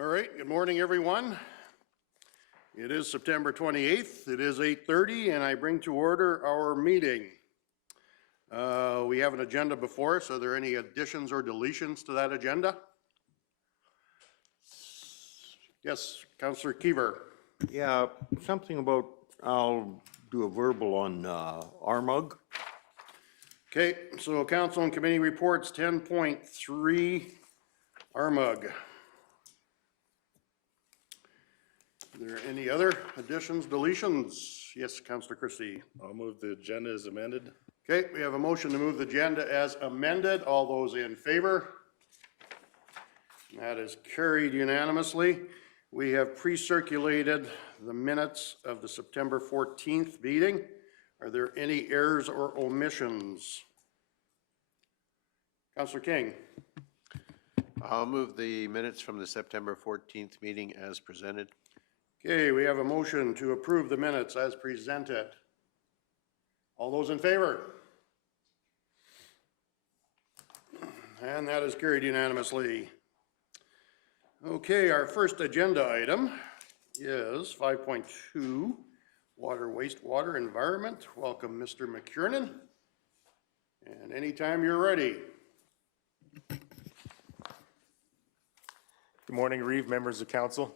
All right, good morning, everyone. It is September 28th. It is 8:30, and I bring to order our meeting. We have an agenda before us. Are there any additions or deletions to that agenda? Yes, Councillor Kiever. Yeah, something about, I'll do a verbal on RMUG. Okay, so council and committee reports 10.3 RMUG. Are there any other additions, deletions? Yes, Councillor Christie. I'll move the agenda as amended. Okay, we have a motion to move the agenda as amended. All those in favor? That is carried unanimously. We have pre-circulated the minutes of the September 14th meeting. Are there any errors or omissions? Councillor King. I'll move the minutes from the September 14th meeting as presented. Okay, we have a motion to approve the minutes as presented. All those in favor? And that is carried unanimously. Okay, our first agenda item is 5.2, Water, Wastewater, Environment. Welcome, Mr. McKiernan. And anytime you're ready. Good morning, Reeve, members of council.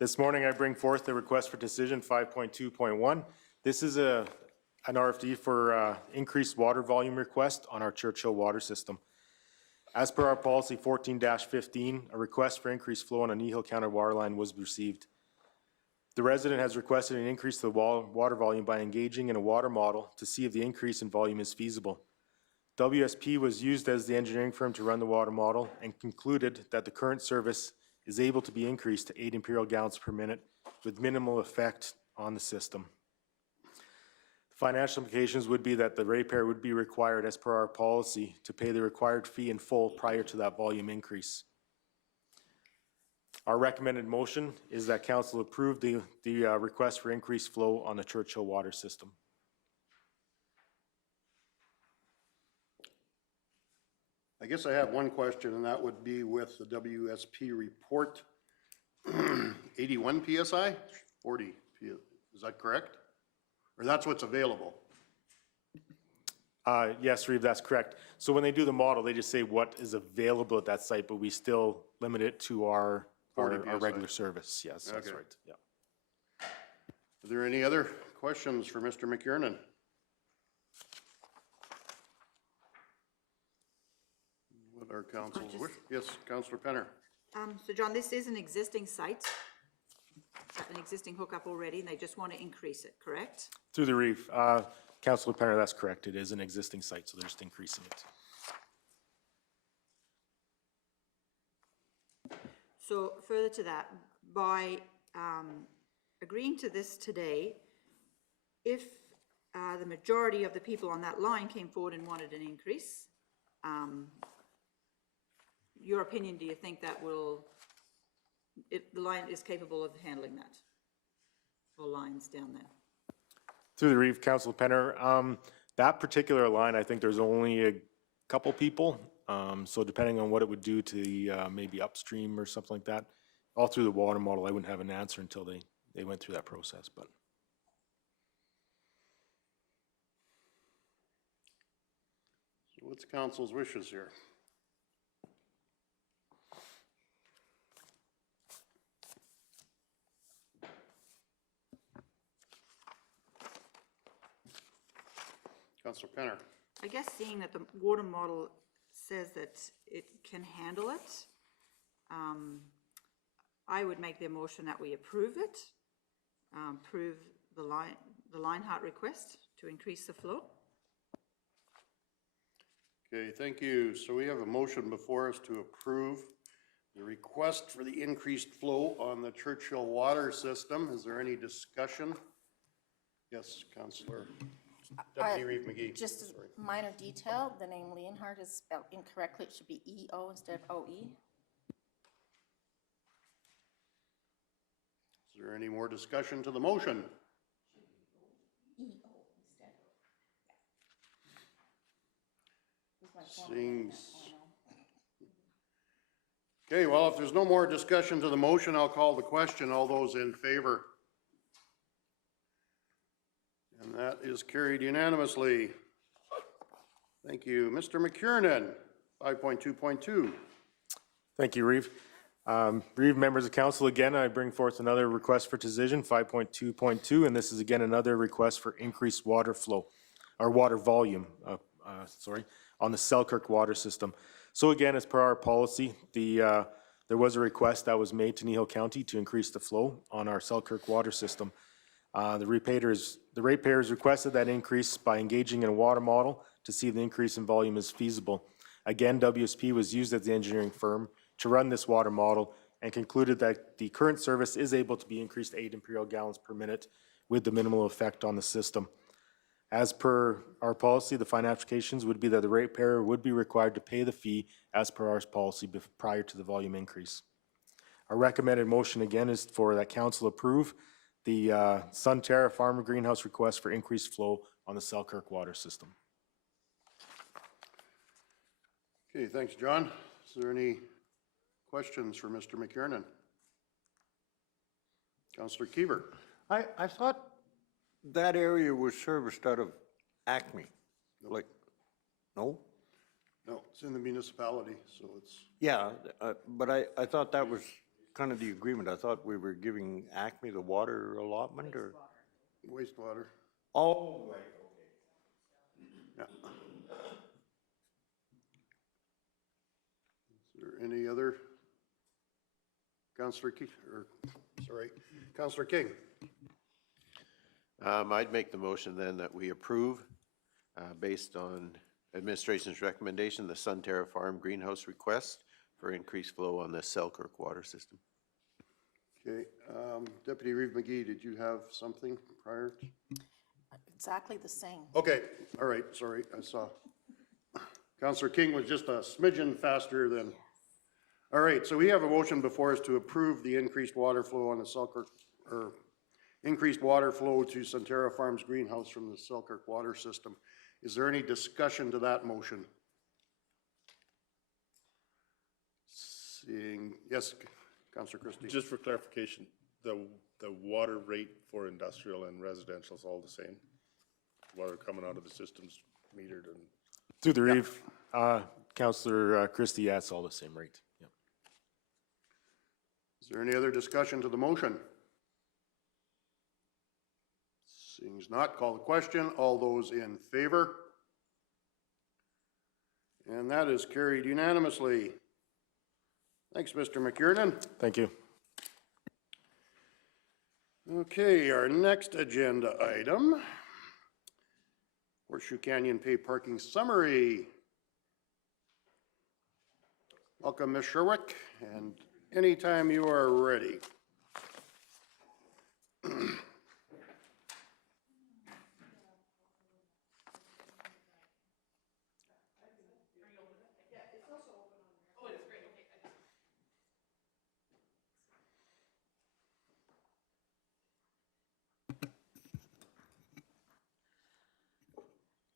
This morning I bring forth the request for decision 5.2.1. This is an RFD for increased water volume request on our Churchill water system. As per our policy 14-15, a request for increased flow on a Kneehill counter water line was received. The resident has requested an increase to the water volume by engaging in a water model to see if the increase in volume is feasible. WSP was used as the engineering firm to run the water model and concluded that the current service is able to be increased to 8 imperial gallons per minute with minimal effect on the system. The financial implications would be that the ratepayer would be required, as per our policy, to pay the required fee in full prior to that volume increase. Our recommended motion is that council approve the request for increased flow on the Churchill water system. I guess I have one question, and that would be with the WSP report, 81 PSI, 40, is that correct? Or that's what's available? Yes, Reeve, that's correct. So when they do the model, they just say what is available at that site, but we still limit it to our regular service. Yes, that's Okay. right. Yeah. Are there any other questions for Mr. McKiernan? What are council's wish? Yes, Councillor Penner. So John, this is an existing site, an existing hookup already, and they just want to increase it, correct? Through the reef. Councillor Penner, that's correct. It is an existing site, so they're just increasing it. So further to that, by agreeing to this today, if the majority of the people on that line came forward and wanted an increase, your opinion, do you think that will, the line is capable of handling that? Or lines down there? Through the reef, Councillor Penner, that particular line, I think there's only a couple people. So depending on what it would do to the maybe upstream or something like that, all through the water model, I wouldn't have an answer until they went through that process. But So what's council's wishes here? Councillor Penner. I guess seeing that the water model says that it can handle it, I would make the motion that we approve it, approve the Linehart request to increase the flow. Okay, thank you. So we have a motion before us to approve the request for the increased flow on the Churchill water system. Is there any discussion? Yes, Councillor. Deputy Reeve McGee. Just a minor detail, the name Leonhardt is spelled incorrectly. It should be E-O instead of O-E. Is there any more discussion to the motion? E-O instead. Seeing, Okay, well, if there's no more discussion to the motion, I'll call the question. All those in favor? And that is carried unanimously. Thank you. Mr. McKiernan, 5.2.2. Thank you, Reeve. Reeve, members of council, again, I bring forth another request for decision, 5.2.2, and this is again another request for increased water flow, or water volume, on the Selkirk water system. So again, as per our policy, there was a request that was made to Kneehill County to increase the flow on our Selkirk water system. The ratepayers requested that increase by engaging in a water model to see if the increase in volume is feasible. Again, WSP was used as the engineering firm to run this water model and concluded that the current service is able to be increased to 8 imperial gallons per minute with the minimal effect on the system. As per our policy, the final applications would be that the ratepayer would be required to pay the fee as per our policy prior to the volume increase. Our recommended motion again is for that council approve the Sunterra Farmer Greenhouse request for increased flow on the Selkirk water system. Okay, thanks, John. Is there any questions for Mr. McKiernan? Councillor Keever. I thought that area was serviced out of Acme, like, no? No, it's in the municipality, so it's, Yeah, but I thought that was kind of the agreement. I thought we were giving Acme the water allotment, or? wastewater. Oh, right, Yeah. Is there any other? Councillor Councillor King. I'd make the motion then that we approve, based on administration's recommendation, the Sunterra Farm Greenhouse request for increased flow on the Selkirk water system. Okay, Deputy Reeve McGee, did you have something prior? Exactly the same. Okay, all right, sorry, I saw. Councillor King was just a smidgen faster than. All right, so we have a motion before us to approve the increased water flow on the Selkirk, or increased water flow to Sunterra Farms greenhouse from the Selkirk water system. Is there any discussion to that motion? Seeing, yes, Councillor Christie. Just for clarification, the water rate for industrial and residential is all the same? Water coming out of the system's metered and. Through the Reeve, Councillor Christie, yeah, it's all the same rate. Yep. Is there any other discussion to the motion? Seeing as not, call the question. All those in favor? And that is carried unanimously. Thanks, Mr. McKiernan. Thank you. Okay, our next agenda item, Horseshoe Canyon Pay Parking Summary. Welcome, Ms. Sherwick, and anytime you are ready.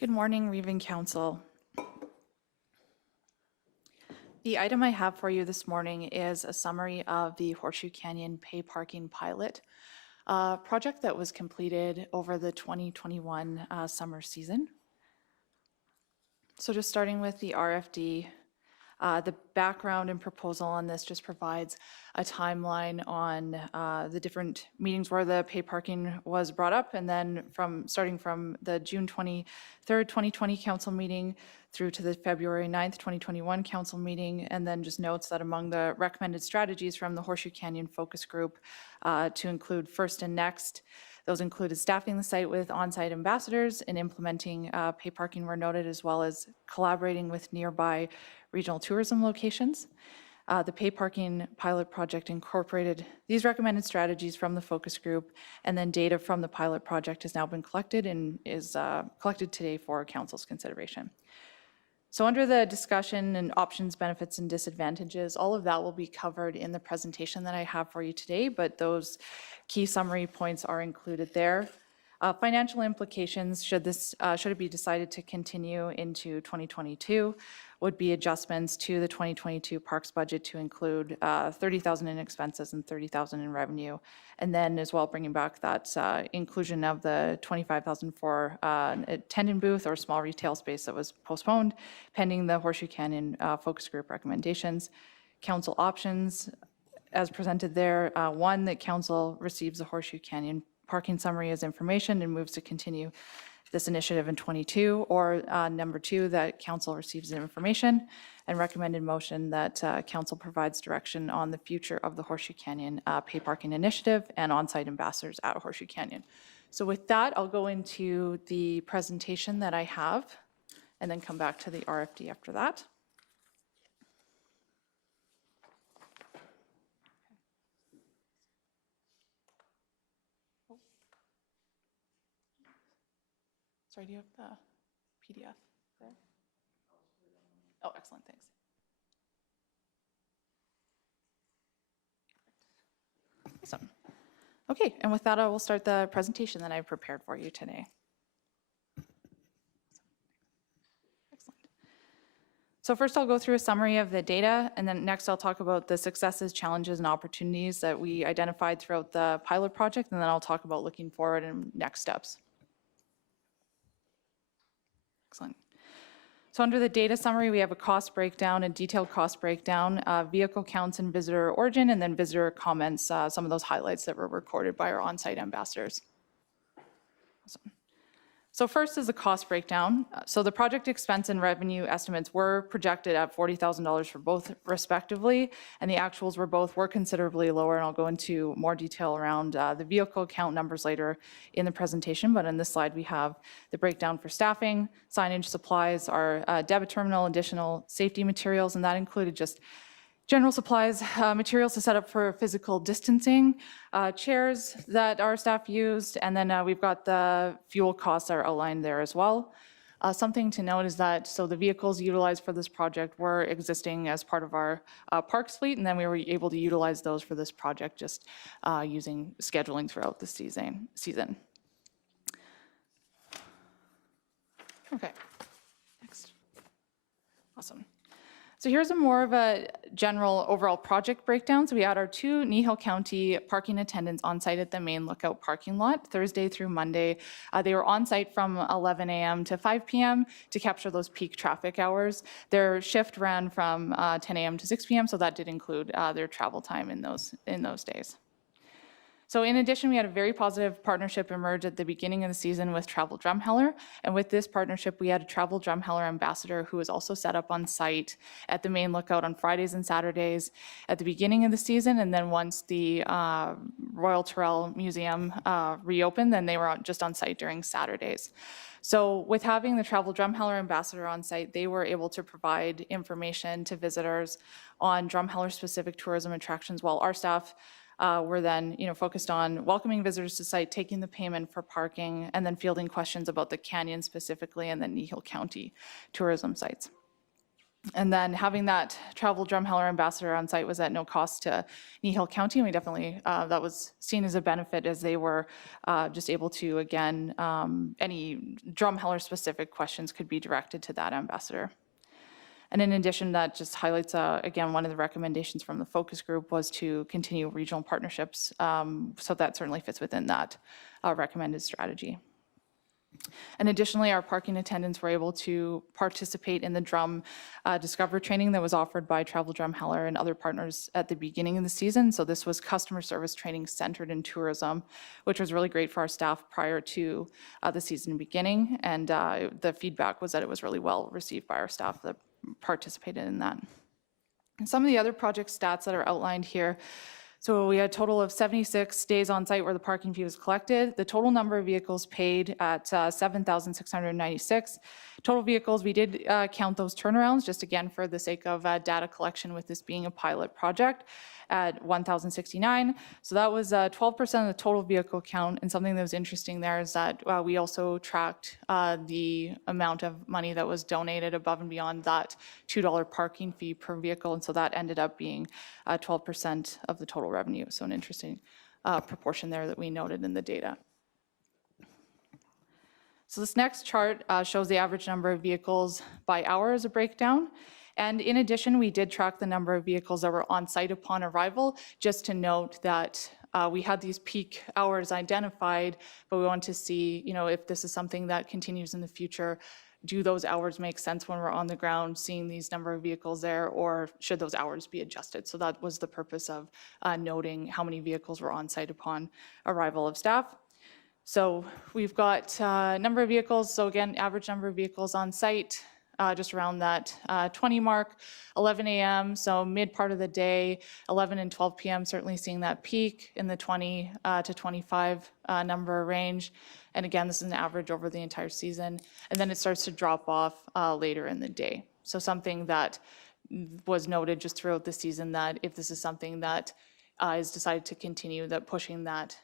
Good morning, Reeve and Council. The item I have for you this morning is a summary of the Horseshoe Canyon Pay Parking Pilot, a project that was completed over the 2021 summer season. So just starting with the RFD, the background and proposal on this just provides a timeline on the different meetings where the pay parking was brought up, and then starting from the June 23rd, 2020 council meeting through to the February 9th, 2021 council meeting, and then just notes that among the recommended strategies from the Horseshoe Canyon Focus Group to include first and next, those included staffing the site with on-site ambassadors and implementing pay parking where noted, as well as collaborating with nearby regional tourism locations. The pay parking pilot project incorporated these recommended strategies from the focus group, and then data from the pilot project has now been collected and is collected today for council's consideration. So under the discussion and options, benefits, and disadvantages, all of that will be covered in the presentation that I have for you today, but those key summary points are included there. Financial implications, should it be decided to continue into 2022, would be adjustments to the 2022 parks budget to include 30,000 in expenses and 30,000 in revenue. And then as well, bringing back that inclusion of the 25,000 for attendant booth or small retail space that was postponed, pending the Horseshoe Canyon focus group recommendations. Council options, as presented there, one, that council receives the Horseshoe Canyon parking summary as information and moves to continue this initiative in 22, or number two, that council receives the information, and recommended motion that council provides direction on the future of the Horseshoe Canyon pay parking initiative and on-site ambassadors at Horseshoe Canyon. So with that, I'll go into the presentation that I have and then come back to the RFD after that. Sorry, do you have the PDF there? Oh, excellent, thanks. Awesome. Okay, and with that, I will start the presentation that I prepared for you today. Excellent. So first I'll go through a summary of the data, and then next I'll talk about the successes, challenges, and opportunities that we identified throughout the pilot project, and then I'll talk about looking forward and next steps. Excellent. So under the data summary, we have a cost breakdown, a detailed cost breakdown, vehicle counts and visitor origin, and then visitor comments, some of those highlights that were recorded by our on-site ambassadors. Awesome. So first is the cost breakdown. So the project expense and revenue estimates were projected at $40,000 for both respectively, and the actuals were considerably lower, and I'll go into more detail around the vehicle count numbers later in the presentation, but on this slide we have the breakdown for staffing, signage, supplies, our debit terminal, additional safety materials, and that included just general supplies, materials to set up for physical distancing, chairs that our staff used, and then we've got the fuel costs that are outlined there as well. Something to note is that, so the vehicles utilized for this project were existing as part of our parks fleet, and then we were able to utilize those for this project just using scheduling throughout the season. Okay, next. Awesome. So here's a more of a general overall project breakdown. So we had our 2 Kneehill County parking attendants on site at the main Lookout parking lot, Thursday through Monday. They were on site from 11 a.m. to 5 p.m. to capture those peak traffic hours. Their shift ran from 10 a.m. to 6 p.m., so that did include their travel time in those days. So in addition, we had a very positive partnership emerge at the beginning of the season with Travel Drumheller. And with this partnership, we had a Travel Drumheller ambassador who was also set up on site at the main Lookout on Fridays and Saturdays at the beginning of the season. And then once the Royal Tyrrell Museum reopened, then they were just on site during Saturdays. So with having the Travel Drumheller ambassador on site, they were able to provide information to visitors on Drumheller specific tourism attractions, while our staff were then, focused on welcoming visitors to site, taking the payment for parking, and then fielding questions about the canyon specifically and the Kneehill County tourism sites. And then having that Travel Drumheller ambassador on site was at no cost to Kneehill County, and we definitely, that was seen as a benefit as they were just able to, again, any Drumheller specific questions could be directed to that ambassador. And in addition, that just highlights, again, one of the recommendations from the focus group was to continue regional partnerships. So that certainly fits within that recommended strategy. And additionally, our parking attendants were able to participate in the drum Discover training that was offered by Travel Drumheller and other partners at the beginning of the season. So this was customer service training centered in tourism, which was really great for our staff prior to the season beginning. And the feedback was that it was really well received by our staff that participated in that. And some of the other project stats that are outlined here. So we had a total of 76 days on site where the parking fee was collected. The total number of vehicles paid at 7,696. Total vehicles, we did count those turnarounds, just again for the sake of data collection with this being a pilot project, at 1,069. So that was 12% of the total vehicle count. And something that was interesting there is that we also tracked the amount of money that was donated above and beyond that $2 parking fee per vehicle. And so that ended up being 12% of the total revenue. So an interesting proportion there that we noted in the data. So this next chart shows the average number of vehicles by hour as a breakdown. And in addition, we did track the number of vehicles that were on site upon arrival, just to note that we had these peak hours identified, but we want to see, if this is something that continues in the future, do those hours make sense when we're on the ground seeing these number of vehicles there, or should those hours be adjusted? So that was the purpose of noting how many vehicles were on site upon arrival of staff. So we've got number of vehicles. So again, average number of vehicles on site, just around that 20 mark, 11 a.m., so mid part of the day, 11 and 12 p.m., certainly seeing that peak in the 20 to 25 number range. And again, this is an average over the entire season. And then it starts to drop off later in the day. So something that was noted just throughout the season, that if this is something that is decided to continue, that pushing that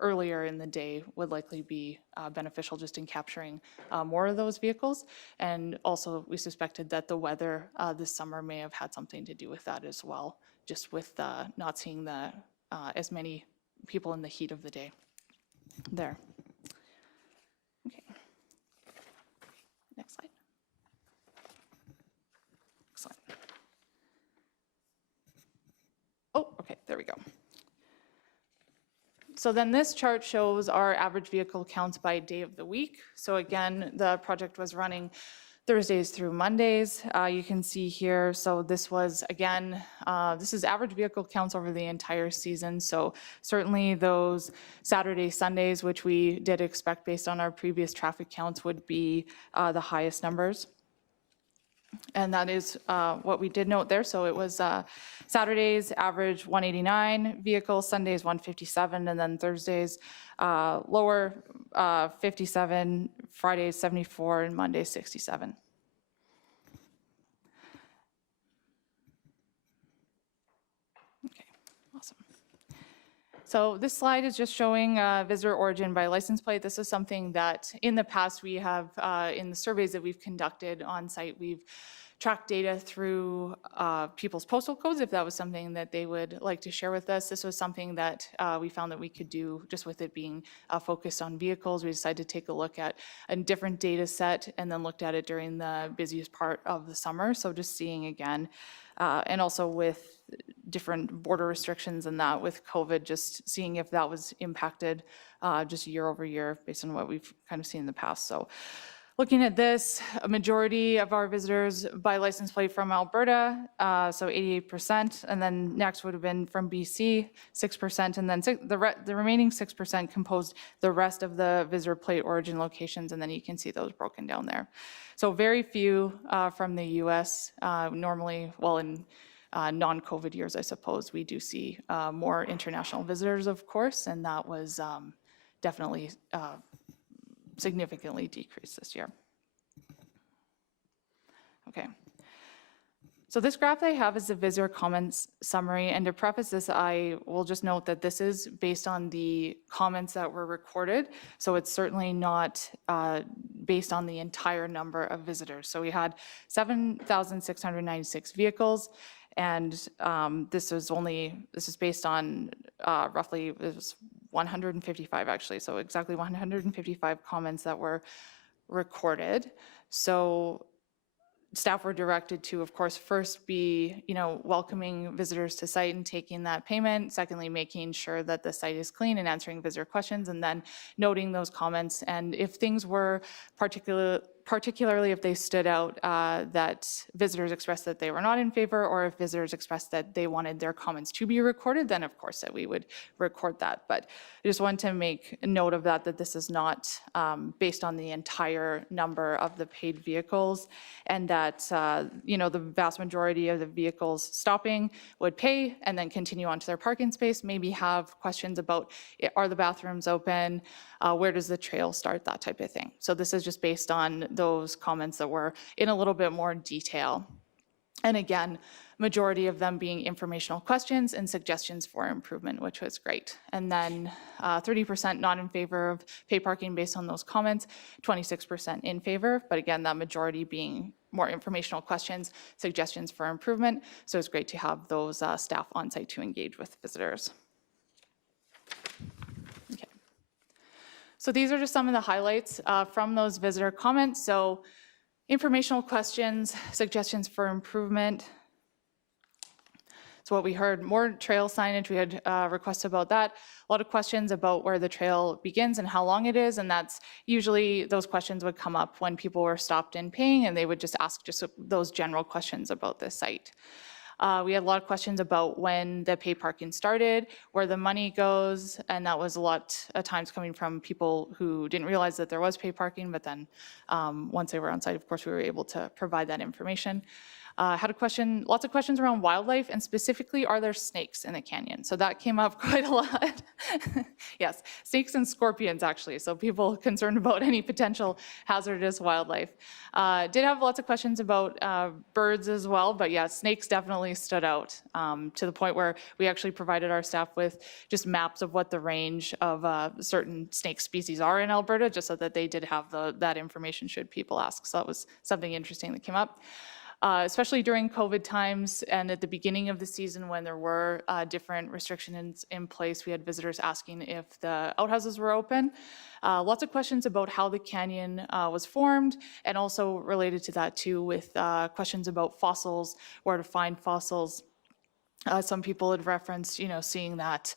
earlier in the day would likely be beneficial just in capturing more of those vehicles. And also we suspected that the weather this summer may have had something to do with that as well, just with not seeing as many people in the heat of the day there. Okay. Next slide. Excellent. Oh, okay, there we go. So then this chart shows our average vehicle counts by day of the week. So again, the project was running Thursdays through Mondays. You can see here, so this was, again, this is average vehicle counts over the entire season. So certainly those Saturday, Sundays, which we did expect based on our previous traffic counts, would be the highest numbers. And that is what we did note there. So it was Saturdays average 189 vehicles, Sundays 157, and then Thursdays lower 57, Fridays 74, and Mondays 67. Okay, awesome. So this slide is just showing visitor origin by license plate. This is something that in the past we have, in the surveys that we've conducted on site, we've tracked data through people's postal codes if that was something that they would like to share with us. This was something that we found that we could do just with it being focused on vehicles. We decided to take a look at a different data set and then looked at it during the busiest part of the summer. So just seeing again, and also with different border restrictions and that with COVID, just seeing if that was impacted just year over year based on what we've kind of seen in the past. So looking at this, a majority of our visitors by license plate from Alberta, so 88%, and then next would have been from BC, 6%, and then the remaining 6% composed the rest of the visitor plate origin locations, and then you can see those broken down there. So very few from the US. Normally, well, in non-COVID years, I suppose, we do see more international visitors, of course, and that was definitely significantly decreased this year. Okay. So this graph I have is the visitor comments summary, and to preface this, I will just note that this is based on the comments that were recorded, so it's certainly not based on the entire number of visitors. So we had 7,696 vehicles, and this is based on roughly, it was 155 actually, so exactly 155 comments that were recorded. So staff were directed to, of course, first be, welcoming visitors to site and taking that payment. Secondly, making sure that the site is clean and answering visitor questions, and then noting those comments. And if things were particularly if they stood out, that visitors expressed that they were not in favor, or if visitors expressed that they wanted their comments to be recorded, then of course that we would record that. But I just wanted to make a note of that this is not based on the entire number of the paid vehicles, and that, the vast majority of the vehicles stopping would pay and then continue onto their parking space, maybe have questions about, are the bathrooms open? Where does the trail start, that type of thing. So this is just based on those comments that were in a little bit more detail. And again, majority of them being informational questions and suggestions for improvement, which was great. And then 30% not in favor of pay parking based on those comments, 26% in favor, but again, that majority being more informational questions, suggestions for improvement. So it's great to have those staff on site to engage with visitors. So these are just some of the highlights from those visitor comments. So informational questions, suggestions for improvement. So what we heard, more trail signage, we had requests about that. A lot of questions about where the trail begins and how long it is, and that's usually, those questions would come up when people were stopped in paying, and they would just ask just those general questions about the site. We had a lot of questions about when the pay parking started, where the money goes, and that was a lot of times coming from people who didn't realize that there was pay parking, but then once they were on site, of course, we were able to provide that information. Had a question, lots of questions around wildlife, and specifically, are there snakes in the canyon? So that came up quite a lot. Yes, snakes and scorpions, actually. So people concerned about any potential hazardous wildlife. Did have lots of questions about birds as well, but yeah, snakes definitely stood out to the point where we actually provided our staff with just maps of what the range of certain snake species are in Alberta, just so that they did have that information should people ask. So that was something interesting that came up. Especially during COVID times and at the beginning of the season when there were different restrictions in place, we had visitors asking if the outhouses were open. Lots of questions about how the canyon was formed, and also related to that too with questions about fossils, where to find fossils. Some people had referenced, seeing that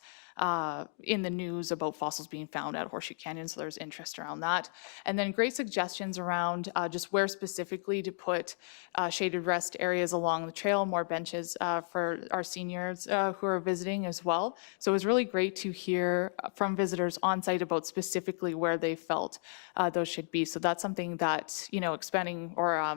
in the news about fossils being found at Horseshoe Canyon, so there's interest around that. And then great suggestions around just where specifically to put shaded rest areas along the trail, more benches for our seniors who are visiting as well. So it was really great to hear from visitors on site about specifically where they felt those should be. So that's something that, expanding or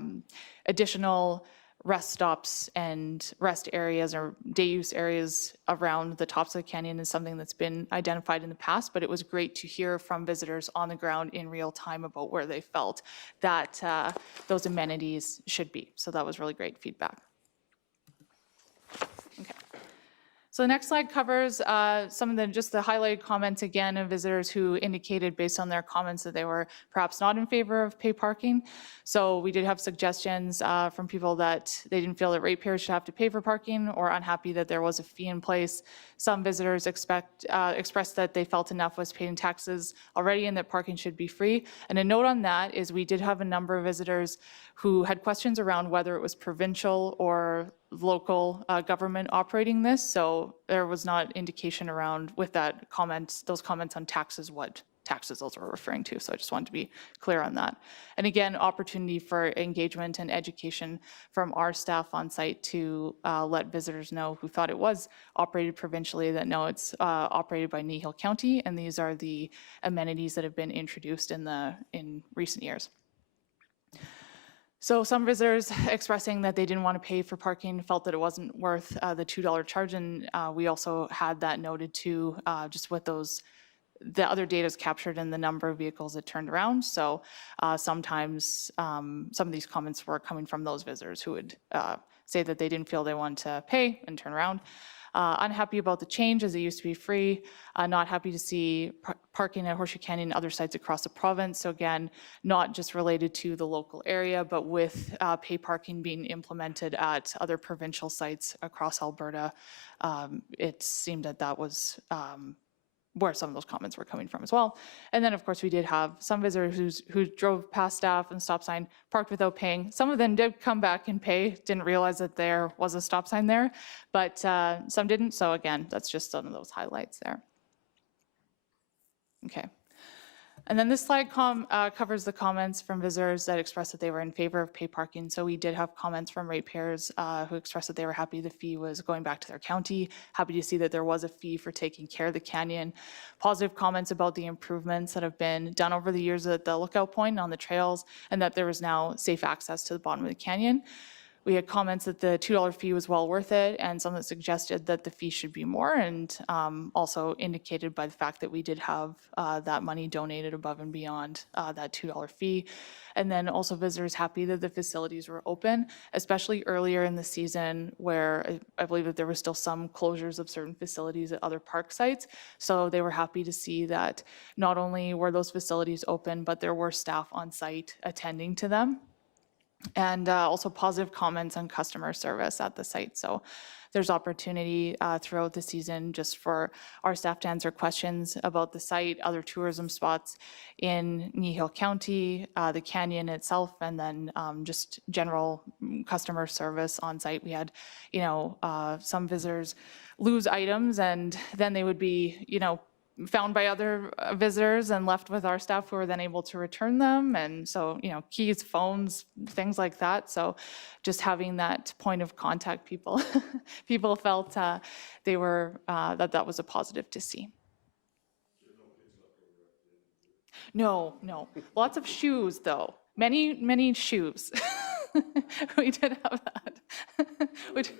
additional rest stops and rest areas or day use areas around the tops of the canyon is something that's been identified in the past, but it was great to hear from visitors on the ground in real time about where they felt that those amenities should be. So that was really great feedback. Okay. So the next slide covers some of the highlighted comments again of visitors who indicated based on their comments that they were perhaps not in favor of pay parking. So we did have suggestions from people that they didn't feel that ratepayers should have to pay for parking, or unhappy that there was a fee in place. Some visitors expressed that they felt enough was paid in taxes already and that parking should be free. And a note on that is we did have a number of visitors who had questions around whether it was provincial or local government operating this. So there was not indication around with that comment, those comments on taxes, what taxes those were referring to. So I just wanted to be clear on that. And again, opportunity for engagement and education from our staff on site to let visitors know who thought it was operated provincially that no, it's operated by Kneehill County, and these are the amenities that have been introduced in recent years. So some visitors expressing that they didn't want to pay for parking, felt that it wasn't worth the $2 charge, and we also had that noted too, just with the other data is captured in the number of vehicles that turned around. So sometimes some of these comments were coming from those visitors who would say that they didn't feel they wanted to pay and turn around. Unhappy about the change as it used to be free. Not happy to see parking at Horseshoe Canyon and other sites across the province. So again, not just related to the local area, but with pay parking being implemented at other provincial sites across Alberta, it seemed that was where some of those comments were coming from as well. And then of course we did have some visitors who drove past staff and stop sign, parked without paying. Some of them did come back and pay, didn't realize that there was a stop sign there, but some didn't. So again, that's just some of those highlights there. Okay. And then this slide covers the comments from visitors that expressed that they were in favor of pay parking. So we did have comments from ratepayers who expressed that they were happy the fee was going back to their county, happy to see that there was a fee for taking care of the canyon. Positive comments about the improvements that have been done over the years at the lookout point on the trails, and that there is now safe access to the bottom of the canyon. We had comments that the $2 fee was well worth it, and some that suggested that the fee should be more, and also indicated by the fact that we did have that money donated above and beyond that $2 fee. And then also visitors happy that the facilities were open, especially earlier in the season where I believe that there were still some closures of certain facilities at other park sites. So they were happy to see that not only were those facilities open, but there were staff on site attending to them. and also positive comments on customer service at the site. So there's opportunity throughout the season just for our staff to answer questions about the site, other tourism spots in Kneehill County, the canyon itself, and then just general customer service on site. We had, some visitors lose items, and then they would be, found by other visitors and left with our staff who were then able to return them. And so, keys, phones, things like that. So just having that point of contact, people felt they were, that was a positive to see. No. Lots of shoes, though. Many shoes. We did have that.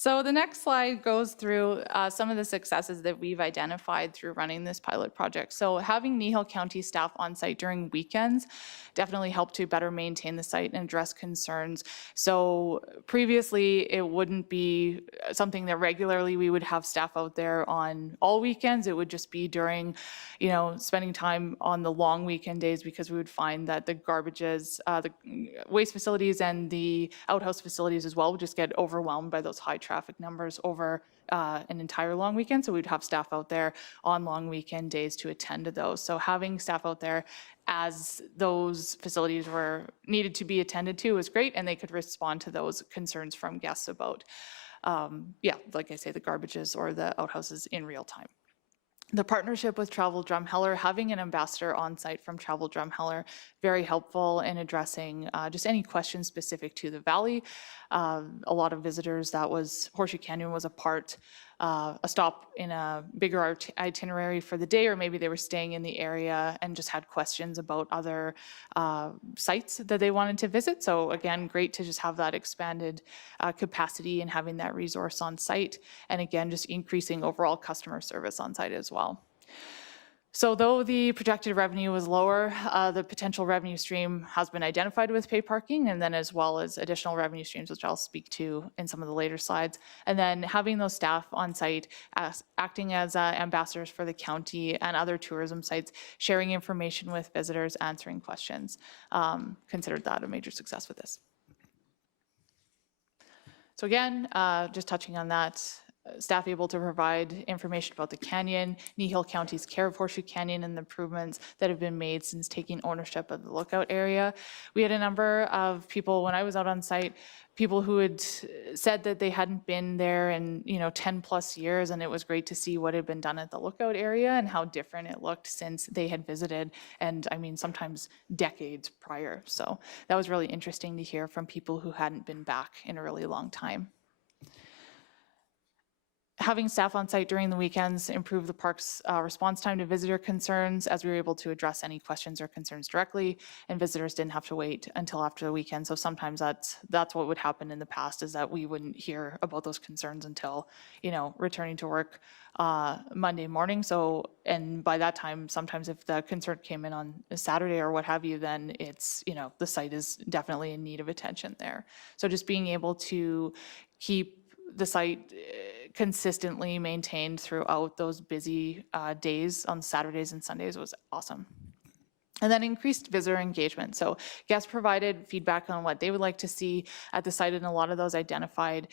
So the next slide goes through some of the successes that we've identified through running this pilot project. So having Kneehill County staff on site during weekends definitely helped to better maintain the site and address concerns. So previously, it wouldn't be something that regularly we would have staff out there on all weekends. It would just be during, spending time on the long weekend days, because we would find that the garbages, the waste facilities and the outhouse facilities as well would just get overwhelmed by those high traffic numbers over an entire long weekend. So we'd have staff out there on long weekend days to attend to those. So having staff out there as those facilities were needed to be attended to was great, and they could respond to those concerns from guests about, like I say, the garbages or the outhouses in real time. The partnership with Travel Drumheller, having an ambassador on site from Travel Drumheller, very helpful in addressing just any questions specific to the valley. A lot of visitors, Horseshoe Canyon was a stop in a bigger itinerary for the day, or maybe they were staying in the area and just had questions about other sites that they wanted to visit. So again, great to just have that expanded capacity and having that resource on site. And again, just increasing overall customer service on site as well. So though the projected revenue was lower, the potential revenue stream has been identified with pay parking, and then as well as additional revenue streams, which I'll speak to in some of the later slides. And then having those staff on site acting as ambassadors for the county and other tourism sites, sharing information with visitors, answering questions. Considered that a major success with this. So again, just touching on that, staff able to provide information about the canyon, Kneehill County's care of Horseshoe Canyon, and the improvements that have been made since taking ownership of the lookout area. We had a number of people, when I was out on site, people who had said that they hadn't been there in 10 plus years, and it was great to see what had been done at the lookout area and how different it looked since they had visited, and I mean sometimes decades prior. So that was really interesting to hear from people who hadn't been back in a really long time. Having staff on site during the weekends improved the park's response time to visitor concerns, as we were able to address any questions or concerns directly, and visitors didn't have to wait until after the weekend. So sometimes that's what would happen in the past, is that we wouldn't hear about those concerns until, returning to work Monday morning. So, and by that time, sometimes if the concern came in on a Saturday or what have you, then it's, the site is definitely in need of attention there. So just being able to keep the site consistently maintained throughout those busy days on Saturdays and Sundays was awesome. And then increased visitor engagement. So guests provided feedback on what they would like to see at the site, and a lot of those identified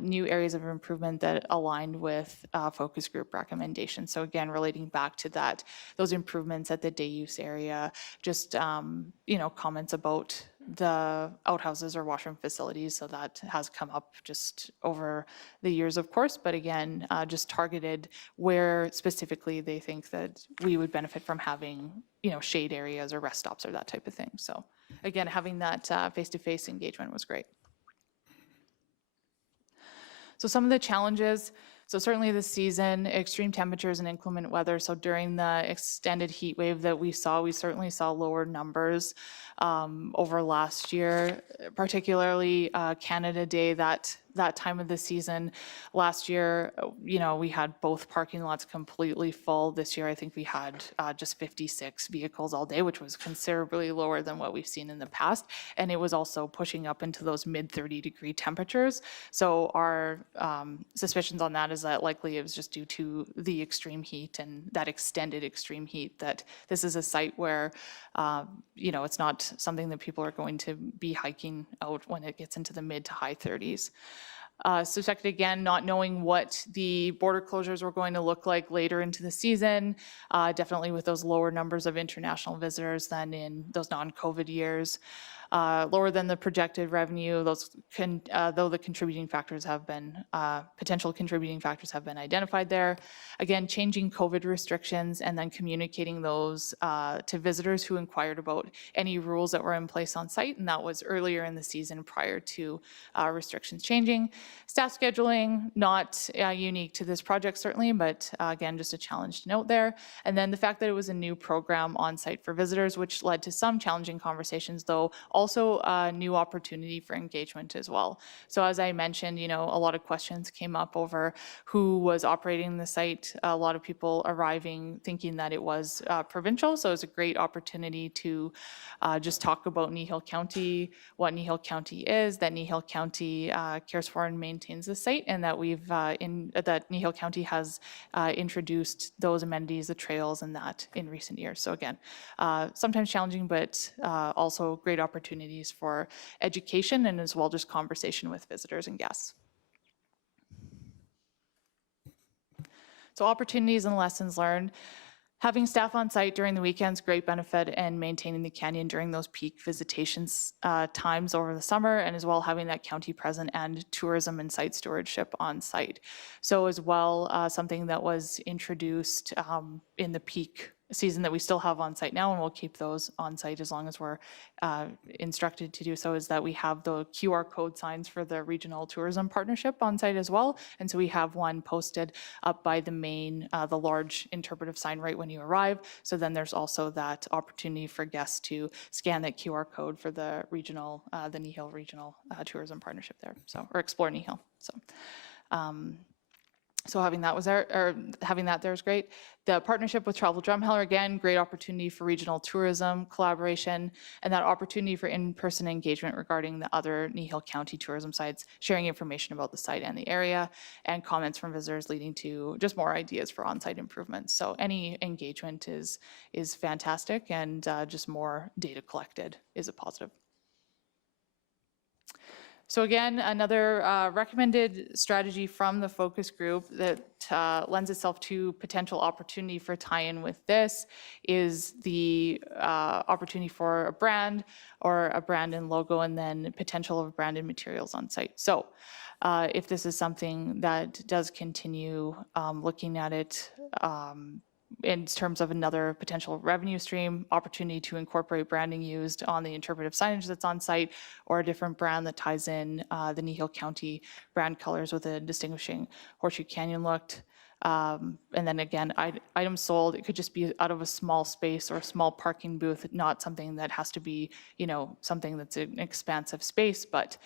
new areas of improvement that aligned with focus group recommendations. So again, relating back to those improvements at the day use area, just comments about the outhouses or washroom facilities. So that has come up just over the years, of course, but again, just targeted where specifically they think that we would benefit from having, shade areas or rest stops or that type of thing. So again, having that face-to-face engagement was great. So some of the challenges, so certainly this season, extreme temperatures and inclement weather. So during the extended heat wave that we certainly saw lower numbers over last year, particularly Canada Day, that time of the season. Last year, we had both parking lots completely full. This year, I think we had just 56 vehicles all day, which was considerably lower than what we've seen in the past. And it was also pushing up into those mid 30-degree temperatures. So our suspicions on that is that likely it was just due to the extreme heat and that extended extreme heat, that this is a site where you know, it's not something that people are going to be hiking out when it gets into the mid to high 30s. Suspected again, not knowing what the border closures were going to look like later into the season, definitely with those lower numbers of international visitors than in those non-COVID years. Lower than the projected revenue, though the contributing factors have been, potential contributing factors have been identified there. Again, changing COVID restrictions and then communicating those to visitors who inquired about any rules that were in place on site, and that was earlier in the season prior to restrictions changing. Staff scheduling, not unique to this project certainly, but again, just a challenge to note there. And then the fact that it was a new program on site for visitors, which led to some challenging conversations, though also a new opportunity for engagement as well. So as I mentioned, you know, a lot of questions came up over who was operating the site. A lot of people arriving thinking that it was provincial, so it was a great opportunity to just talk about Kneehill County, what Kneehill County is, that Kneehill County cares for and maintains the site, and that that Kneehill County has introduced those amenities, the trails, and that in recent years. So again, sometimes challenging, but also great opportunities for education and as well just conversation with visitors and guests. So opportunities and lessons learned. Having staff on site during the weekends, great benefit, and maintaining the canyon during those peak visitations times over the summer, and as well having that county present and tourism and site stewardship on site. So as well, something that was introduced in the peak season that we still have on site now, and we'll keep those on site as long as we're instructed to do so, is that we have the QR code signs for the regional tourism partnership on site as well. And so we have one posted up by the main, the large interpretive sign right when you arrive. So then there's also that opportunity for guests to scan that QR code for the regional, the Kneehill Regional Tourism Partnership there. So, or Explore Kneehill. So having that was there, or having that there is great. The partnership with Travel Drumheller, again, great opportunity for regional tourism collaboration, and that opportunity for in-person engagement regarding the other Kneehill County tourism sites, sharing information about the site and the area, and comments from visitors leading to just more ideas for on-site improvements. So any engagement is fantastic, and just more data collected is a positive. So again, another recommended strategy from the focus group that lends itself to potential opportunity for tie-in with this is the opportunity for a brand or a brand and logo, and then potential of branded materials on site. So if this is something that does continue, looking at it in terms of another potential revenue stream, opportunity to incorporate branding used on the interpretive signage that's on site, or a different brand that ties in the Kneehill County brand colors with a distinguishing Horseshoe Canyon look. And then again, items sold, it could just be out of a small space or a small parking booth, not something that has to be, you know, something that's an expansive space, but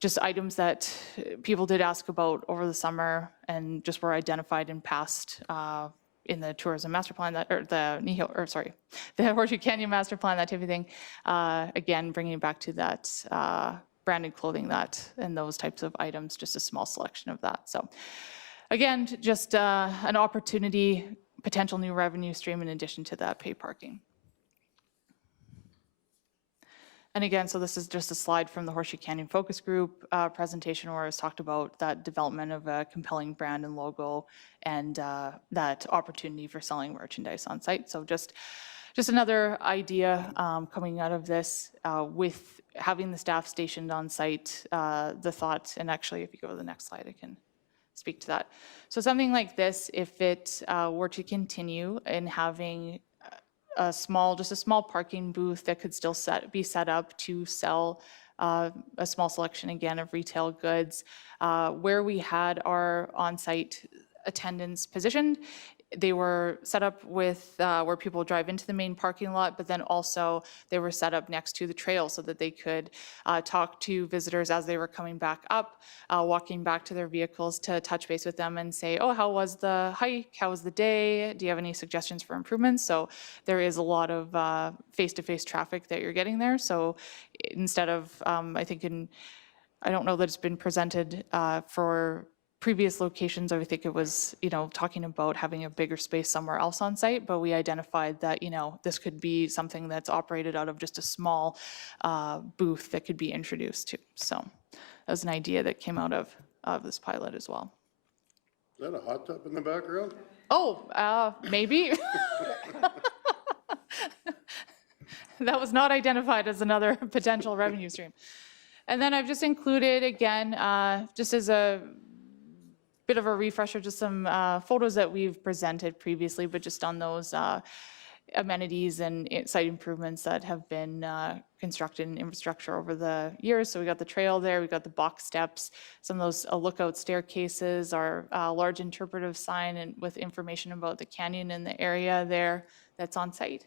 just items that people did ask about over the summer and just were identified in past in the tourism master plan, that, or the Kneehill, or sorry, the Horseshoe Canyon master plan, that type of thing. Again, bringing it back to that branded clothing, that and those types of items, just a small selection of that. So again, just an opportunity, potential new revenue stream in addition to that paid parking. And again, so this is just a slide from the Horseshoe Canyon Focus Group presentation where it's talked about that development of a compelling brand and logo, and that opportunity for selling merchandise on site. So just another idea coming out of this with having the staff stationed on site, the thought, and actually if you go to the next slide, I can speak to that. So something like this, if it were to continue in having just a small parking booth that could still be set up to sell a small selection again of retail goods, where we had our on-site attendants positioned. They were set up with where people drive into the main parking lot, but then also they were set up next to the trail so that they could talk to visitors as they were coming back up, walking back to their vehicles, to touch base with them and say, oh, how was the hike? How was the day? Do you have any suggestions for improvements? So there is a lot of face-to-face traffic that you're getting there. So instead of, I think I don't know that it's been presented for previous locations, I think it was, talking about having a bigger space somewhere else on site, but we identified that, this could be something that's operated out of just a small booth that could be introduced to. So that was an idea that came out of this pilot as well. Is that a hot tub in the background? Oh, maybe. That was not identified as another potential revenue stream. And then I've just included, again, just as a bit of a refresher, just some photos that we've presented previously, but just on those amenities and site improvements that have been constructed in infrastructure over the years. So we got the trail there, we got the box steps, some of those lookout staircases, our large interpretive sign and with information about the canyon and the area there that's on site.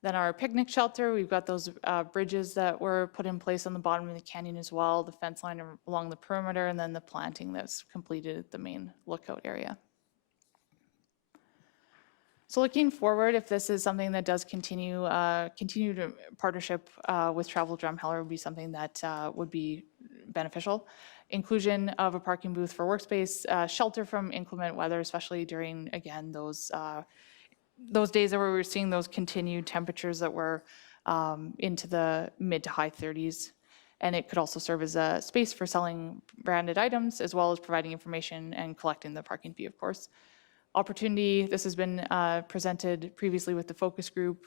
Then our picnic shelter, we've got those bridges that were put in place on the bottom of the canyon as well, the fence line along the perimeter, and then the planting that's completed at the main lookout area. So looking forward, if this is something that does continue to partnership with Travel Drumheller would be something that would be beneficial. Inclusion of a parking booth for workspace, shelter from inclement weather, especially during, again, those days where we were seeing those continued temperatures that were into the mid to high 30s. And it could also serve as a space for selling branded items, as well as providing information and collecting the parking fee, of course. Opportunity, this has been presented previously with the focus group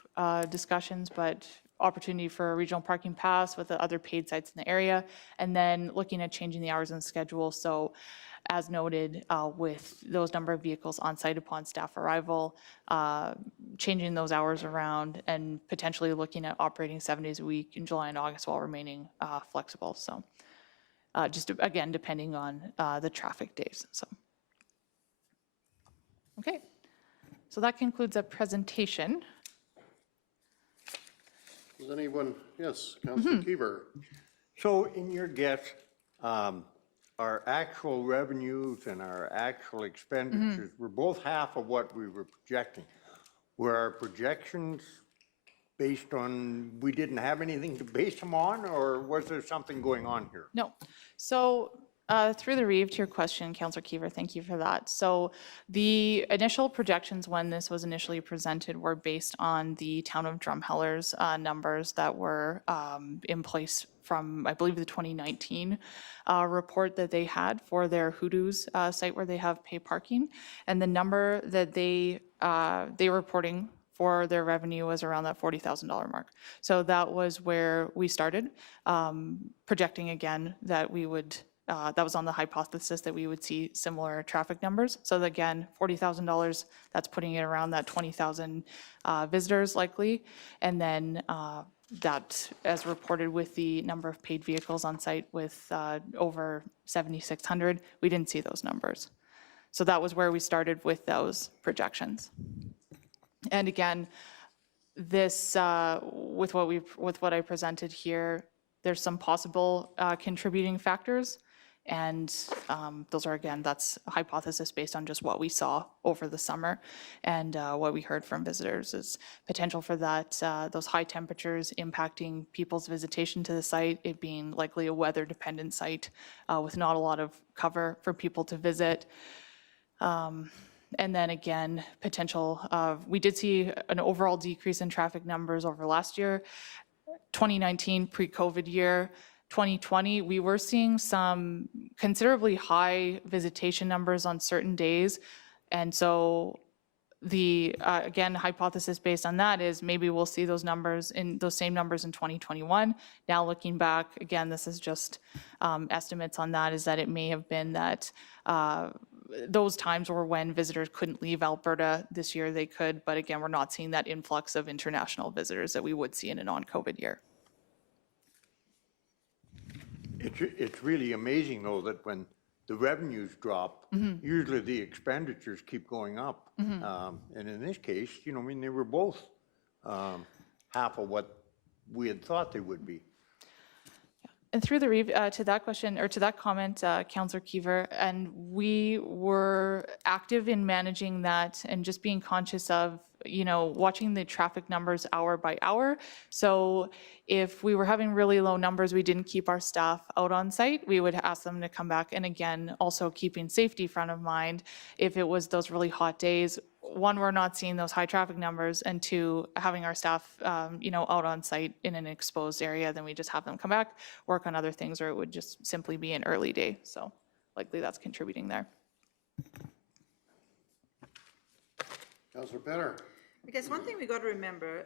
discussions, but opportunity for a regional parking pass with the other paid sites in the area, and then looking at changing the hours and schedule. So as noted, with those number of vehicles on site upon staff arrival, changing those hours around and potentially looking at operating 7 days a week in July and August while remaining flexible. So just again, depending on the traffic days. So. Okay, so that concludes a presentation. Does anyone, yes, Councilor Kiever. So in your guess, our actual revenues and our actual expenditures were both half of what we were projecting. Were our projections based on, we didn't have anything to base them on, or was there something going on here? No. So through the Reeve, to your question, Councillor Kiever, thank you for that. So the initial projections when this was initially presented were based on the town of Drumheller's numbers that were in place from, I believe, the 2019 report that they had for their Hoodoos site where they have pay parking. And the number that they were reporting for their revenue was around that $40,000 mark. So that was where we started, projecting again that we would, that was on the hypothesis that we would see similar traffic numbers. So again, $40,000, that's putting it around that 20,000 visitors likely. And then that, as reported with the number of paid vehicles on site with over 7,600, we didn't see those numbers. So that was where we started with those projections. And again, this, with what I presented here, there's some possible contributing factors. And those are, again, that's a hypothesis based on just what we saw over the summer and what we heard from visitors is potential for that, those high temperatures impacting people's visitation to the site, it being likely a weather-dependent site with not a lot of cover for people to visit. And then again, potential, we did see an overall decrease in traffic numbers over last year. 2019, pre-COVID year, 2020, we were seeing some considerably high visitation numbers on certain days. And so the, again, hypothesis based on that is maybe we'll see those numbers in those same numbers in 2021. Now looking back, again, this is just estimates on that, is that it may have been that those times were when visitors couldn't leave Alberta. This year they could, but again, we're not seeing that influx of international visitors that we would see in a non-COVID year. It's really amazing, though, that when the revenues drop, usually the expenditures keep going up. And in this case, you know, I mean, they were both half of what we had thought they would be. And through the to that question, or to that comment, Councillor Kiever, and we were active in managing that and just being conscious of watching the traffic numbers hour by hour. So if we were having really low numbers, we didn't keep our staff out on site, we would ask them to come back. And again, also keeping safety front of mind. If it was those really hot days, one, we're not seeing those high traffic numbers, and two, having our staff, out on site in an exposed area, then we just have them come back, work on other things, or it would just simply be an early day. So likely that's contributing there. Councillor Penner? I guess one thing we got to remember,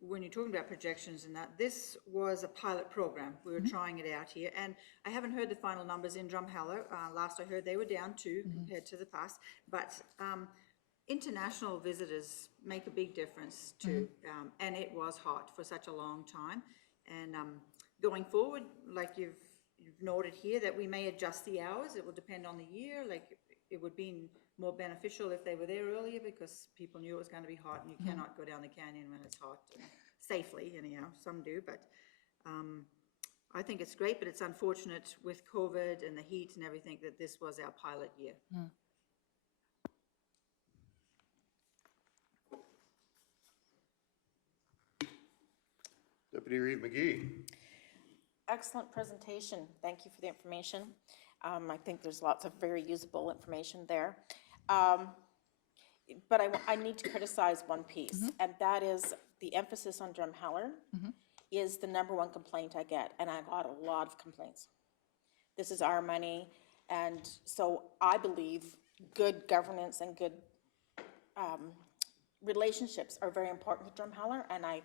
when you're talking about projections and that, this was a pilot program. We were trying it out here, and I haven't heard the final numbers in Drumheller. Last I heard, they were down 2 compared to the past, but international visitors make a big difference too, and it was hot for such a long time. And going forward, like you've noted here, that we may adjust the hours. It will depend on the year. Like, it would be more beneficial if they were there earlier, because people knew it was going to be hot, and you cannot go down the canyon when it's hot, safely anyhow. Some do, but I think it's great, but it's unfortunate with COVID and the heat and everything that this was our pilot year. Deputy Reeve McGee? Excellent presentation. Thank you for the information. I think there's lots of very usable information there. But I need to criticize one piece, and that is the emphasis on Drumheller is the #1 complaint I get, and I got a lot of complaints. This is our money, and so I believe good governance and good relationships are very important with Drumheller, and I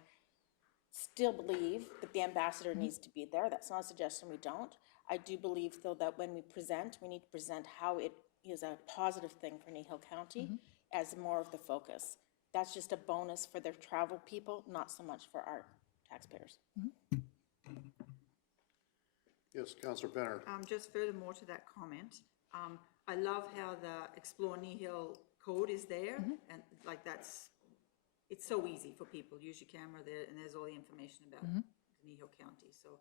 still believe that the ambassador needs to be there. That's not a suggestion we don't. I do believe, though, that when we present, we need to present how it is a positive thing for Kneehill County as more of the focus. That's just a bonus for their travel people, not so much for our taxpayers. Yes, Councillor Penner? Just furthermore to that comment, I love how the Explore Kneehill code is there, and like it's so easy for people. Use your camera there, and there's all the information about Kneehill County. So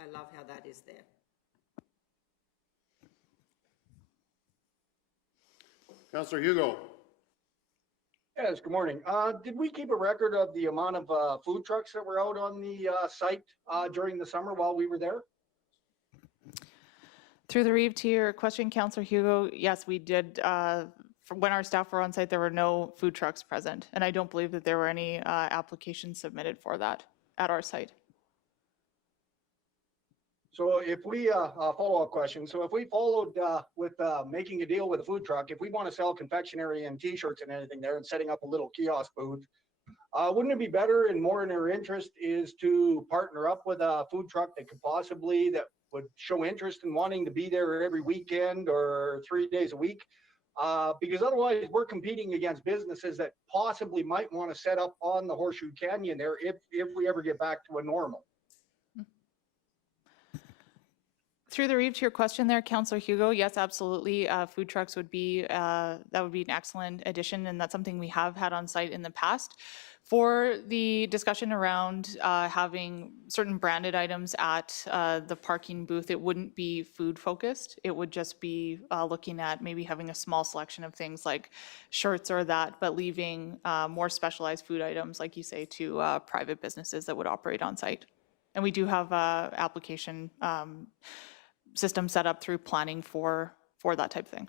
I love how that is there. Councillor Hugo? Yes, good morning. Did we keep a record of the amount of food trucks that were out on the site during the summer while we were there? Through the Reeve, to your question, Councillor Hugo, yes, we did. When our staff were on site, there were no food trucks present, and I don't believe that there were any applications submitted for that at our site. So if we, follow-up question, so if we followed with making a deal with a food truck, if we want to sell confectionery and t-shirts and anything there and setting up a little kiosk booth, wouldn't it be better and more in their interest is to partner up with a food truck that could possibly, that would show interest in wanting to be there every weekend or 3 days a week? Because otherwise we're competing against businesses that possibly might want to set up on the Horseshoe Canyon there if we ever get back to a normal. Through the Reeve, to your question there, Councillor Hugo, yes, absolutely. Food trucks would be, that would be an excellent addition, and that's something we have had on site in the past. For the discussion around having certain branded items at the parking booth, it wouldn't be food focused. It would just be looking at maybe having a small selection of things like shirts or that, but leaving more specialized food items, like you say, to private businesses that would operate on site. And we do have application system set up through planning for that type of thing.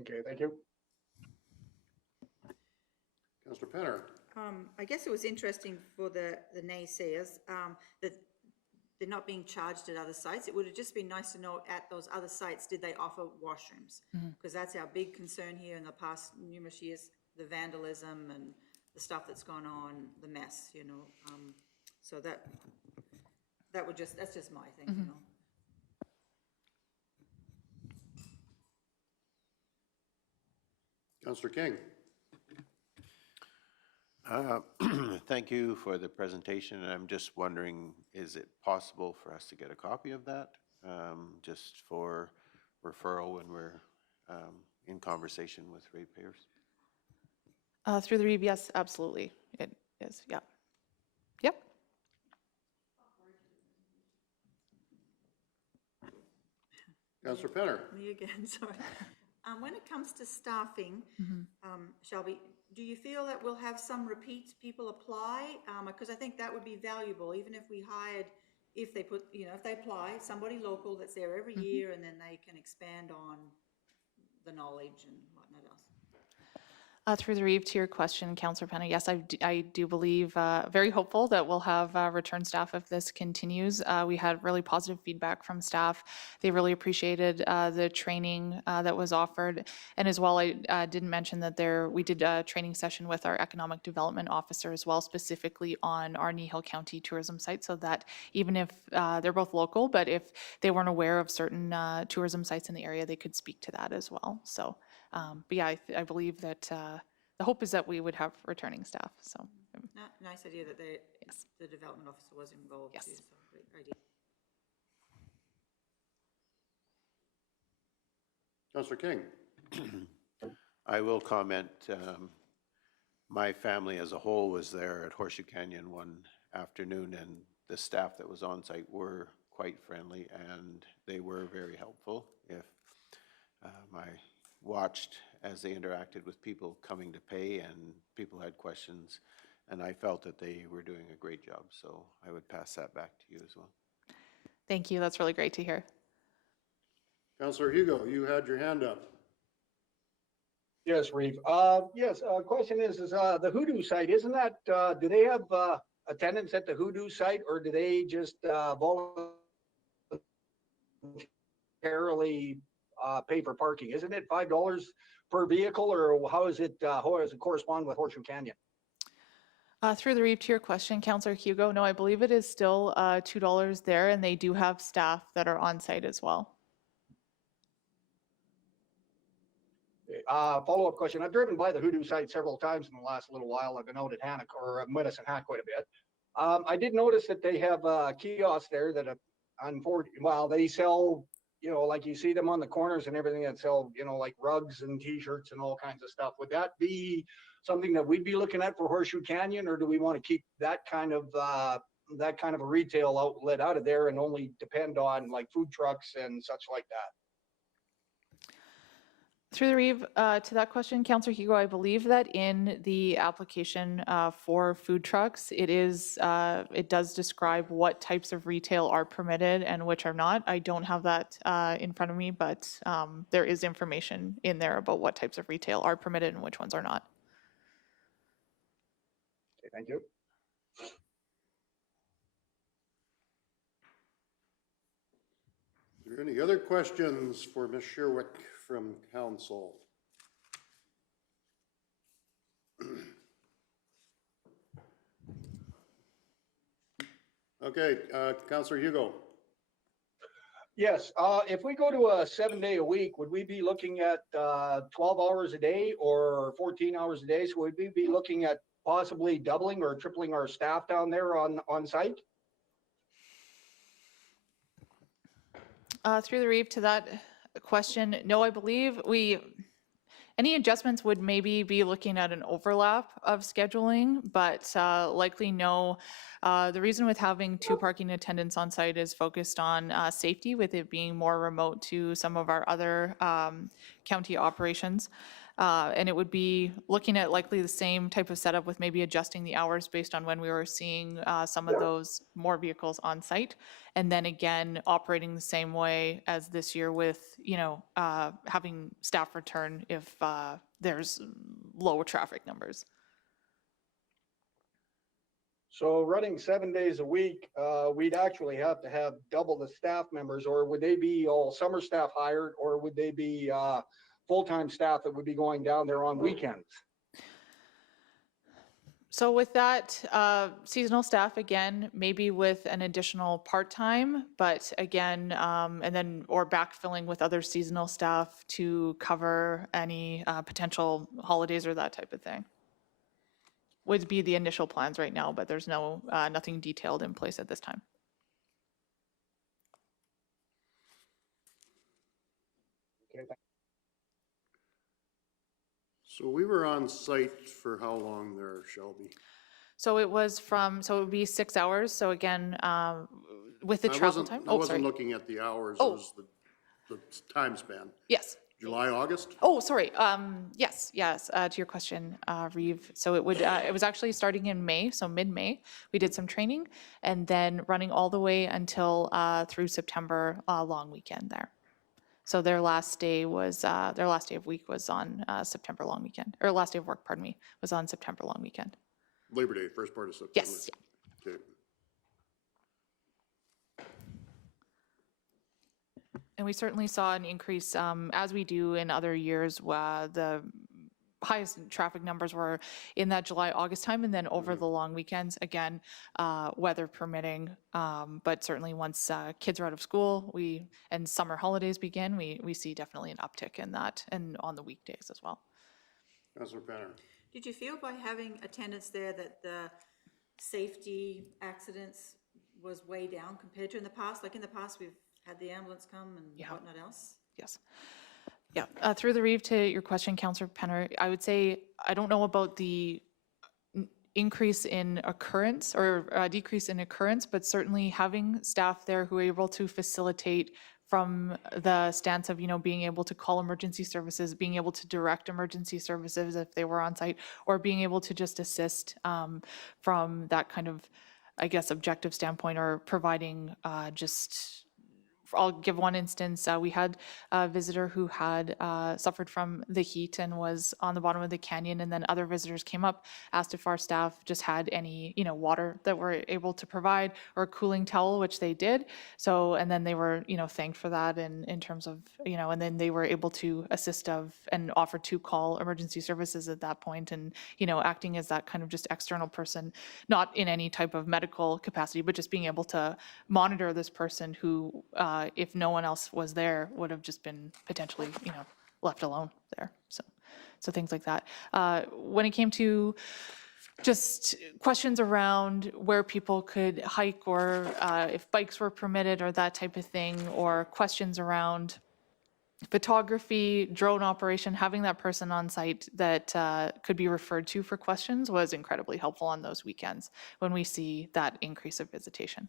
Okay, thank you. Councillor Penner? I guess it was interesting for the naysayers that they're not being charged at other sites. It would have just been nice to know at those other sites, did they offer washrooms? Because that's our big concern here in the past numerous years, the vandalism and the stuff that's gone on, the mess, so that would just, that's just my thing, Councillor King? Thank you for the presentation, and I'm just wondering, is it possible for us to get a copy of that, just for referral when we're in conversation with ratepayers? Through the Reeve, yes, absolutely, it is, yeah. Yep. Councillor Penner? Me again, sorry. When it comes to staffing, Shelby, do you feel that we'll have some repeat people apply? Because I think that would be valuable, even if we hired, if they put, if they apply, somebody local that's there every year, and then they can expand on the knowledge and whatnot else. Through the Reeve, to your question, Councillor Penna, yes, I do believe, very hopeful that we'll have return staff if this continues. We had really positive feedback from staff. They really appreciated the training that was offered. And as well, I didn't mention that we did a training session with our economic development officer as well, specifically on our Kneehill County tourism site, so that even if they're both local, but if they weren't aware of certain tourism sites in the area, they could speak to that as well. So. But yeah, I believe that the hope is that we would have returning staff, so. Nice idea that the development officer was involved. Yes. Too, so great idea. Councillor King. I will comment, my family as a whole was there at Horseshoe Canyon one afternoon, and the staff that was on site were quite friendly, and they were very helpful. If I watched as they interacted with people coming to pay, and people had questions, and I felt that they were doing a great job, so I would pass that back to you as well. Thank you, that's really great to hear. Councillor Hugo, you had your hand up. Yes, Reeve. Yes, question is the Hoodoo site, isn't that, do they have attendants at the Hoodoo site, or do they just voluntarily pay for parking? Isn't it $5 per vehicle, or how does it correspond with Horseshoe Canyon? Through the Reeve, to your question, Councillor Hugo, no, I believe it is still $2 there, and they do have staff that are on site as well. Follow-up question. I've driven by the Hoodoo site several times in the last little while. I've been out at Hannock or Medicine Hat quite a bit. I did notice that they have kiosks there that, they sell, like you see them on the corners and everything, that sell, like rugs and T-shirts and all kinds of stuff. Would that be something that we'd be looking at for Horseshoe Canyon, or do we want to keep that kind of a retail outlet out of there and only depend on like food trucks and such like that? Through the Reeve, to that question, Councillor Hugo, I believe that in the application for food trucks, it does describe what types of retail are permitted and which are not. I don't have that in front of me, but there is information in there about what types of retail are permitted and which ones are not. Okay, thank you. Are there any other questions for Ms. Sherwick from council? Okay, Councillor Hugo. Yes, if we go to a 7-day a week, would we be looking at 12 hours a day or 14 hours a day? So would we be looking at possibly doubling or tripling our staff down there on site? Through the Reeve, to that question, no, I believe any adjustments would maybe be looking at an overlap of scheduling, but likely no. The reason with having 2 parking attendants on site is focused on safety, with it being more remote to some of our other county operations. And it would be looking at likely the same type of setup with maybe adjusting the hours based on when we were seeing some of those more vehicles on site. And then again, operating the same way as this year with, having staff return if there's low traffic numbers. So running 7 days a week, we'd actually have to have double the staff members, or would they be all summer staff hired, or would they be full-time staff that would be going down there on weekends? So with that, seasonal staff, again, maybe with an additional part-time, but again, or backfilling with other seasonal staff to cover any potential holidays or that type of thing. Would be the initial plans right now, but there's nothing detailed in place at this time. Okay, So we were on site for how long there, Shelby? So it would be 6 hours. So again, with the travel time. I wasn't looking at the hours, it was the time span. Yes. July, August? Oh, sorry. Yes, to your question, Reeve. So it was actually starting in May, so mid-May. We did some training and then running all the way until through September, long weekend there. So their last day of week was on September long weekend, or last day of work, pardon me, was on September long weekend. Labor Day, first part of September? Yes, yeah. Okay. And we certainly saw an increase, as we do in other years. The highest traffic numbers were in that July, August time, and then over the long weekends, again, weather permitting. But certainly once kids are out of school, and summer holidays begin, we see definitely an uptick in that, and on the weekdays as well. Councilor Penner? Did you feel by having attendance there that the safety accidents was way down compared to in the past? Like in the past, we've had the ambulance come and whatnot else? Yes. Yeah, through the Reeve to your question, Councillor Penner, I would say I don't know about the increase in occurrence or decrease in occurrence, but certainly having staff there who are able to facilitate from the stance of, being able to call emergency services, being able to direct emergency services if they were on site, or being able to just assist from that kind of, I guess, objective standpoint, or providing I'll give one instance. We had a visitor who had suffered from the heat and was on the bottom of the canyon, and then other visitors came up, asked if our staff just had any, water that we're able to provide, or a cooling towel, which they did. So, and then they were, thanked for that, and in terms of, and then they were able to assist and offer to call emergency services at that point, and, acting as that kind of just external person, not in any type of medical capacity, but just being able to monitor this person who, if no one else was there, would have just been potentially, left alone there. So things like that. When it came to just questions around where people could hike, or if bikes were permitted, or that type of thing, or questions around photography, drone operation, having that person on site that could be referred to for questions was incredibly helpful on those weekends when we see that increase of visitation.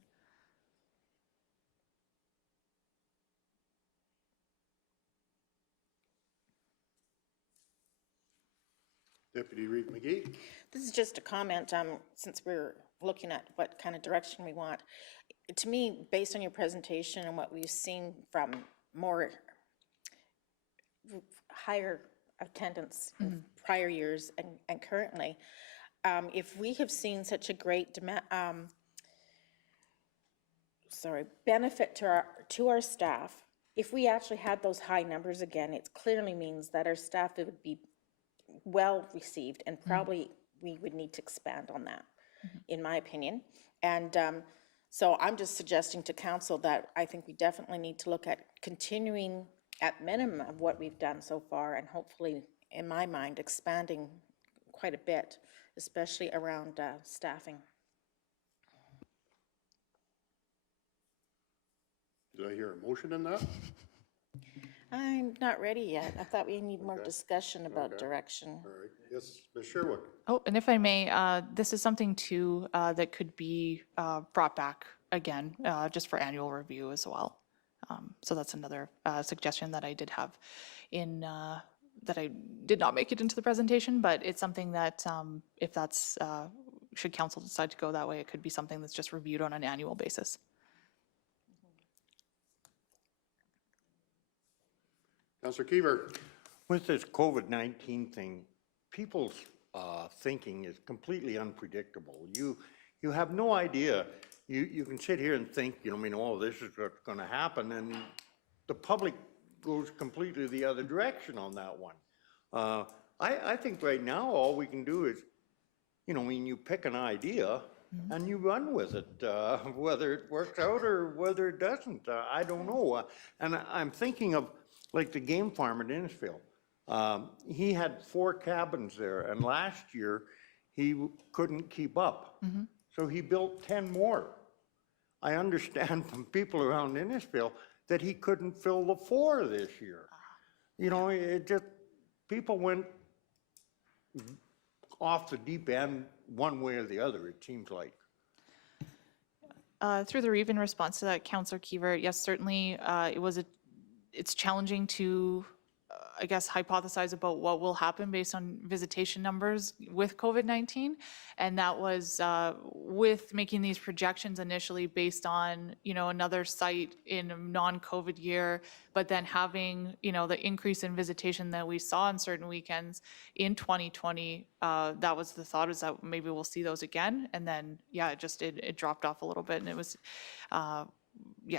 Deputy Reeve McGee? This is just a comment, since we're looking at what kind of direction we want. To me, based on your presentation and what we've seen from more higher attendance in prior years and currently, if we have seen such a great benefit to our staff, if we actually had those high numbers again, it clearly means that our staff would be well received, and probably we would need to expand on that, in my opinion. And so I'm just suggesting to council that I think we definitely need to look at continuing at minimum of what we've done so far, and hopefully, in my mind, expanding quite a bit, especially around staffing. Did I hear a motion in that? I'm not ready yet. I thought we need more discussion about direction. All right, yes, Ms. Sherwood? Oh, and if I may, this is something too that could be brought back again, just for annual review as well. So that's another suggestion that I did have in, that I did not make it into the presentation, but it's something that if that's, should council decide to go that way, it could be something that's just reviewed on an annual basis. Councilor Kiever? With this COVID-19 thing, people's thinking is completely unpredictable. You have no idea. You can sit here and think, oh, this is what's going to happen, and the public goes completely the other direction on that one. I think right now all we can do is, you pick an idea and you run with it, whether it works out or whether it doesn't. I don't know. And I'm thinking of, like, the game farm in Innisfail. He had 4 cabins there, and last year he couldn't keep up. So he built 10 more. I understand from people around Innisfail that he couldn't fill the 4 this year. It just, people went off the deep end one way or the other, it seems like. Through the Reeve, in response to that, Councillor Kiever, yes, certainly it's challenging to I guess, hypothesize about what will happen based on visitation numbers with COVID-19. And that was with making these projections initially based on, another site in a non-COVID year, but then having, the increase in visitation that we saw on certain weekends in 2020, that was the thought, is that maybe we'll see those again. And then, yeah, it dropped off a little bit, and it was,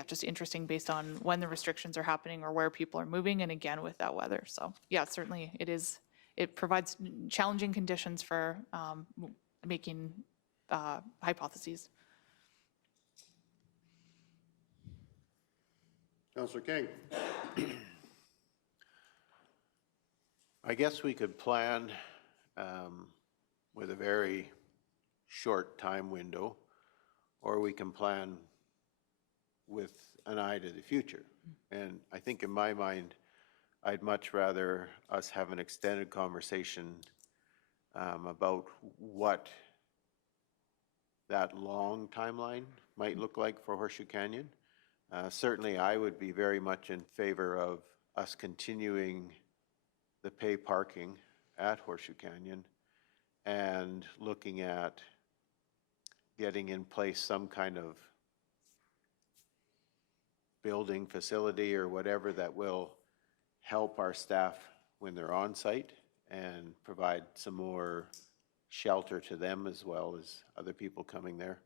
just interesting based on when the restrictions are happening or where people are moving, and again with that weather. So yeah, certainly it provides challenging conditions for making hypotheses. Councillor King. I guess we could plan with a very short time window, or we can plan with an eye to the future. And I think in my mind, I'd much rather us have an extended conversation about what that long timeline might look like for Horseshoe Canyon. Certainly, I would be very much in favor of us continuing the pay parking at Horseshoe Canyon and looking at getting in place some kind of building facility or whatever that will help our staff when they're on site and provide some more shelter to them as well as other people coming there.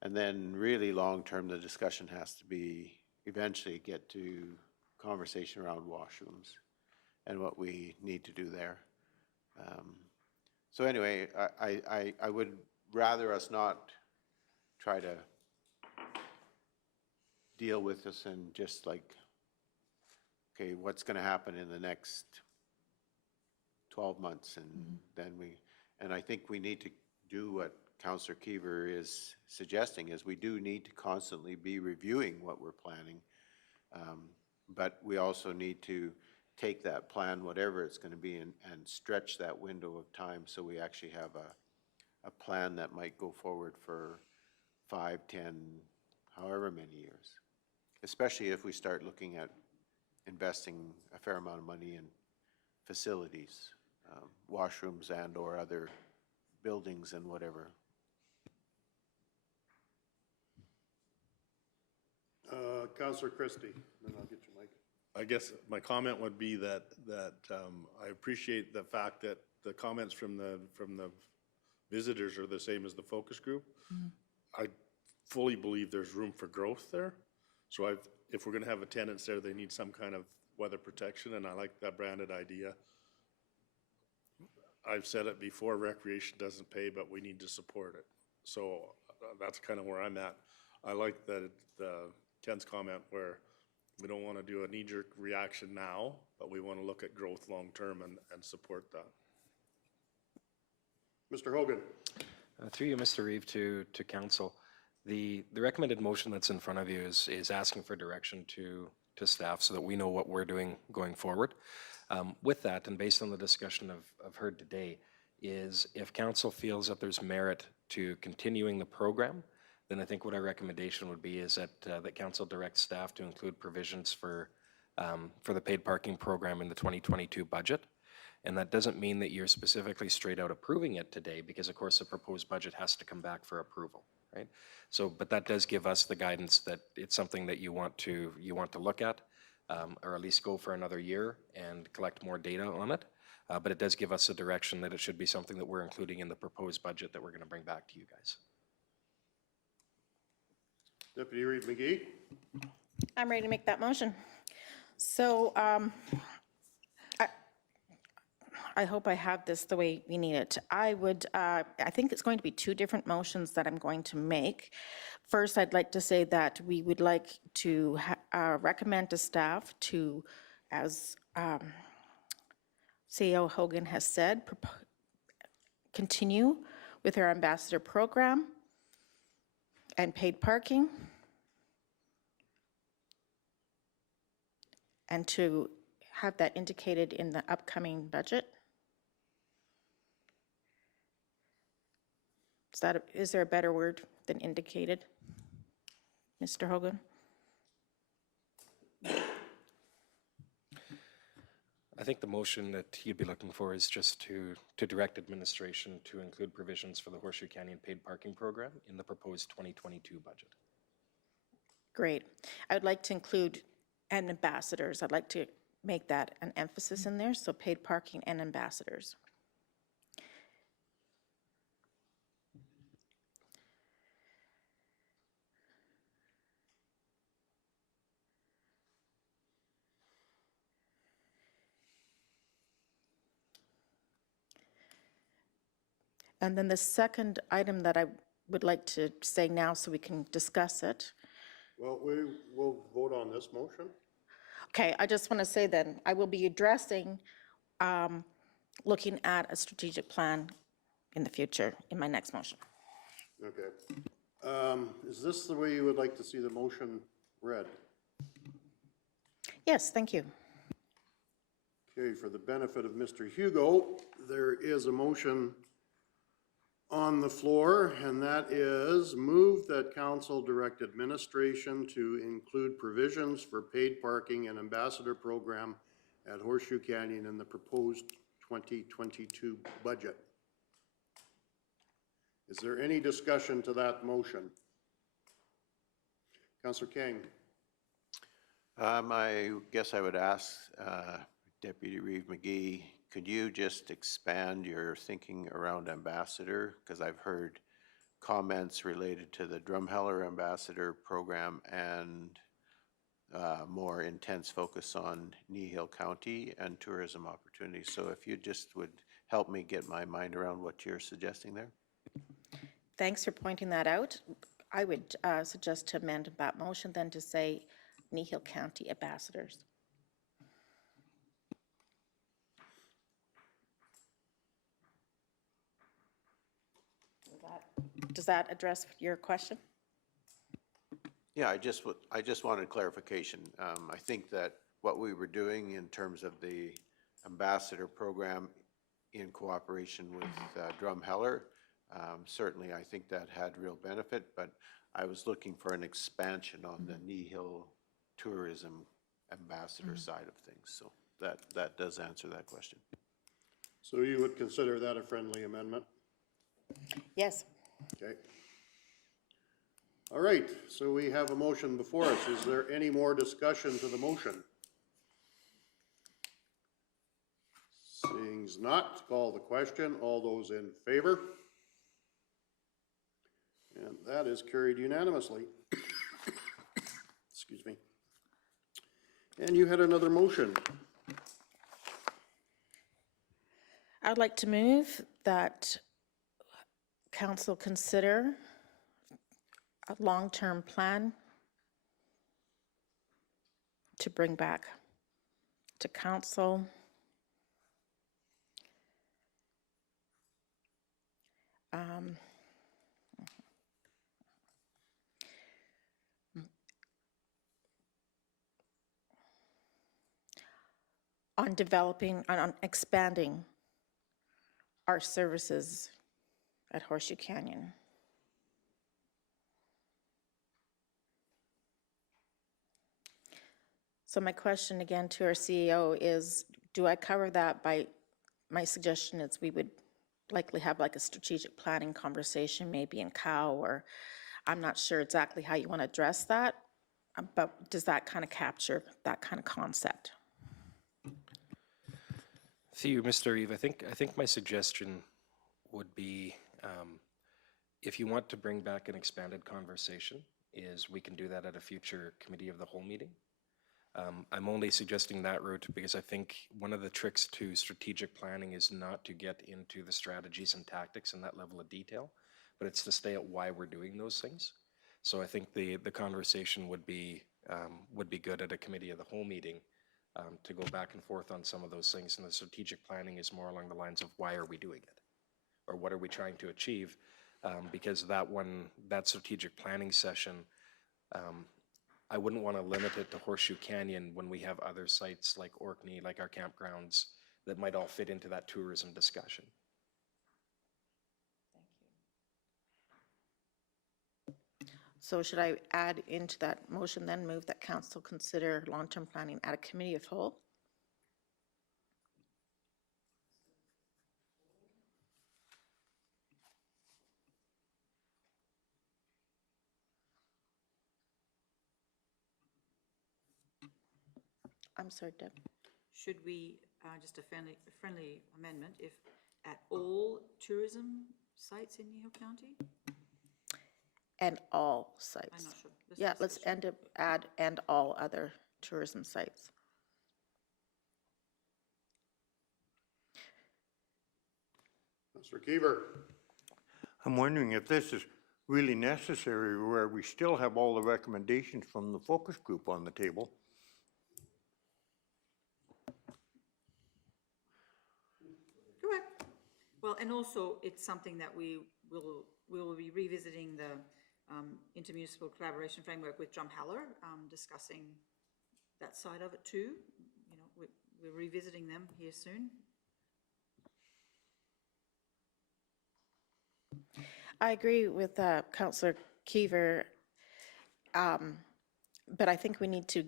And then really long-term, the discussion has to be eventually get to conversation around washrooms and what we need to do there. So anyway, I would rather us not try to deal with this and just like, okay, what's going to happen in the next 12 months? And then and I think we need to do what Councillor Keever is suggesting, is we do need to constantly be reviewing what we're planning. But we also need to take that plan, whatever it's going to be, and stretch that window of time so we actually have a plan that might go forward for 5, 10, however many years. Especially if we start looking at investing a fair amount of money in facilities, washrooms and or other buildings and whatever. Councillor Christie, then I'll get your mic. I guess my comment would be that I appreciate the fact that the comments from the visitors are the same as the focus group. I fully believe there's room for growth there. So if we're going to have attendants there, they need some kind of weather protection, and I like that branded idea. I've said it before, recreation doesn't pay, but we need to support it. So that's kind of where I'm at. I like that Ken's comment where we don't want to do a knee-jerk reaction now, but we want to look at growth long-term and support that. Mr. Hogan. Through you, Mr. Reeve, to council. The recommended motion that's in front of you is asking for direction to staff so that we know what we're doing going forward. With that, and based on the discussion I've heard today, is if council feels that there's merit to continuing the program, then I think what our recommendation would be is that council directs staff to include provisions for the paid parking program in the 2022 budget. And that doesn't mean that you're specifically straight out approving it today, because of course the proposed budget has to come back for approval, right? So, but that does give us the guidance that it's something that you want to look at, or at least go for another year and collect more data on it. But it does give us a direction that it should be something that we're including in the proposed budget that we're going to bring back to you guys. Deputy Reeve McGee. I'm ready to make that motion. So I hope I have this the way we need it. I think it's going to be two different motions that I'm going to make. First, I'd like to say that we would like to recommend to staff to, as CEO Hogan has said, continue with our ambassador program and paid parking, and to have that indicated in the upcoming budget. Is there a better word than indicated, Mr. Hogan? I think the motion that you'd be looking for is just to direct administration to include provisions for the Horseshoe Canyon paid parking program in the proposed 2022 budget. Great. I would like to include and ambassadors. I'd like to make that an emphasis in there, so paid parking and ambassadors. And then the second item that I would like to say now so we can discuss it. Well, we will vote on this motion. Okay, I just want to say then, I will be addressing, looking at a strategic plan in the future in my next motion. Okay. Is this the way you would like to see the motion read? Yes, thank you. Okay, for the benefit of Mr. Hugo, there is a motion on the floor, and that is move that council direct administration to include provisions for paid parking and ambassador program at Horseshoe Canyon in the proposed 2022 budget. Is there any discussion to that motion? Councillor King. I guess I would ask Deputy Reeve McGee, could you just expand your thinking around ambassador? Because I've heard comments related to the Drumheller ambassador program and more intense focus on Kneehill County and tourism opportunities. So if you just would help me get my mind around what you're suggesting there. Thanks for pointing that out. I would suggest to amend that motion then to say Kneehill County ambassadors. Does that address your question? Yeah, I just wanted clarification. I think that what we were doing in terms of the ambassador program in cooperation with Drumheller, certainly I think that had real benefit, but I was looking for an expansion on the Kneehill tourism ambassador side of things. So that does answer that question. So you would consider that a friendly amendment? Yes. Okay. All right, so we have a motion before us. Is there any more discussion to the motion? Seeing as not, call the question. All those in favor? And that is carried unanimously. Excuse me. And you had another motion. I'd like to move that council consider a long-term plan to bring back to council on developing, on expanding our services at Horseshoe Canyon. So my question again to our CEO is, do I cover that by, my suggestion is we would likely have like a strategic planning conversation, maybe in COW, or I'm not sure exactly how you want to address that, but does that kind of capture that kind of concept? See you, Mr. Reeve. I think my suggestion would be, if you want to bring back an expanded conversation, is we can do that at a future committee of the whole meeting. I'm only suggesting that route because I think one of the tricks to strategic planning is not to get into the strategies and tactics in that level of detail, but it's to stay at why we're doing those things. So I think the conversation would be good at a committee of the whole meeting to go back and forth on some of those things. And the strategic planning is more along the lines of why are we doing it, or what are we trying to achieve? Because that strategic planning session, I wouldn't want to limit it to Horseshoe Canyon when we have other sites like Orkney, like our campgrounds, that might all fit into that tourism discussion. So should I add into that motion then, move that council consider long-term planning at a committee of whole? I'm sorry, Deb. Should we, just a friendly amendment, if at all tourism sites in Kneehill County? And all I'm sites. not sure. The Yeah, let's specific- add and all other tourism sites. Mr. Keever? I'm wondering if this is really necessary where we still have all the recommendations from the focus group on the table. Correct. Well, and also, it's something that we will be revisiting the intermunicipal collaboration framework with Drumheller, discussing that side of it too. You know, we're revisiting them here soon. I agree with Councillor Keever, but I think we need to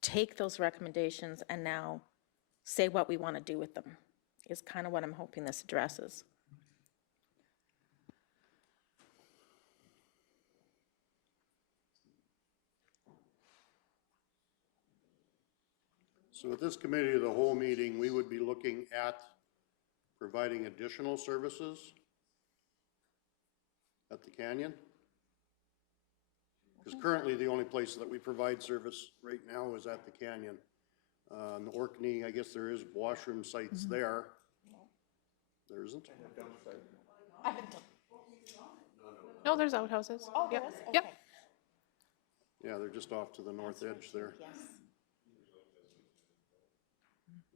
take those recommendations and now say what we want to do with them, is kind of what I'm hoping this addresses. So at this committee of the whole meeting, we would be looking at providing additional services at the canyon? Because currently, the only place that we provide service right now is at the canyon. In Orkney, I guess there is washroom sites there. There isn't? No, there's outhouses. Oh, there Yep. is? Yep. Okay. Yeah, they're just off to the north edge there. Yes.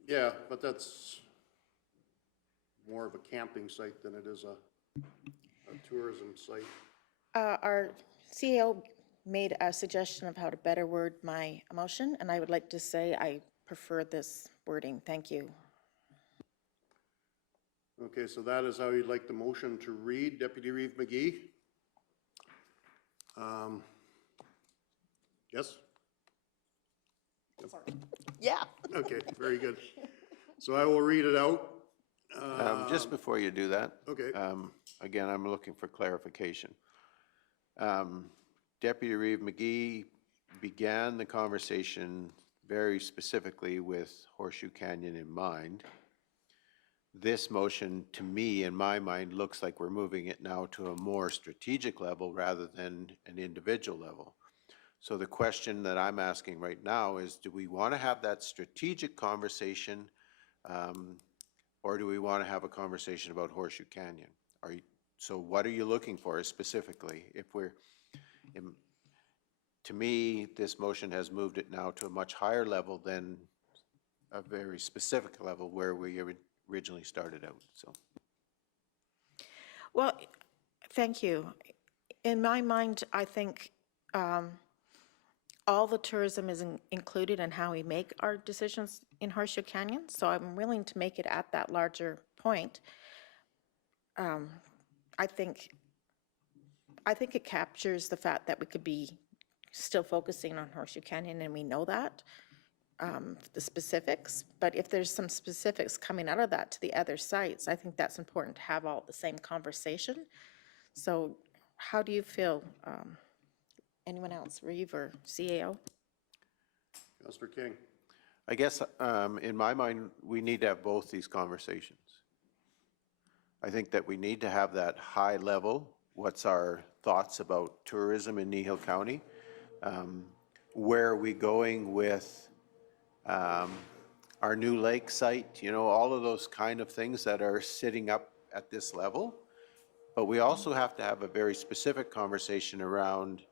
Yeah, but that's more of a camping site than it is a tourism site. Our CEO made a suggestion of how to better word my motion, and I would like to say I prefer this wording. Thank you. Okay, so that is how you'd like the motion to read, Deputy Reeve McGee? Yes? Yeah. Okay, very good. So I will read it out. Just before you do that. Okay. Again, I'm looking for clarification. Deputy Reeve McGee began the conversation very specifically with Horseshoe Canyon in mind. This motion, to me, in my mind, looks like we're moving it now to a more strategic level rather than an individual level. So the question that I'm asking right now is, do we want to have that strategic conversation, or do we want to have a conversation about Horseshoe Canyon? So what are you looking for specifically? To me, this motion has moved it now to a much higher level than a very specific level where we originally started out, so. Well, thank you. In my mind, I think all the tourism is included in how we make our decisions in Horseshoe Canyon, so I'm willing to make it at that larger point. I think it captures the fact that we could be still focusing on Horseshoe Canyon, and we know that, the specifics, but if there's some specifics coming out of that to the other sites, I think that's important to have all the same conversation. So how do you feel? Anyone else, Reeve or CAO? Councillor King. I guess, in my mind, we need to have both these conversations. I think that we need to have that high level, what's our thoughts about tourism in Kneehill County? Where are we going with our new lake site? You know, all of those kind of things that are sitting up at this level. But we also have to have a very specific conversation around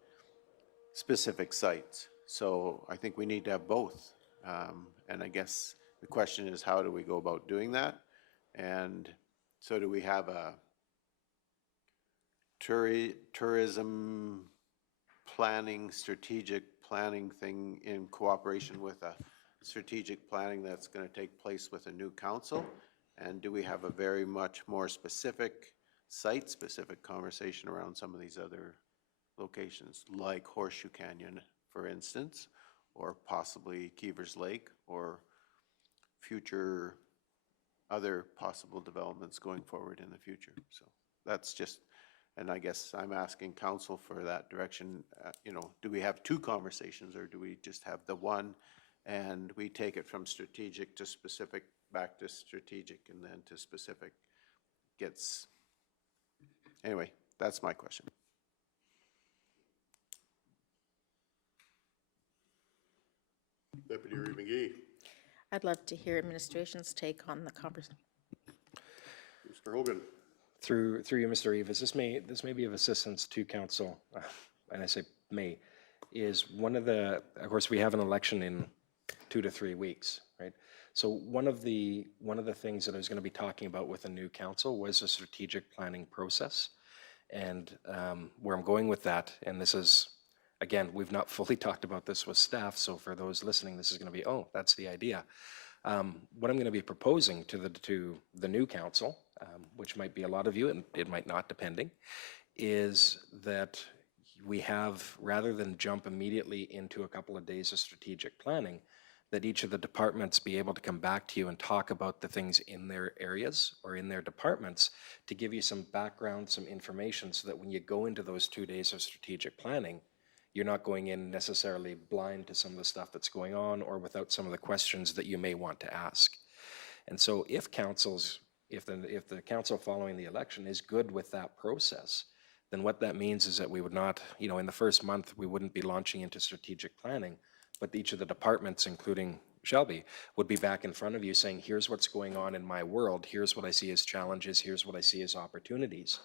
specific sites. So I think we need to have both. And I guess the question is, how do we go about doing that? And so do we have a tourism planning, strategic planning thing in cooperation with a strategic planning that's going to take place with a new council? And do we have a very much more specific, site-specific conversation around some of these other locations, like Horseshoe Canyon, for instance, or possibly Keever's Lake, or future other possible developments going forward in the future? So that's just, and I guess I'm asking council for that direction. You know, do we have two conversations, or do we just have the one and we take it from strategic to specific, back to strategic, and then to specific gets, anyway, that's my question. Deputy Reeve McGee. I'd love to hear administration's take on the conversation. Mr. Hogan. Through you, Mr. Rivas, this may be of assistance to council, and I say may, is one of the, of course, we have an election in 2 to 3 weeks, right? So one of the things that I was going to be talking about with the new council was a strategic planning process. And where I'm going with that, and this is, again, we've not fully talked about this with staff, so for those listening, this is going to be, oh, that's the idea. What I'm going to be proposing to the new council, which might be a lot of you, and it might not, depending, is that we have, rather than jump immediately into a couple of days of strategic planning, that each of the departments be able to come back to you and talk about the things in their areas or in their departments to give you some background, some information, so that when you go into those 2 days of strategic planning, you're not going in necessarily blind to some of the stuff that's going on or without some of the questions that you may want to ask. And so if the council following the election is good with that process, then what that means is that we would not, in the first month, we wouldn't be launching into strategic planning, but each of the departments, including Shelby, would be back in front of you saying, here's what's going on in my world, here's what I see as challenges, here's what I see as opportunities,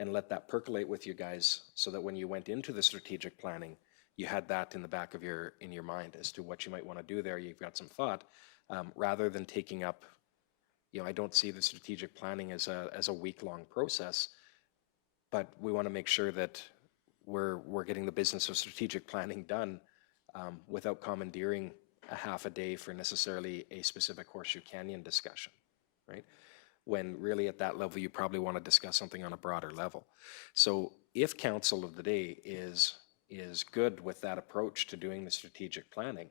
and let that percolate with you guys so that when you went into the strategic planning, you had that in the back of your mind as to what you might want to do there. You've got some thought, rather than taking up, I don't see the strategic planning as a week-long process, but we want to make sure that we're getting the business of strategic planning done without commandeering a half a day for necessarily a specific Horseshoe Canyon discussion, right? When really at that level, you probably want to discuss something on a broader level. So if council of the day is good with that approach to doing the strategic planning,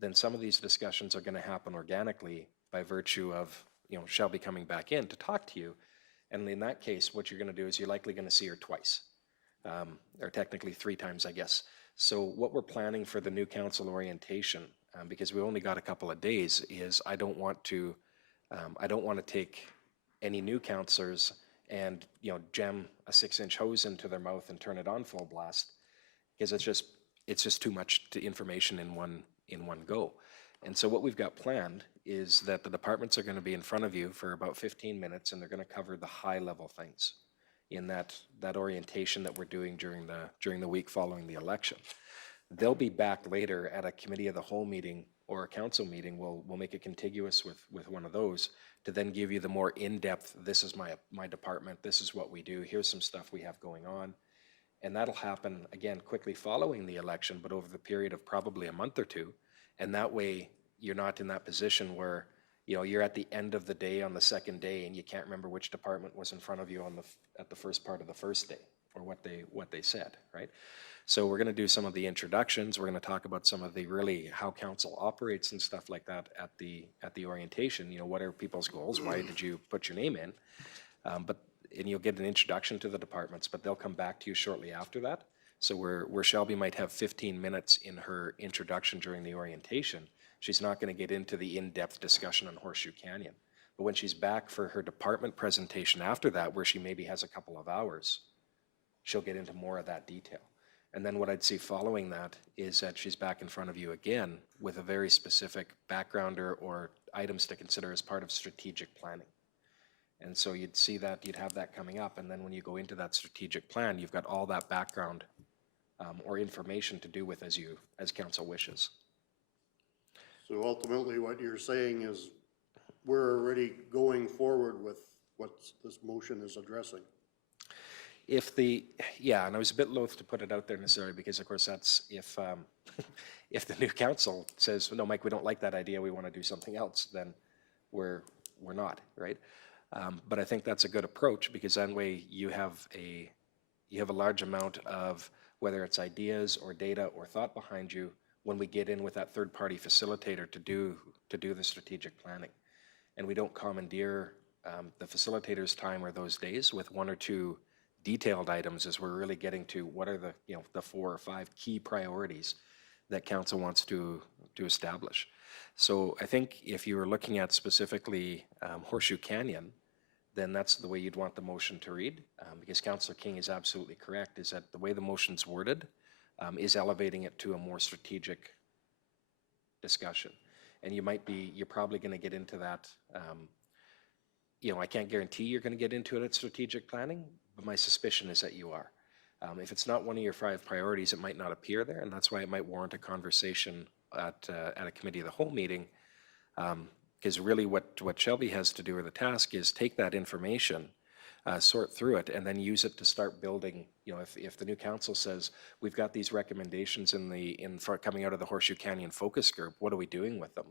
then some of these discussions are going to happen organically by virtue of, Shelby coming back in to talk to you. And in that case, what you're going to do is you're likely going to see her twice, or technically 3 times, I guess. So what we're planning for the new council orientation, because we only got a couple of days, is I don't want to take any new councillors and jam a 6-inch hose into their mouth and turn it on full blast, because it's just too much information in one go. And so what we've got planned is that the departments are going to be in front of you for about 15 minutes, and they're going to cover the high level things in that orientation that we're doing during the week following the election. They'll be back later at a committee of the whole meeting or a council meeting. We'll make it contiguous with one of those to then give you the more in-depth, this is my department, this is what we do, here's some stuff we have going on. And that'll happen, again, quickly following the election, but over the period of probably a month or two. And that way, you're not in that position where, you're at the end of the day on the second day and you can't remember which department was in front of you at the first part of the first day or what they said, right? So we're going to do some of the introductions. We're going to talk about some of the really how council operates and stuff like that at the orientation. What are people's goals? Why did you put your name in? And you'll get an introduction to the departments, but they'll come back to you shortly after that. So where Shelby might have 15 minutes in her introduction during the orientation, she's not going to get into the in-depth discussion on Horseshoe Canyon. But when she's back for her department presentation after that, where she maybe has a couple of hours, she'll get into more of that detail. And then what I'd see following that is that she's back in front of you again with a very specific backgrounder or items to consider as part of strategic planning. And so you'd see that, you'd have that coming up, and then when you go into that strategic plan, you've got all that background or information to do with as council wishes. So ultimately, what you're saying is we're already going forward with what this motion is addressing. And I was a bit loath to put it out there necessarily because, of course, that's if the new council says, no, Mike, we don't like that idea, we want to do something else, then we're not, right? But I think that's a good approach because that way you have a large amount of whether it's ideas or data or thought behind you when we get in with that third-party facilitator to do the strategic planning. And we don't commandeer the facilitator's time or those days with 1 or 2 detailed items as we're really getting to what are the 4 or 5 key priorities that council wants to establish. So I think if you were looking at specifically Horseshoe Canyon, then that's the way you'd want the motion to read, because Councillor King is absolutely correct, is that the way the motion's worded is elevating it to a more strategic discussion. And you're probably going to get into that, I can't guarantee you're going to get into it at strategic planning, but my suspicion is that you are. If it's not one of your 5 priorities, it might not appear there, and that's why it might warrant a conversation at a committee of the whole meeting. Because really what Shelby has to do, or the task, is take that information, sort through it, and then use it to start building. If the new council says, we've got these recommendations coming out of the Horseshoe Canyon focus group, what are we doing with them?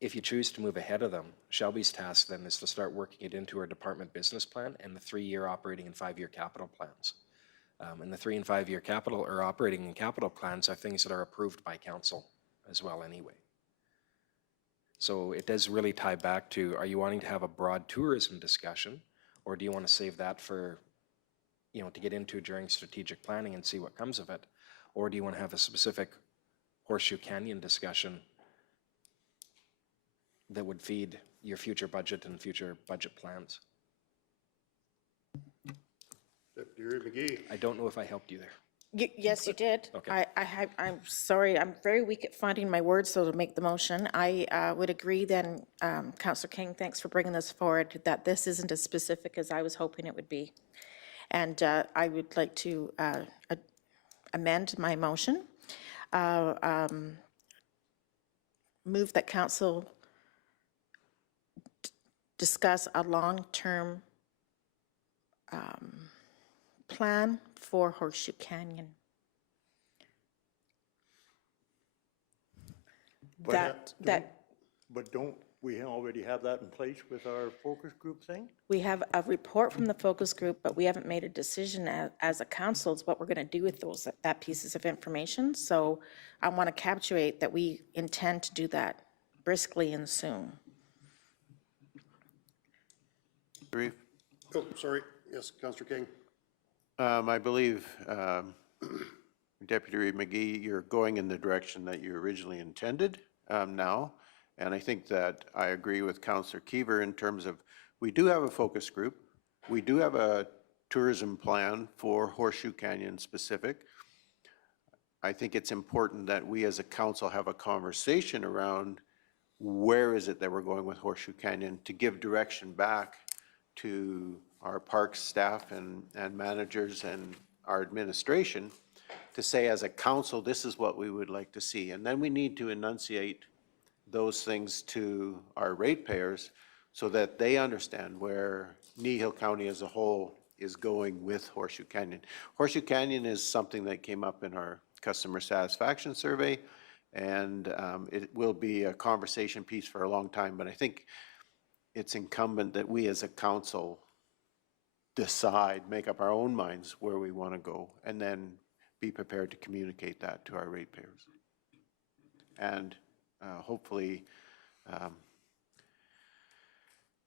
If you choose to move ahead of them, Shelby's task then is to start working it into our department business plan and the 3-year operating and 5-year capital plans. And the 3 and 5-year capital or operating and capital plans are things that are approved by council as well anyway. So it does really tie back to, are you wanting to have a broad tourism discussion, or do you want to save that for, to get into during strategic planning and see what comes of it? Or do you want to have a specific Horseshoe Canyon discussion that would feed your future budget and future budget plans? Deputy McGee. I don't know if I helped you there. Yes, you did. Okay. I'm sorry, I'm very weak at finding my words, so to make the motion. I would agree then, Councillor King, thanks for bringing this forward, that this isn't as specific as I was hoping it would be. And I would like to amend my motion. Move that council discuss a long-term plan for Horseshoe Canyon. But don't we already have that in place with our focus group thing? We have a report from the focus group, but we haven't made a decision as a council as what we're going to do with that pieces of information. So I want to capturate that we intend to do that briskly and soon. Reeve? Oh, sorry. Yes, Councillor King. I believe, Deputy Reeve McGee, you're going in the direction that you originally intended now. And I think that I agree with Councillor Keever in terms of, we do have a focus group. We do have a tourism plan for Horseshoe Canyon specific. I think it's important that we as a council have a conversation around where is it that we're going with Horseshoe Canyon, to give direction back to our parks staff and managers and our administration to say, as a council, this is what we would like to see. And then we need to enunciate those things to our ratepayers so that they understand where Kneehill County as a whole is going with Horseshoe Canyon. Horseshoe Canyon is something that came up in our customer satisfaction survey, and it will be a conversation piece for a long time, but I think it's incumbent that we as a council decide, make up our own minds where we want to go, and then be prepared to communicate that to our ratepayers. And hopefully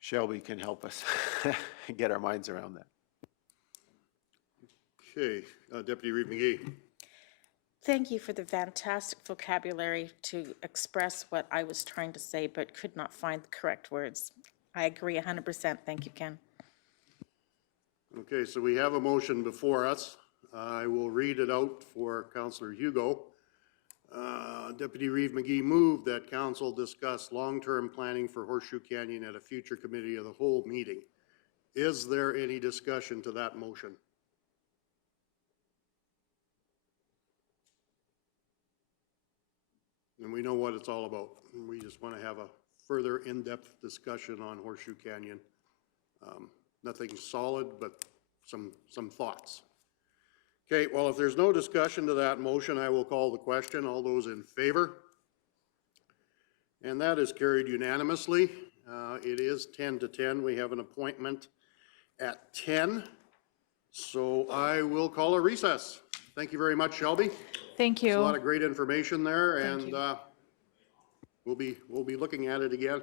Shelby can help us get our minds around that. Okay, Deputy Reeve McGee. Thank you for the fantastic vocabulary to express what I was trying to say, but could not find the correct words. I agree 100%. Thank you, Ken. Okay, so we have a motion before us. I will read it out for Councillor Hugo. Deputy Reeve McGee moved that council discuss long-term planning for Horseshoe Canyon at a future committee of the whole meeting. Is there any discussion to that motion? And we know what it's all about. We just want to have a further in-depth discussion on Horseshoe Canyon. Nothing solid, but some thoughts. Okay, well, if there's no discussion to that motion, I will call the question. All those in favor? And that is carried unanimously. It is 10 to 10. We have an appointment at 10. So I will call a recess. Thank you very much, Shelby. Thank There's you. a lot of great information there, and we'll be looking at it again.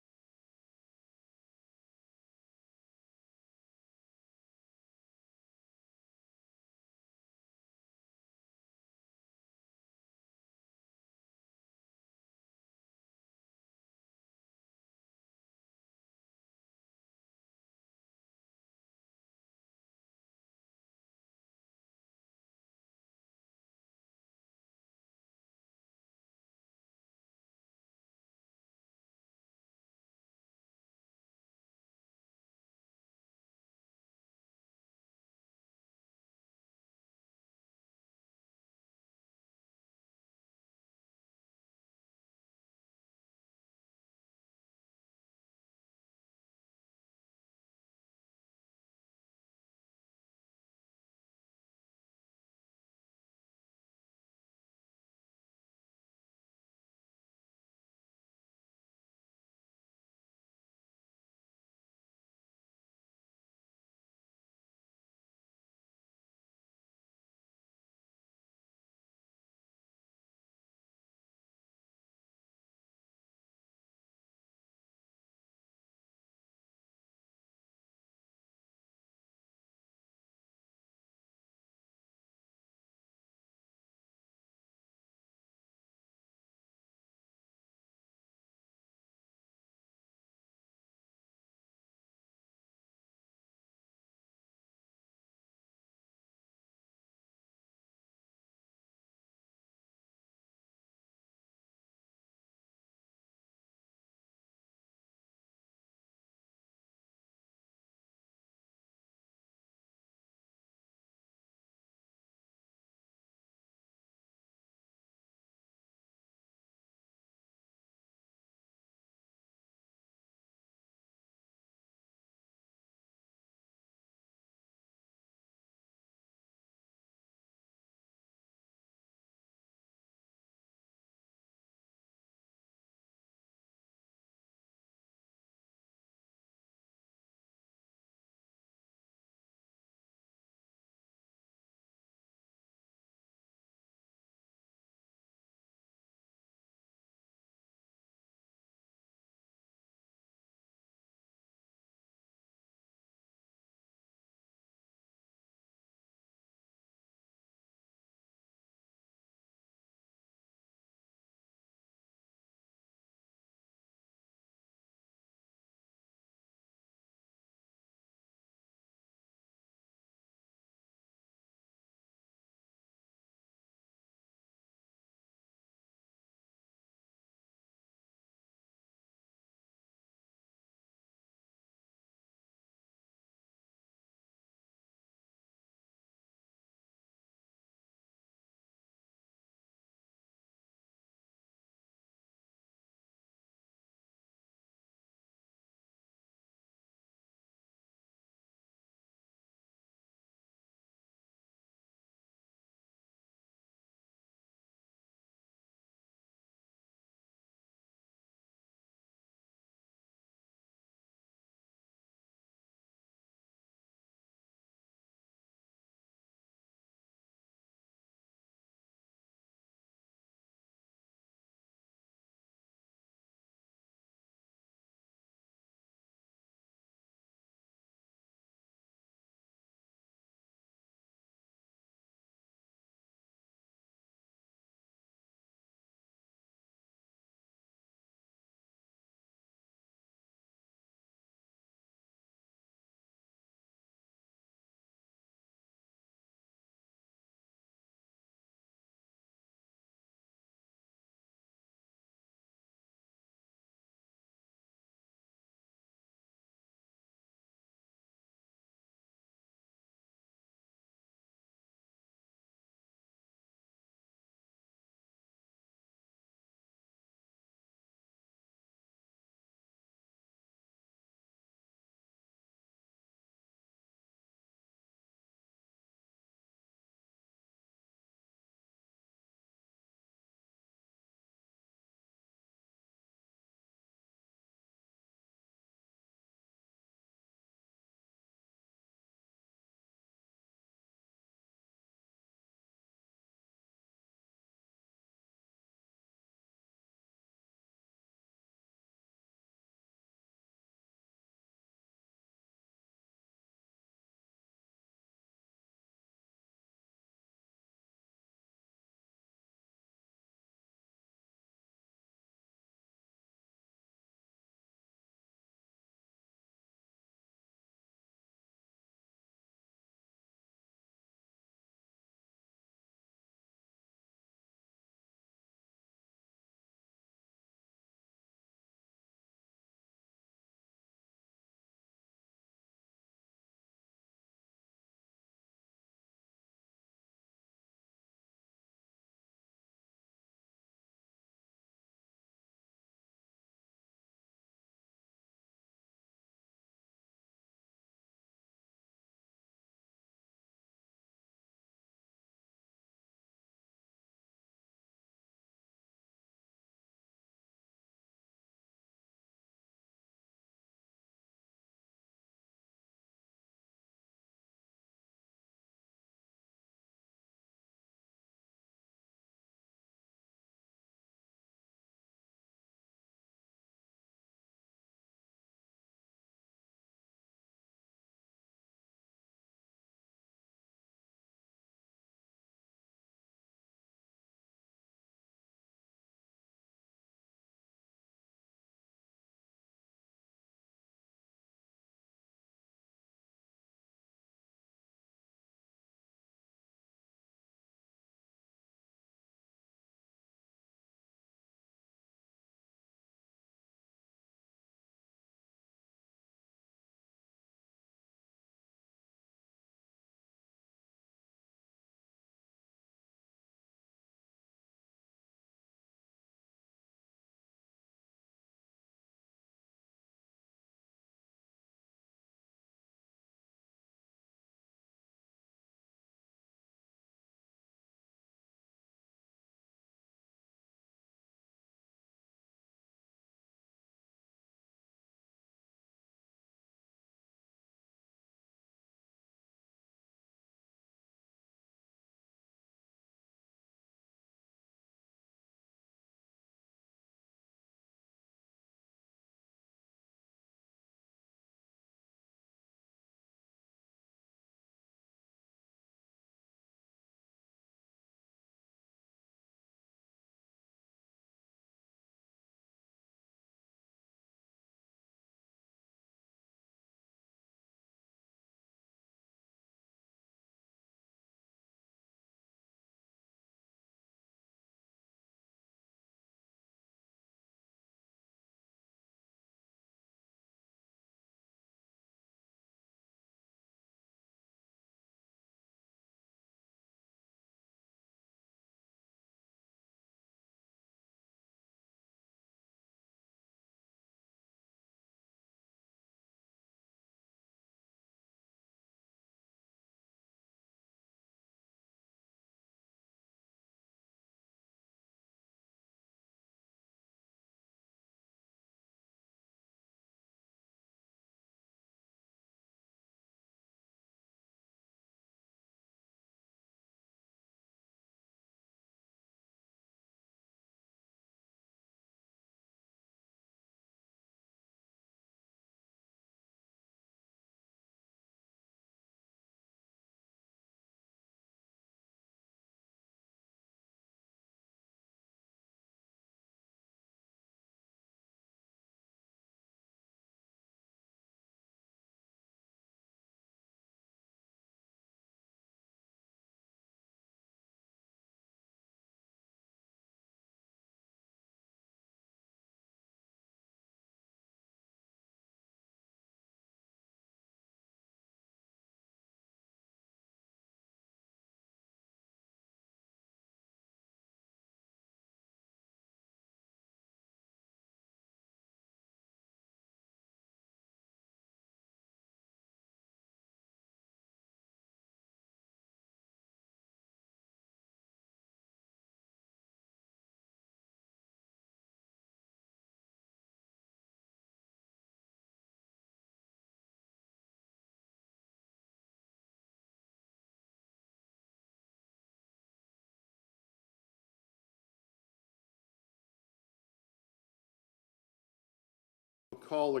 call the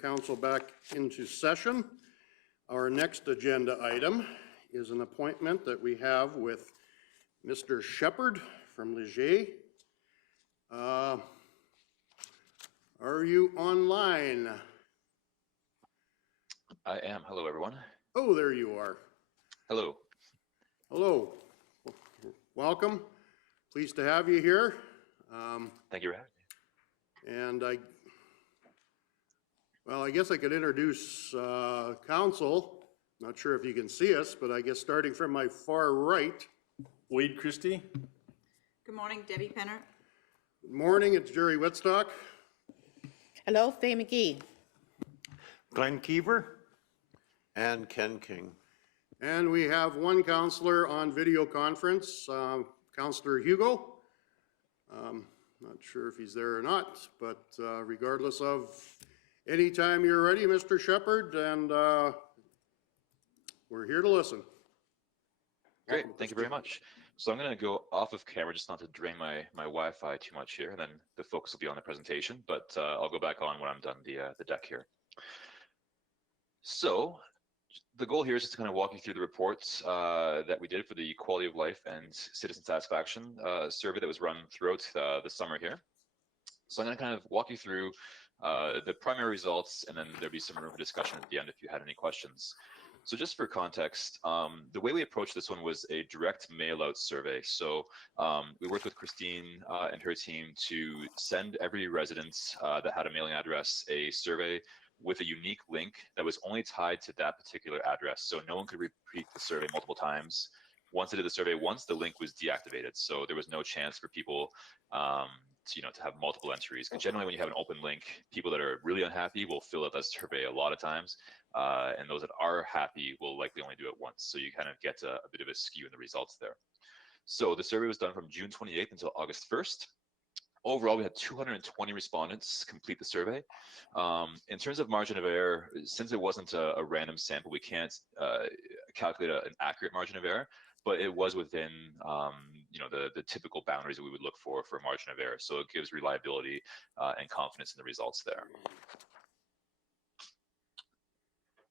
council back into session. Our next agenda item is an appointment that we have with Mr. Sheppard from Leger. Are you online? I am. Hello, everyone. Oh, there you are. Hello. Hello. Welcome. Pleased to have you here. Thank you for having me. And I guess I could introduce council. Not sure if you can see us, but I guess starting from my far right. Wade Christie? Good morning, Debbie Penner. Good morning, it's Jerry Whitstock. Hello, Faye McGee. Glenn Keever? And Ken King. And we have one counselor on video conference, Counselor Hugo. Not sure if he's there or not, but regardless of, anytime you're ready, Mr. Sheppard, and we're here to listen. Great. Thank you very much. So I'm going to go off of camera just not to drain my Wi-Fi too much here, and then the focus will be on the presentation, but I'll go back on when I'm done the deck here. So the goal here is just to kind of walk you through the reports that we did for the quality of life and citizen satisfaction survey that was run throughout the summer here. So I'm going to kind of walk you through the primary results, and then there'll be some room for discussion at the end if you had any questions. So just for context, the way we approached this one was a direct mail-out survey. So we worked with Christine and her team to send every resident that had a mailing address a survey with a unique link that was only tied to that particular address. So no one could repeat the survey multiple times. Once they did the survey once, the link was deactivated. So there was no chance for people to have multiple entries. Because generally when you have an open link, people that are really unhappy will fill out that survey a lot of times. And those that are happy will likely only do it once. So you kind of get a bit of a skew in the results there. So the survey was done from June 28th until August 1st. Overall, we had 220 respondents complete the survey. In terms of margin of error, since it wasn't a random sample, we can't calculate an accurate margin of error, but it was within the typical boundaries that we would look for a margin of error. So it gives reliability and confidence in the results there.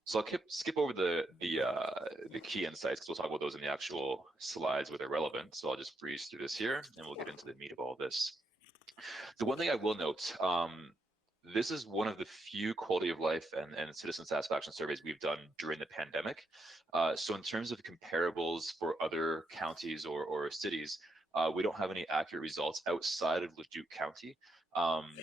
So I'll skip over the key insights because we'll talk about those in the actual slides where they're relevant. So I'll just breeze through this here and we'll get into the meat of all this. The one thing I will note, this is one of the few quality of life and citizen satisfaction surveys we've done during the pandemic. So in terms of comparables for other counties or cities, we don't have any accurate results outside of Leduc County,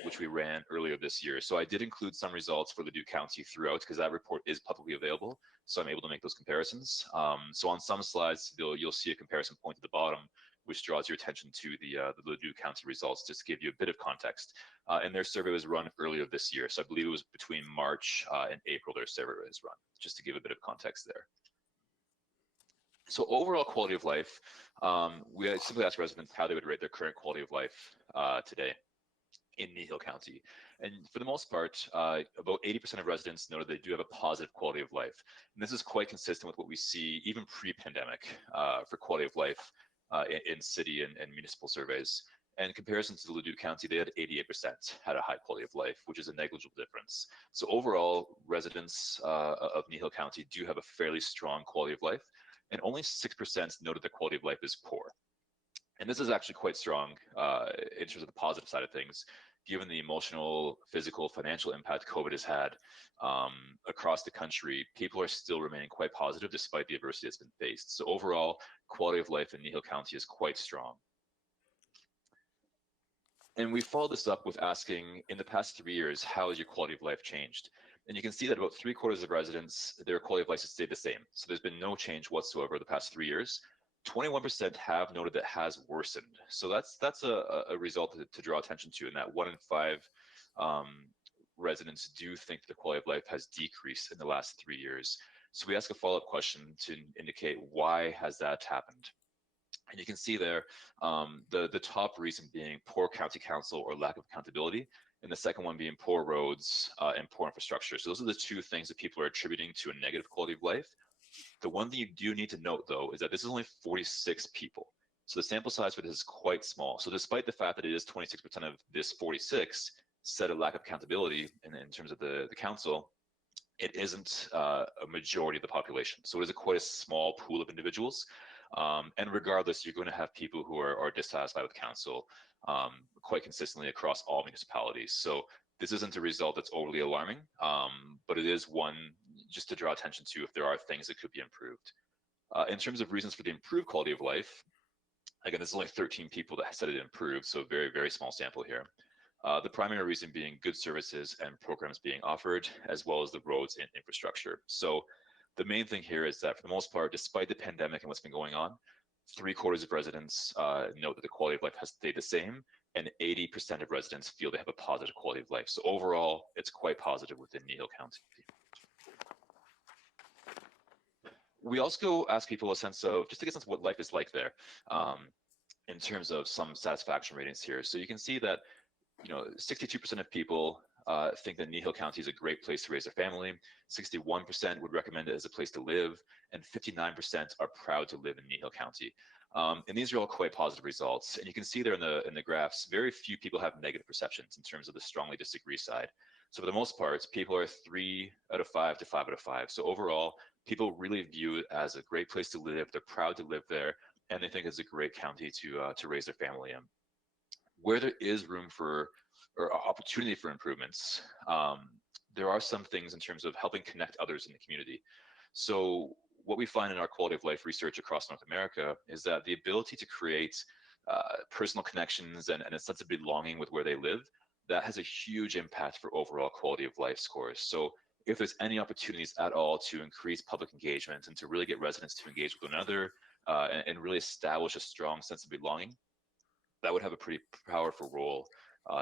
which we ran earlier this year. So I did include some results for Leduc County throughout because that report is publicly available. So I'm able to make those comparisons. So on some slides, you'll see a comparison point at the bottom, which draws your attention to the Leduc County results, just to give you a bit of context. And their survey was run earlier this year. So I believe it was between March and April their survey was run, just to give a bit of context there. So overall quality of life, we simply asked residents how they would rate their current quality of life today in Kneehill County. And for the most part, about 80% of residents noted they do have a positive quality of life. And this is quite consistent with what we see even pre-pandemic for quality of life in city and municipal surveys. And in comparison to the Leduc County, they had 88% had a high quality of life, which is a negligible difference. So overall, residents of Kneehill County do have a fairly strong quality of life, and only 6% noted their quality of life is poor. And this is actually quite strong in terms of the positive side of things, given the emotional, physical, financial impact COVID has had across the country. People are still remaining quite positive despite the adversity that's been faced. So overall, quality of life in Kneehill County is quite strong. And we followed this up with asking, in the past 3 years, how has your quality of life changed? And you can see that about 3/4 of residents, their quality of life has stayed the same. So there's been no change whatsoever the past 3 years. 21% have noted that has worsened. So that's a result to draw attention to, and that 1 in 5 residents do think the quality of life has decreased in the last 3 years. So we ask a follow-up question to indicate why has that happened. And you can see there the top reason being poor county council or lack of accountability, and the second one being poor roads and poor infrastructure. So those are the two things that people are attributing to a negative quality of life. The one thing you do need to note, though, is that this is only 46 people. So the sample size for this is quite small. So despite the fact that it is 26% of this 46, said a lack of accountability in terms of the council, it isn't a majority of the population. So it is quite a small pool of individuals. And regardless, you're going to have people who are dissatisfied with council quite consistently across all municipalities. So this isn't a result that's overly alarming, but it is one just to draw attention to if there are things that could be improved. In terms of reasons for the improved quality of life, again, there's only 13 people that said it improved, so very, very small sample here. The primary reason being good services and programs being offered, as well as the roads and infrastructure. So the main thing here is that for the most part, despite the pandemic and what's been going on, 3/4 of residents note that the quality of life has stayed the same, and 80% of residents feel they have a positive quality of life. So overall, it's quite positive within Kneehill County. We also ask people a sense of, just to get a sense of what life is like there, in terms of some satisfaction ratings here. So you can see that 62% of people think that Kneehill County is a great place to raise their family. 61% would recommend it as a place to live, and 59% are proud to live in Kneehill County. And these are all quite positive results. And you can see there in the graphs, very few people have negative perceptions in terms of the strongly disagree side. So for the most part, people are 3 out of 5 to 5 out of 5. So overall, people really view it as a great place to live. They're proud to live there, and they think it's a great county to raise their family in. Where there is room for or opportunity for improvements, there are some things in terms of helping connect others in the community. So what we find in our quality of life research across North America is that the ability to create personal connections and a sense of belonging with where they live, that has a huge impact for overall quality of life scores. So if there's any opportunities at all to increase public engagement and to really get residents to engage with one another and really establish a strong sense of belonging, that would have a pretty powerful role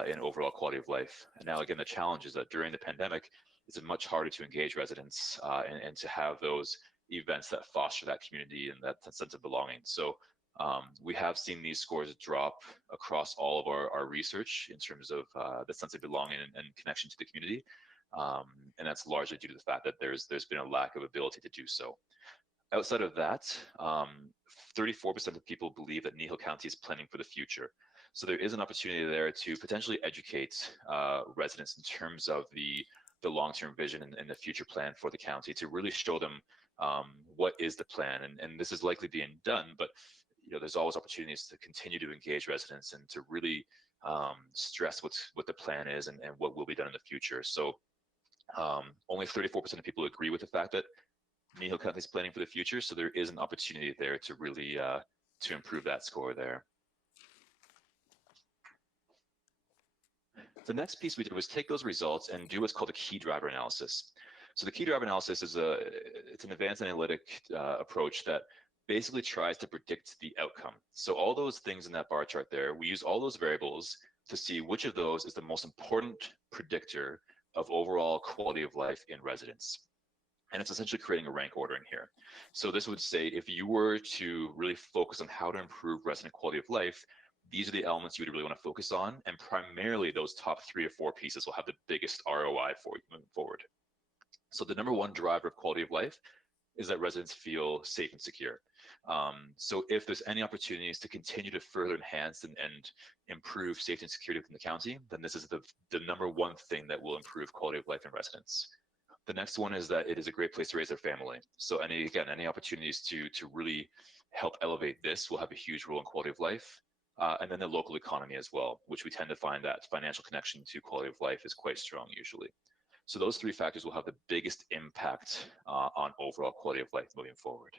in overall quality of life. And now, again, the challenge is that during the pandemic, it's much harder to engage residents and to have those events that foster that community and that sense of belonging. So we have seen these scores drop across all of our research in terms of the sense of belonging and connection to the community. And that's largely due to the fact that there's been a lack of ability to do so. Outside of that, 34% of people believe that Kneehill County is planning for the future. So there is an opportunity there to potentially educate residents in terms of the long-term vision and the future plan for the county, to really show them what is the plan. And this is likely being done, but there's always opportunities to continue to engage residents and to really stress what the plan is and what will be done in the future. So only 34% of people agree with the fact that Kneehill County is planning for the future. So there is an opportunity there to really to improve that score there. The next piece we did was take those results and do what's called a key driver analysis. So the key driver analysis is it's an advanced analytic approach that basically tries to predict the outcome. So all those things in that bar chart there, we use all those variables to see which of those is the most important predictor of overall quality of life in residents. And it's essentially creating a rank ordering here. So this would say, if you were to really focus on how to improve resident quality of life, these are the elements you would really want to focus on. And primarily those top 3 or 4 pieces will have the biggest ROI for you moving forward. So the number one driver of quality of life is that residents feel safe and secure. So if there's any opportunities to continue to further enhance and improve safety and security within the county, then this is the number one thing that will improve quality of life in residents. The next one is that it is a great place to raise their family. So any opportunities to really help elevate this will have a huge role in quality of life. And then the local economy as well, which we tend to find that financial connection to quality of life is quite strong usually. So those 3 factors will have the biggest impact on overall quality of life moving forward.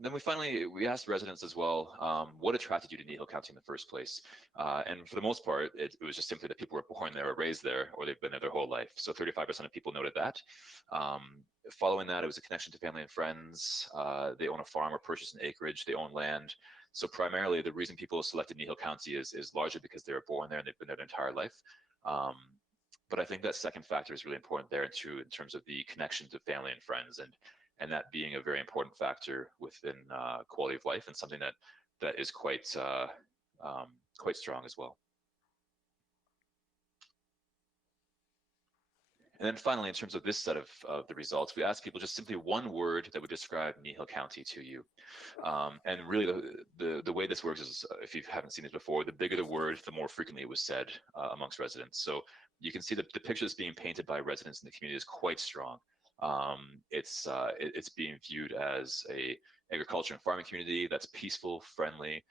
Then we asked residents as well, what attracted you to Kneehill County in the first place? And for the most part, it was just simply that people were born there or raised there, or they've been there their whole life. So 35% of people noted that. Following that, it was a connection to family and friends. They own a farm or purchase an acreage. They own land. So primarily, the reason people selected Kneehill County is largely because they were born there and they've been there their entire life. But I think that second factor is really important there too, in terms of the connection to family and friends, and that being a very important factor within quality of life, and something that is quite strong as well. And then finally, in terms of this set of the results, we asked people just simply one word that would describe Kneehill County to you. And really, the way this works is, if you haven't seen this before, the bigger the word, the more frequently it was said amongst residents. So you can see that the picture that's being painted by residents in the community is quite strong. It's being viewed as a agriculture and farming community that's peaceful, friendly,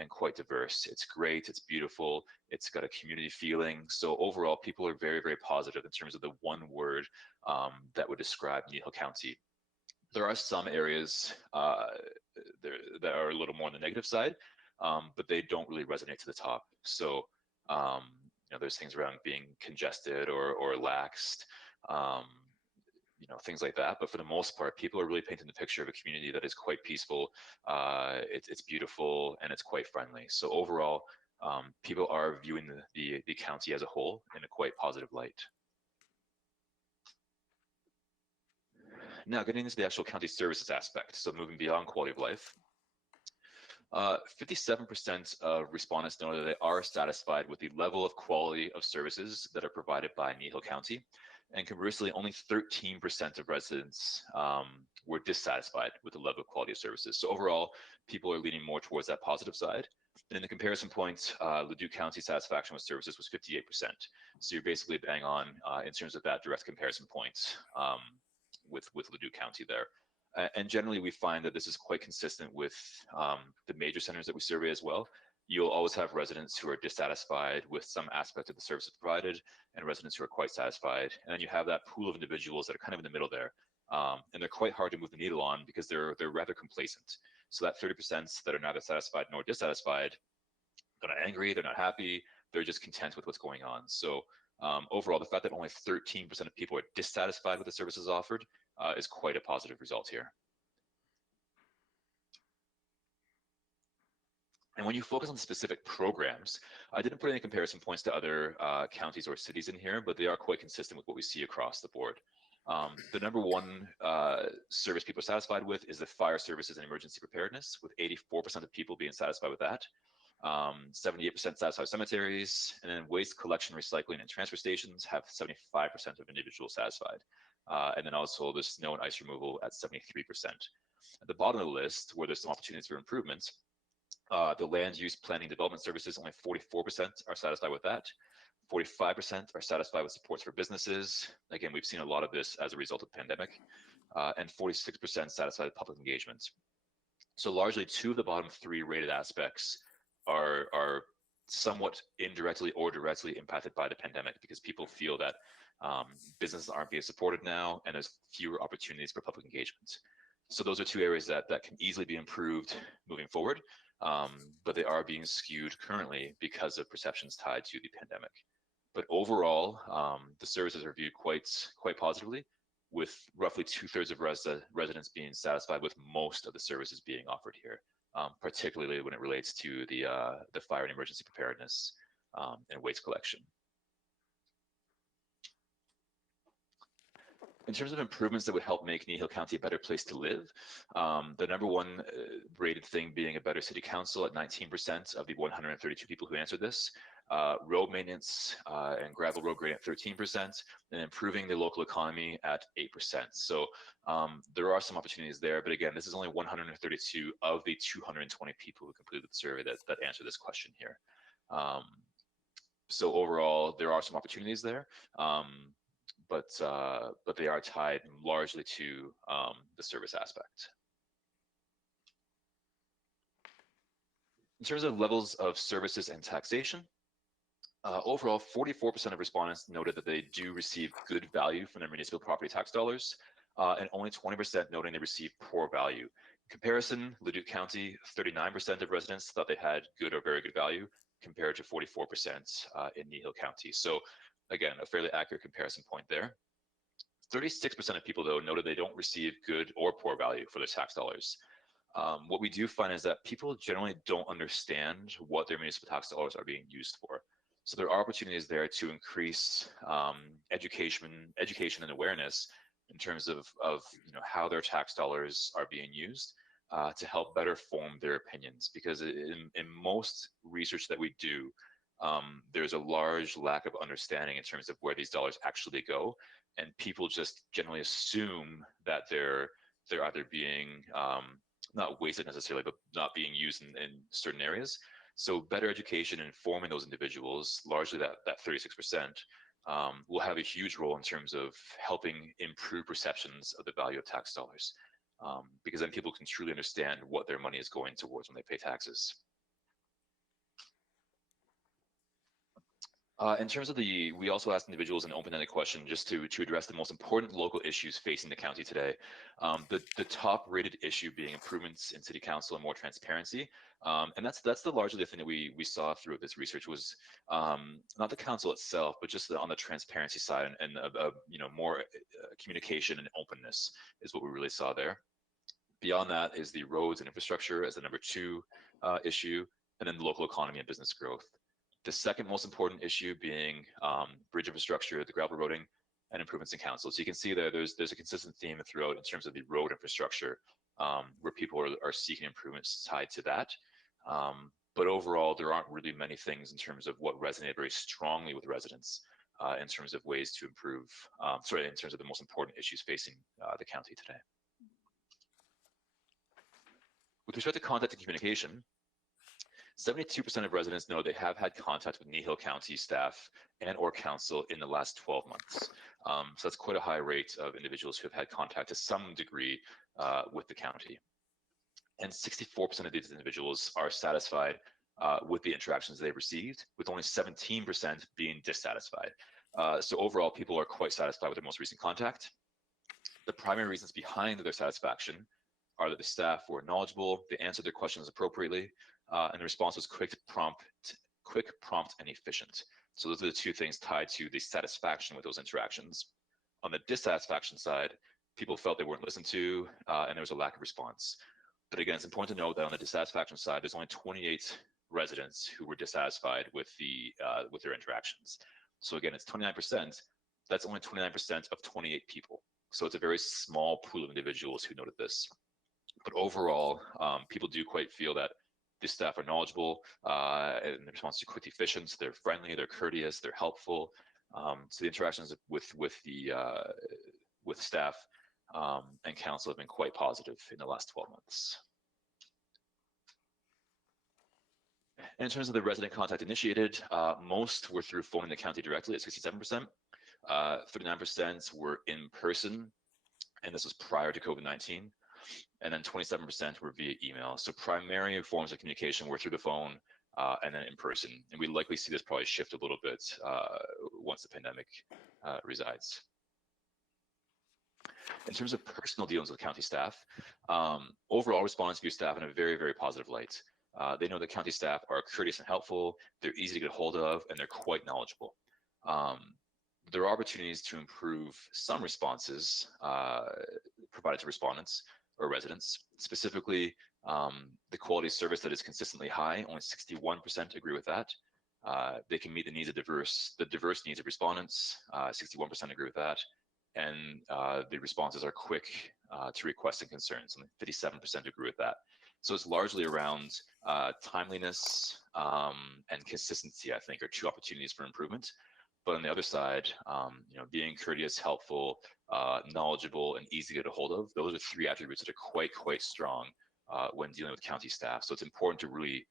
and quite diverse. It's great, it's beautiful, it's got a community feeling. So overall, people are very, very positive in terms of the one word that would describe Kneehill County. There are some areas that are a little more on the negative side, but they don't really resonate to the top. So there's things around being congested or laxed, things like that. But for the most part, people are really painting the picture of a community that is quite peaceful, it's beautiful, and it's quite friendly. So overall, people are viewing the county as a whole in a quite positive light. Now, getting into the actual county services aspect, so moving beyond quality of life. 57% of respondents noted that they are satisfied with the level of quality of services that are provided by Kneehill County. And conversely, only 13% of residents were dissatisfied with the level of quality of services. So overall, people are leaning more towards that positive side. And in the comparison point, Leduc County satisfaction with services was 58%. So you're basically bang on in terms of that direct comparison point with Leduc County there. And generally, we find that this is quite consistent with the major centers that we survey as well. You'll always have residents who are dissatisfied with some aspect of the services provided and residents who are quite satisfied. And then you have that pool of individuals that are kind of in the middle there. And they're quite hard to move the needle on because they're rather complacent. So that 30% that are neither satisfied nor dissatisfied, they're not angry, they're not happy, they're just content with what's going on. So overall, the fact that only 13% of people are dissatisfied with the services offered is quite a positive result here. And when you focus on specific programs, I didn't put any comparison points to other counties or cities in here, but they are quite consistent with what we see across the board. The number one service people are satisfied with is the fire services and emergency preparedness, with 84% of people being satisfied with that. 78% satisfied with cemeteries, and then waste collection, recycling, and transfer stations have 75% of individuals satisfied. And then also the snow and ice removal at 73%. At the bottom of the list, where there's some opportunities for improvements, the land use planning development services, only 44% are satisfied with that. 45% are satisfied with supports for businesses. Again, we've seen a lot of this as a result of the pandemic. And 46% satisfied with public engagement. So largely, two of the bottom three rated aspects are somewhat indirectly or directly impacted by the pandemic, because people feel that businesses aren't being supported now and there's fewer opportunities for public engagement. So those are two areas that can easily be improved moving forward, but they are being skewed currently because of perceptions tied to the pandemic. But overall, the services are viewed quite positively, with roughly 2/3 of residents being satisfied with most of the services being offered here, particularly when it relates to the fire and emergency preparedness and waste collection. In terms of improvements that would help make Kneehill County a better place to live, the number one rated thing being a better city council at 19% of the 132 people who answered this. Road maintenance and gravel road grading at 13%, and improving the local economy at 8%. So there are some opportunities there, but again, this is only 132 of the 220 people who completed the survey that answered this question here. So overall, there are some opportunities there, but they are tied largely to the service aspect. In terms of levels of services and taxation, overall, 44% of respondents noted that they do receive good value from their municipal property tax dollars, and only 20% noting they receive poor value. In comparison, Leduc County, 39% of residents thought they had good or very good value, compared to 44% in Kneehill County. So again, a fairly accurate comparison point there. 36% of people, though, noted they don't receive good or poor value for their tax dollars. What we do find is that people generally don't understand what their municipal tax dollars are being used for. So there are opportunities there to increase education and awareness in terms of how their tax dollars are being used to help better form their opinions. Because in most research that we do, there's a large lack of understanding in terms of where these dollars actually go. and people just generally assume that they're either being not wasted necessarily, but not being used in certain areas. So better education and informing those individuals, largely that 36%, will have a huge role in terms of helping improve perceptions of the value of tax dollars, because then people can truly understand what their money is going towards when they pay taxes. In terms of we also asked individuals an open-ended question just to address the most important local issues facing the county today. The top-rated issue being improvements in city council and more transparency. And that's largely the thing that we saw through this research was not the council itself, but just on the transparency side and more communication and openness is what we really saw there. Beyond that is the roads and infrastructure as the number 2 issue, and then the local economy and business growth. The second most important issue being bridge infrastructure, the gravel roading, and improvements in council. So you can see there's a consistent theme throughout in terms of the road infrastructure, where people are seeking improvements tied to that. But overall, there aren't really many things in terms of what resonated very strongly with residents in terms of ways to improve, in terms of the most important issues facing the county today. With respect to contact and communication, 72% of residents know they have had contact with Kneehill County staff and or council in the last 12 months. So that's quite a high rate of individuals who have had contact to some degree with the county. And 64% of these individuals are satisfied with the interactions they've received, with only 17% being dissatisfied. So overall, people are quite satisfied with their most recent contact. The primary reasons behind their satisfaction are that the staff were knowledgeable, they answered their questions appropriately, and the response was quick, prompt, and efficient. So those are the 2 things tied to the satisfaction with those interactions. On the dissatisfaction side, people felt they weren't listened to, and there was a lack of response. But again, it's important to note that on the dissatisfaction side, there's only 28 residents who were dissatisfied with their interactions. So again, it's 29%. That's only 29% of 28 people. So it's a very small pool of individuals who noted this. But overall, people do quite feel that the staff are knowledgeable, and the responses are quick, efficient, they're friendly, they're courteous, they're helpful. So the interactions with staff and council have been quite positive in the last 12 months. And in terms of the resident contact initiated, most were through phoning the county directly at 67%. 39% were in person, and this was prior to COVID-19. And then 27% were via email. So primary forms of communication were through the phone and then in person. And we likely see this probably shift a little bit once the pandemic resides. In terms of personal dealings with county staff, overall respondents view staff in a very, very positive light. They know that county staff are courteous and helpful, they're easy to get a hold of, and they're quite knowledgeable. There are opportunities to improve some responses provided to respondents or residents, specifically the quality of service that is consistently high. Only 61% agree with that. They can meet the needs of the diverse needs of respondents. 61% agree with that, and the responses are quick to requests and concerns. And 57% agree with that. So it's largely around timeliness and consistency, I think, are 2 opportunities for improvement. But on the other side, being courteous, helpful, knowledgeable, and easy to get a hold of, those are 3 attributes that are quite strong when dealing with county staff. So it's important to really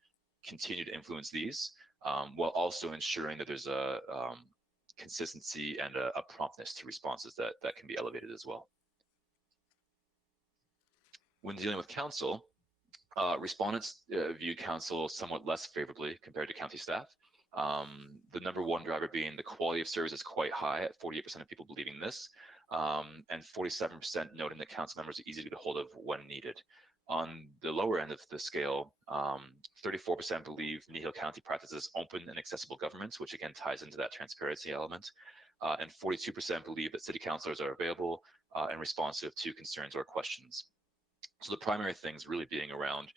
continue to influence these while also ensuring that there's a consistency and a promptness to responses that can be elevated as well. When dealing with council, respondents viewed council somewhat less favorably compared to county staff. The number 1 driver being the quality of service is quite high at 48% of people believing this, and 47% noting that council members are easy to get a hold of when needed. On the lower end of the scale, 34% believe Kneehill County practices open and accessible government, which again ties into that transparency element, and 42% believe that city councilors are available and responsive to concerns or questions. So the primary things really being around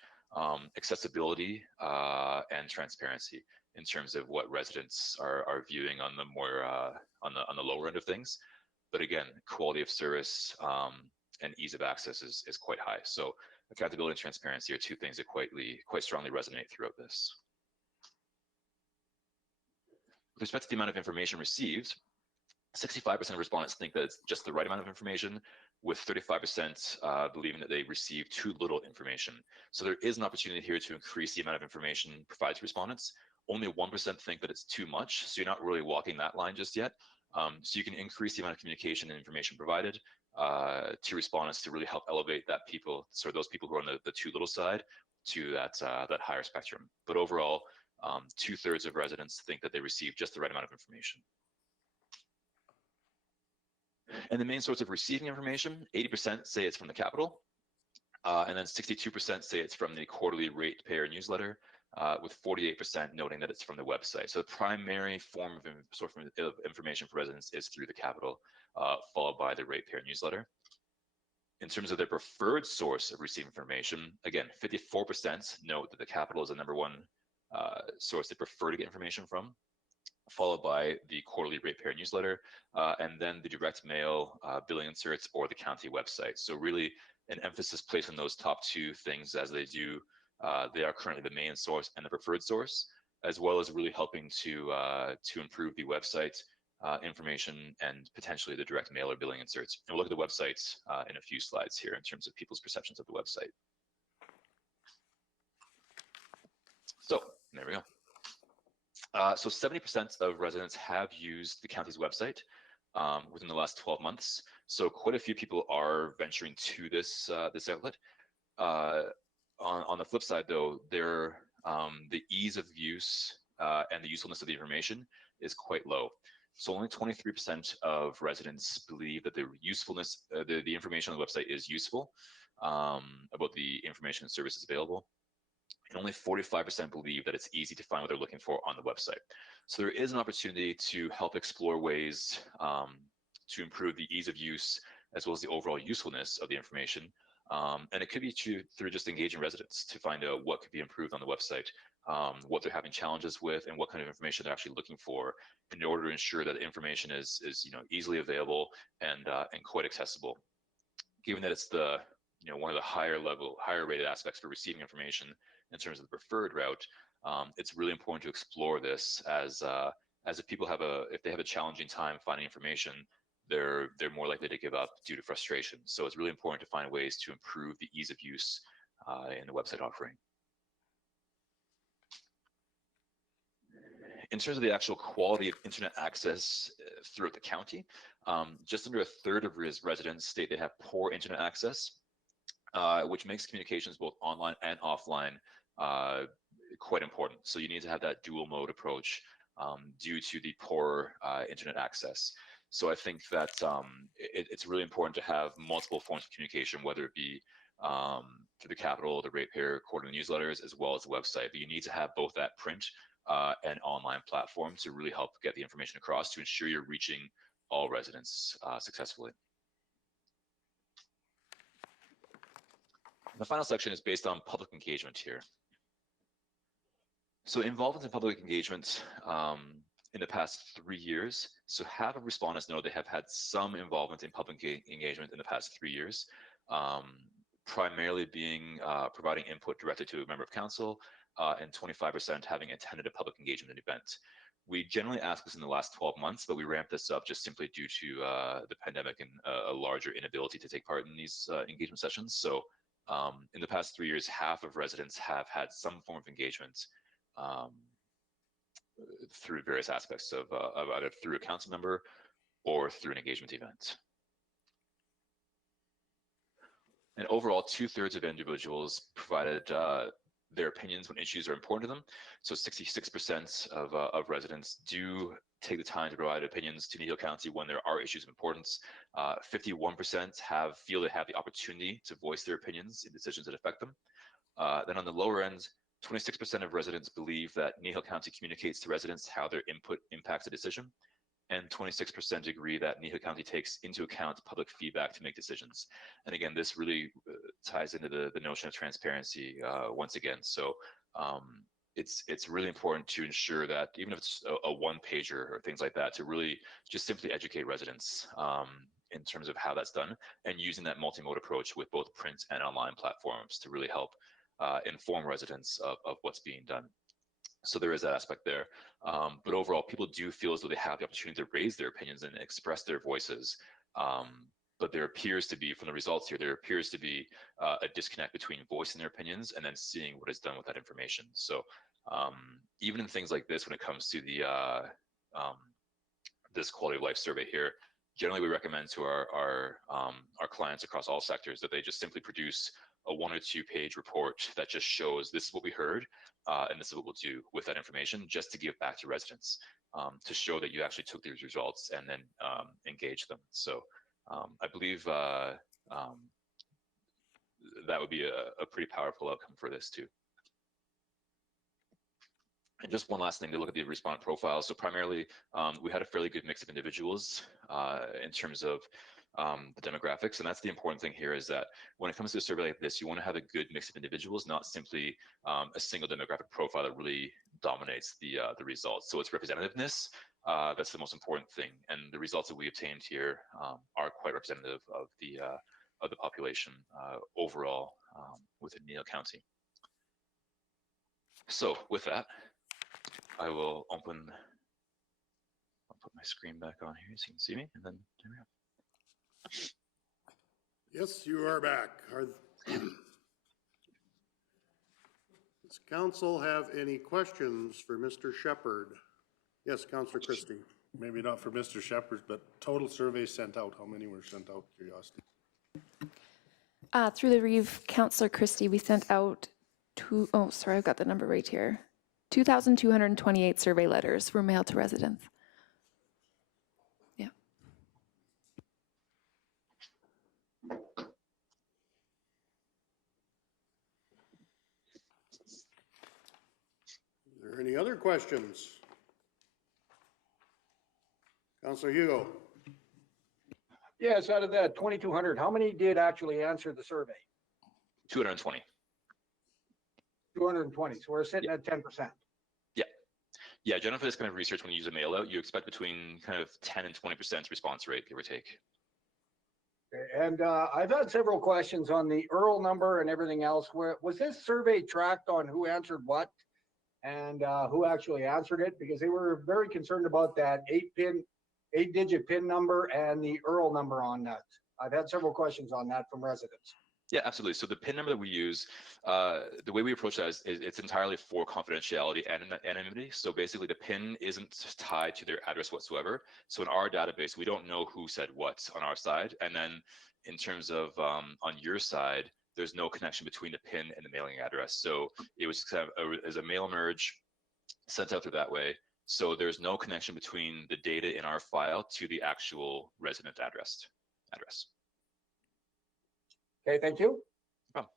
accessibility and transparency in terms of what residents are viewing on the more on the lower end of things. But again, quality of service and ease of access is quite high. So accountability and transparency are 2 things that quite strongly resonate throughout this. With respect to the amount of information received, 65% of respondents think that it's just the right amount of information, with 35% believing that they receive too little information. So there is an opportunity here to increase the amount of information provided to respondents. Only 1% think that it's too much, so you're not really walking that line just yet. So you can increase the amount of communication and information provided to respondents to really help elevate those people who are on the too little side to that higher spectrum. But overall, 2/3 of residents think that they receive just the right amount of information. And the main source of receiving information, 80% say it's from the capital, and then 62% say it's from the quarterly ratepayer newsletter, with 48% noting that it's from the website. So the primary form of information for residents is through the capital, followed by the ratepayer newsletter. In terms of their preferred source of receiving information, again, 54% note that the capital is the number one source they prefer to get information from, followed by the quarterly ratepayer newsletter, and then the direct mail billing inserts or the county website. So really an emphasis placed on those top two things, as they are currently the main source and the preferred source, as well as really helping to improve the website information and potentially the direct mail or billing inserts. And we'll look at the websites in a few slides here in terms of people's perceptions of the website. So there we go. So 70% of residents have used the county's website within the last 12 months. So quite a few people are venturing to this outlet. On the flip side, though, the ease of use and the usefulness of the information is quite low. So only 23% of residents believe that the usefulness, the information on the website is useful about the information and services available. And only 45% believe that it's easy to find what they're looking for on the website. So there is an opportunity to help explore ways to improve the ease of use as well as the overall usefulness of the information. And it could be through just engaging residents to find out what could be improved on the website, what they're having challenges with, and what kind of information they're actually looking for in order to ensure that the information is easily available and quite accessible. Given that it's one of the higher rated aspects for receiving information in terms of the preferred route, it's really important to explore this as if people if they have a challenging time finding information, they're more likely to give up due to frustration. So it's really important to find ways to improve the ease of use in the website offering. In terms of the actual quality of internet access throughout the county, just under 1/3 of residents state they have poor internet access, which makes communications both online and offline quite important. So you need to have that dual mode approach due to the poor internet access. So I think that it's really important to have multiple forms of communication, whether it be through the capital, the ratepayer, quarterly newsletters, as well as the website. But you need to have both that print and online platform to really help get the information across to ensure you're reaching all residents successfully. The final section is based on public engagement here. So involvement in public engagement in the past 3 years. So half of respondents know they have had some involvement in public engagement in the past 3 years, primarily being providing input directly to a member of council, and 25% having attended a public engagement event. We generally ask this in the last 12 months, but we ramped this up just simply due to the pandemic and a larger inability to take part in these engagement sessions. So in the past 3 years, half of residents have had some form of engagement through various aspects of either through a council member or through an engagement event. And overall, 2/3 of individuals provided their opinions when issues are important to them. So 66% of residents do take the time to provide opinions to Kneehill County when there are issues of importance. 51% feel they have the opportunity to voice their opinions in decisions that affect them. Then on the lower end, 26% of residents believe that Kneehill County communicates to residents how their input impacts a decision. And 26% agree that Kneehill County takes into account public feedback to make decisions. And again, this really ties into the notion of transparency once again. So it's really important to ensure that even if it's a one-pager or things like that, to really just simply educate residents in terms of how that's done, and using that multi-mode approach with both print and online platforms to really help inform residents of what's being done. So there is that aspect there. But overall, people do feel as though they have the opportunity to raise their opinions and express their voices. But there appears to be, from the results here, there appears to be a disconnect between voicing their opinions and then seeing what is done with that information. So even in things like this, when it comes to the this quality of life survey here, generally we recommend to our clients across all sectors that they just simply produce a 1 or 2 page report that just shows this is what we heard and this is what we'll do with that information, just to give back to residents, to show that you actually took these results and then engage them. So I believe that would be a pretty powerful outcome for this too. And just one last thing to look at the respondent profile. So primarily, we had a fairly good mix of individuals in terms of the demographics. And that's the important thing here, is that when it comes to a survey like this, you want to have a good mix of individuals, not simply a single demographic profile that really dominates the results. So it's representativeness. That's the most important thing. And the results that we obtained here are quite representative of the population overall within Kneehill County. So with that, I will I'll put my screen back on here so you can see me, and then there we go. Yes, you are back. Does council have any questions for Mr. Sheppard? Yes, Councillor Christie. Maybe not for Mr. Sheppard, but total surveys sent out, how many were sent out, curiosity? Through the Reeve, Councillor Christie, we sent out I've got the number right here. 2,228 survey letters were mailed to residents. Yeah. Are there any other questions? Councillor Hugo. Yes, out of that 2,200, how many did actually answer the survey? 220. 220, so we're sitting at 10%. Yeah, generally for this kind of research, when you use a mail out, you expect between kind of 10 and 20% response rate, give or take. And I've had several questions on the URL number and everything else. Was this survey tracked on who answered what and who actually answered it? Because they were very concerned about that 8-digit PIN number and the URL number on that. I've had several questions on that from residents. Yeah, absolutely. So the PIN number that we use, the way we approach that is it's entirely for confidentiality and anonymity. So basically the PIN isn't tied to their address whatsoever. So in our database, we don't know who said what on our side. And then in terms of on your side, there's no connection between the PIN and the mailing address. So it was kind of as a mail merge sent out through that way. So there's no connection between the data in our file to the actual resident address. Okay, thank you. Oh.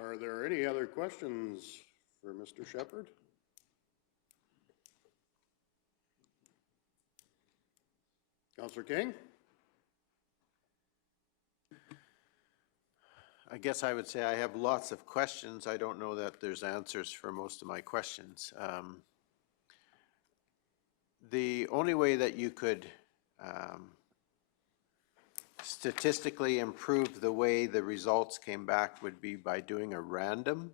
Are there any other questions for Mr. Sheppard? Councillor King? I guess I would say I have lots of questions. I don't know that there's answers for most of my questions. The only way that you could statistically improve the way the results came back would be by doing a random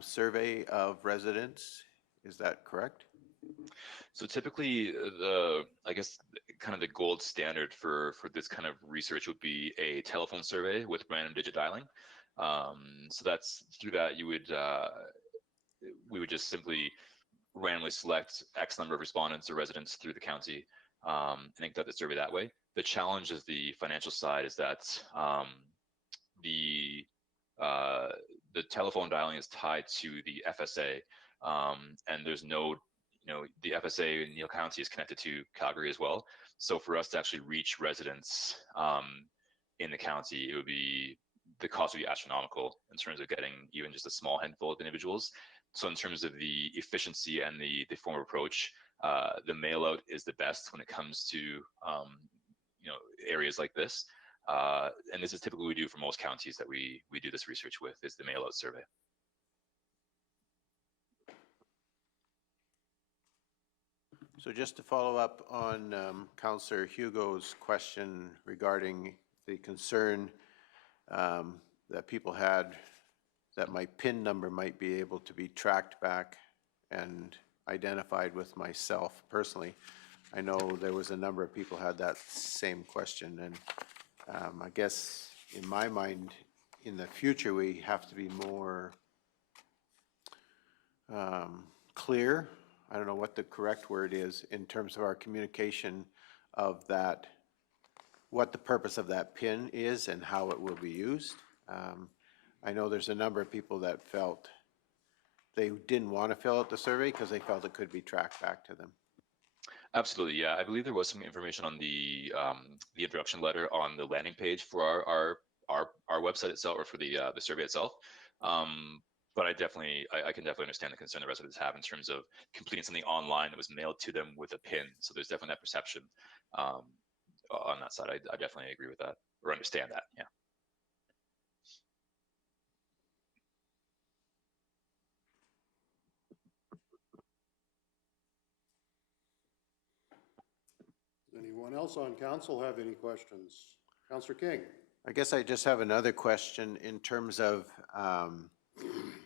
survey of residents. Is that correct? So typically I guess kind of the gold standard for this kind of research would be a telephone survey with random digit dialing. So that's through that we would just simply randomly select X number of respondents or residents through the county and conduct the survey that way. The challenge is the financial side is that the telephone dialing is tied to the FSA and there's no, the FSA in Kneehill County is connected to Calgary as well. So for us to actually reach residents in the county, the cost would be astronomical in terms of getting even just a small handful of individuals. So in terms of the efficiency and the form of approach, the mail out is the best when it comes to areas like this. And this is typically what we do for most counties that we do this research with, is the mail out survey. So just to follow up on Councillor Hugo's question regarding the concern that people had that my PIN number might be able to be tracked back and identified with myself personally. I know there was a number of people had that same question, and I guess in my mind, in the future, we have to be more clear. I don't know what the correct word is in terms of our communication of that, what the purpose of that PIN is and how it will be used. I know there's a number of people that felt they didn't want to fill out the survey because they felt it could be tracked back to them. Absolutely, yeah. I believe there was some information on the introduction letter on the landing page for our website itself, or for the survey itself. But I can definitely understand the concern the residents have in terms of completing something online that was mailed to them with a PIN. So there's definitely that perception on that side. I definitely agree with that, or understand that. Yeah. Does anyone else on council have any questions? Councillor King? I guess I just have another question in terms of,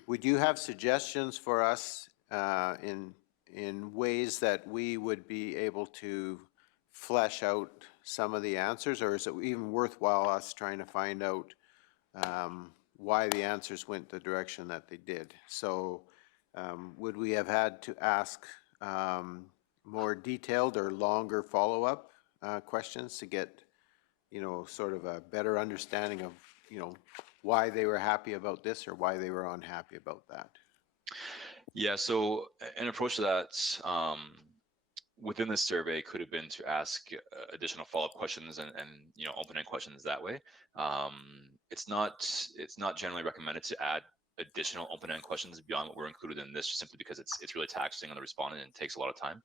would you have suggestions for us in ways that we would be able to flesh out some of the answers, or is it even worthwhile us trying to find out why the answers went the direction that they did? So would we have had to ask more detailed or longer follow-up questions to get, sort of a better understanding of, why they were happy about this or why they were unhappy about that? Yeah, so an approach to that within the survey could have been to ask additional follow-up questions and open-ended questions that way. It's not generally recommended to add additional open-ended questions beyond what were included in this, just simply because it's really taxing on the respondent and takes a lot of time.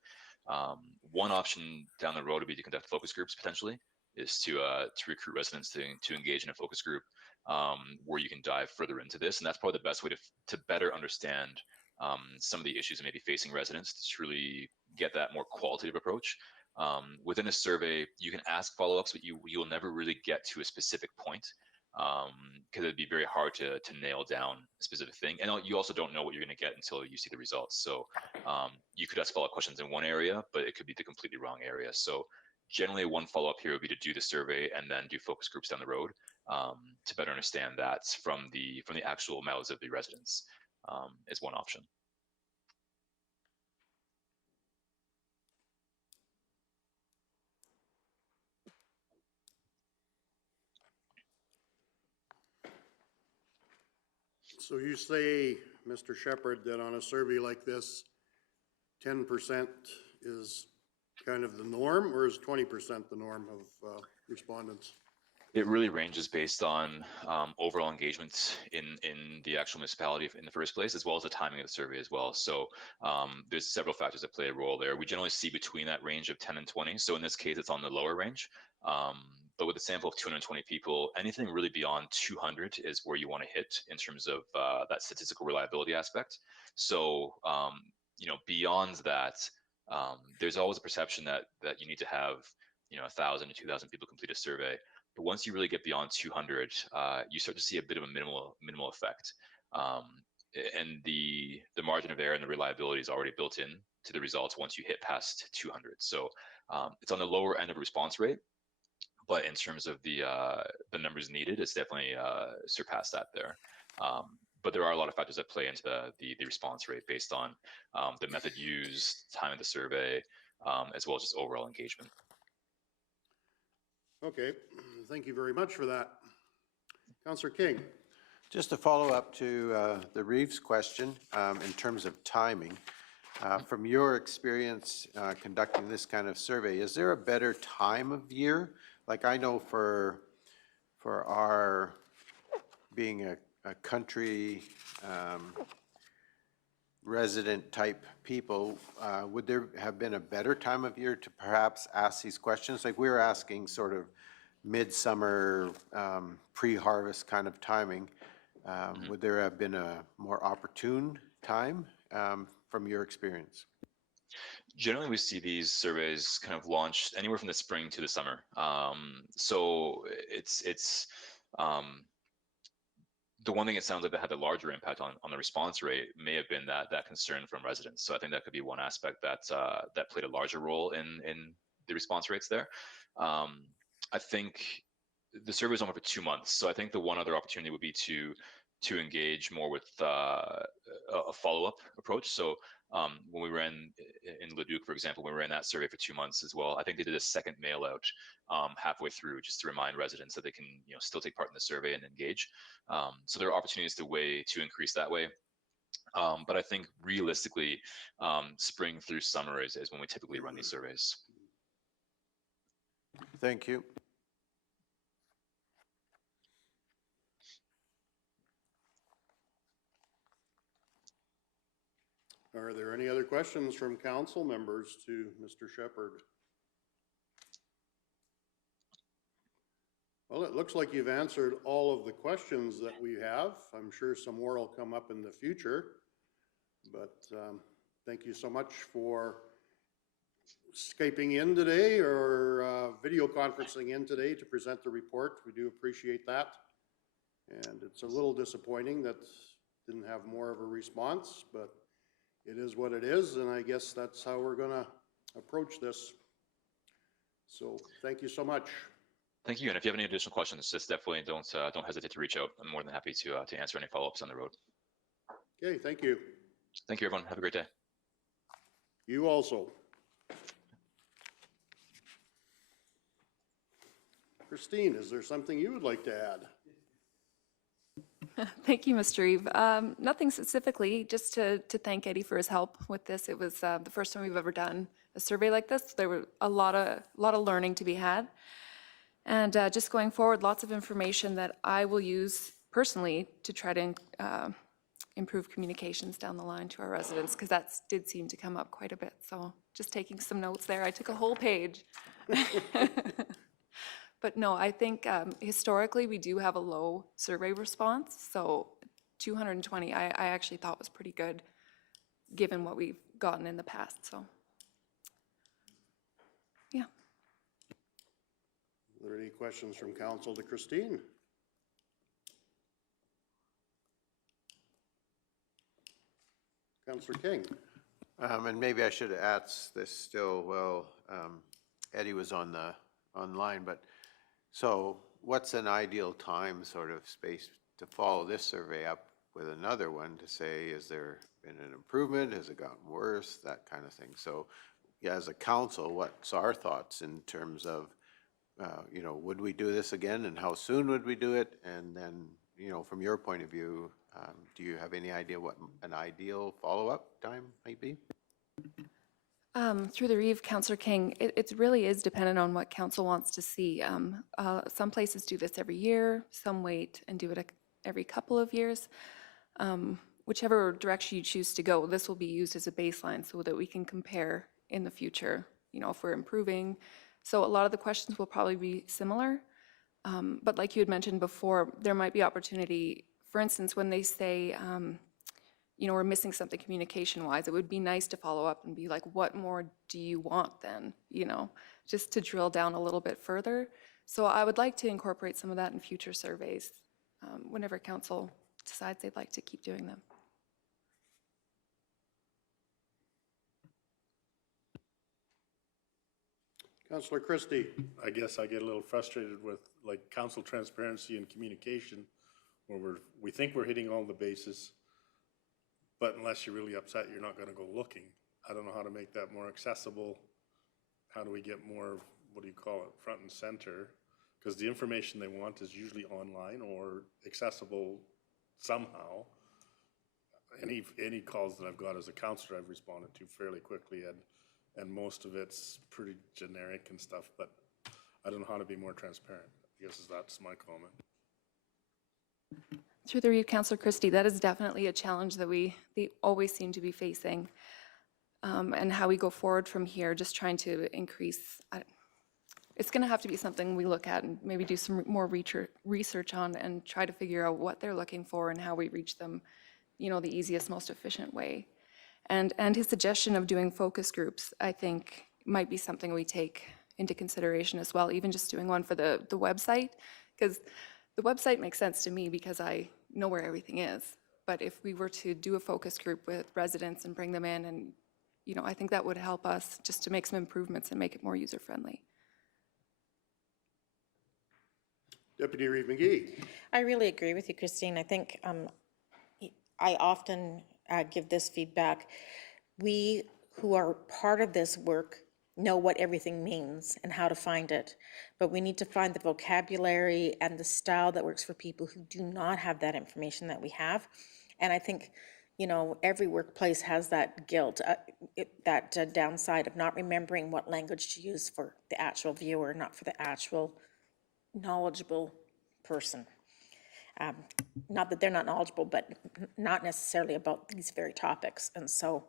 One option down the road would be to conduct focus groups, potentially, is to recruit residents to engage in a focus group where you can dive further into this. And that's probably the best way to better understand some of the issues that may be facing residents, to truly get that more qualitative approach. Within a survey, you can ask follow-ups, but you'll never really get to a specific point, because it'd be very hard to nail down a specific thing. And you also don't know what you're going to get until you see the results. So you could ask follow-up questions in one area, but it could be the completely wrong area. So generally, one follow-up here would be to do the survey and then do focus groups down the road to better understand that from the actual mouths of the residents, is one option. So you say, Mr. Sheppard, that on a survey like this, 10% is kind of the norm, or is 20% the norm of respondents? It really ranges based on overall engagement in the actual municipality in the first place, as well as the timing of the survey as well. So there's several factors that play a role there. We generally see between that range of 10 and 20. So in this case, it's on the lower range. But with a sample of 220 people, anything really beyond 200 is where you want to hit in terms of that statistical reliability aspect. So, beyond that, there's always a perception that you need to have, 1,000 to 2,000 people complete a survey. But once you really get beyond 200, you start to see a bit of a minimal effect. And the margin of error and the reliability is already built in to the results once you hit past 200. So it's on the lower end of response rate. But in terms of the numbers needed, it's definitely surpassed that there. But there are a lot of factors that play into the response rate based on the method used, time of the survey, as well as just overall engagement. Okay, thank you very much for that. Councillor King? Just to follow up to the Reeves question in terms of timing, from your experience conducting this kind of survey, is there a better time of year? Like I know for our being a country resident type people, would there have been a better time of year to perhaps ask these questions? Like we were asking sort of midsummer, pre-harvest kind of timing. Would there have been a more opportune time from your experience? generally we see these surveys kind of launched anywhere from the spring to the summer. So it's the one thing it sounds like that had the larger impact on the response rate may have been that concern from residents. So I think that could be one aspect that that played a larger role in the response rates there. I think the survey was on for 2 months, so I think the one other opportunity would be to engage more with a follow-up approach. So when we ran in Leduc, for example, when we ran that survey for 2 months as well, I think they did a second mail out halfway through just to remind residents that they can still take part in the survey and engage. So there are opportunities to increase that way. But I think realistically, spring through summer is when we typically run these surveys. Thank you. Are there any other questions from council members to Mr. Sheppard? Well, it looks like you've answered all of the questions that we have. I'm sure some more will come up in the future, but thank you so much for Skyping in today or video conferencing in today to present the report. We do appreciate that. And it's a little disappointing that didn't have more of a response, but it is what it is, and I guess that's how we're gonna approach this. So thank you so much. Thank you. And if you have any additional questions, just definitely don't hesitate to reach out. I'm more than happy to answer any follow-ups on the road. Okay, thank you. Thank you, everyone. Have a great day. You also. Christine, is there something you would like to add? Thank you, Mr. Eve. Nothing specifically, just to thank Eddie for his help with this. It was the first time we've ever done a survey like this. There were a lot of learning to be had. And just going forward, lots of information that I will use personally to try to improve communications down the line to our residents, because that did seem to come up quite a bit. So just taking some notes there. I took a whole page. But no, I think historically we do have a low survey response. So 220, I actually thought was pretty good given what we've gotten in the past. So yeah. Are there any questions from council to Christine? Councillor King. And maybe I should have asked this still, well, Eddie was online, but so what's an ideal time sort of space to follow this survey up with another one to say, is there been an improvement? Has it gotten worse? That kind of thing. So yeah, as a council, what's our thoughts in terms of, would we do this again and how soon would we do it? And then, from your point of view, do you have any idea what an ideal follow-up time might be? Through the Reeve, Councillor King, it really is dependent on what council wants to see. Some places do this every year, some wait and do it every couple of years. Whichever direction you choose to go, this will be used as a baseline so that we can compare in the future, if we're improving. So a lot of the questions will probably be similar, but like you had mentioned before, there might be opportunity, for instance, when they say, we're missing something communication-wise, it would be nice to follow up and be like, what more do you want then, just to drill down a little bit further. So I would like to incorporate some of that in future surveys whenever council decides they'd like to keep doing them. Councillor Christie. I guess I get a little frustrated with council transparency and communication, where we think we're hitting all the bases, but unless you're really upset, you're not going to go looking. I don't know how to make that more accessible. How do we get more, front and center? Because the information they want is usually online or accessible somehow. Any calls that I've got as a councillor, I've responded to fairly quickly, and most of it's pretty generic and stuff, but I don't know how to be more transparent. I guess that's my comment. Through the Reeve, Councillor Christie, that is definitely a challenge that they always seem to be facing. And how we go forward from here, just trying to increase, it's going to have to be something we look at and maybe do some more research on and try to figure out what they're looking for and how we reach them, the easiest, most efficient way. And his suggestion of doing focus groups, I think, might be something we take into consideration as well, even just doing one for the website, because the website makes sense to me because I know where everything is. But if we were to do a focus group with residents and bring them in, and, you know, I think that would help us just to make some improvements and make it more user-friendly. Deputy Reeve McGee. I really agree with you, Christine. I think I often give this feedback. We who are part of this work know what everything means and how to find it, but we need to find the vocabulary and the style that works for people who do not have that information that we have. And I think, you know, every workplace has that guilt, that downside of not remembering what language to use for the actual viewer, not for the actual knowledgeable person. Not that they're not knowledgeable, but not necessarily about these very topics. And so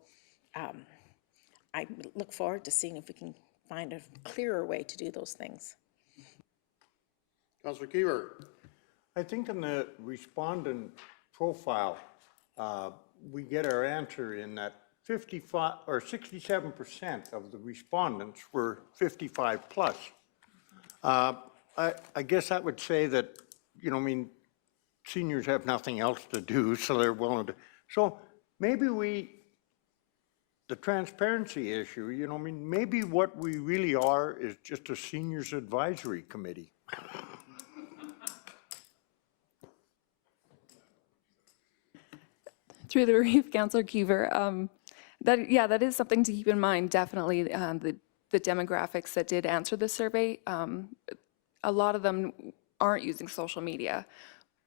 I look forward to seeing if we can find a clearer way to do those things. Councillor Kiever. I think in the respondent profile, we get our answer in that 55 or 67% of the respondents were 55 plus. I guess that would say that, you know, I mean, seniors have nothing else to do, so they're willing to. So maybe the transparency issue, you know, I mean, maybe what we really are is just a seniors advisory committee. Through the Reeve, Councillor Kiever, that is something to keep in mind, definitely, the demographics that did answer the survey. A lot of them aren't using social media,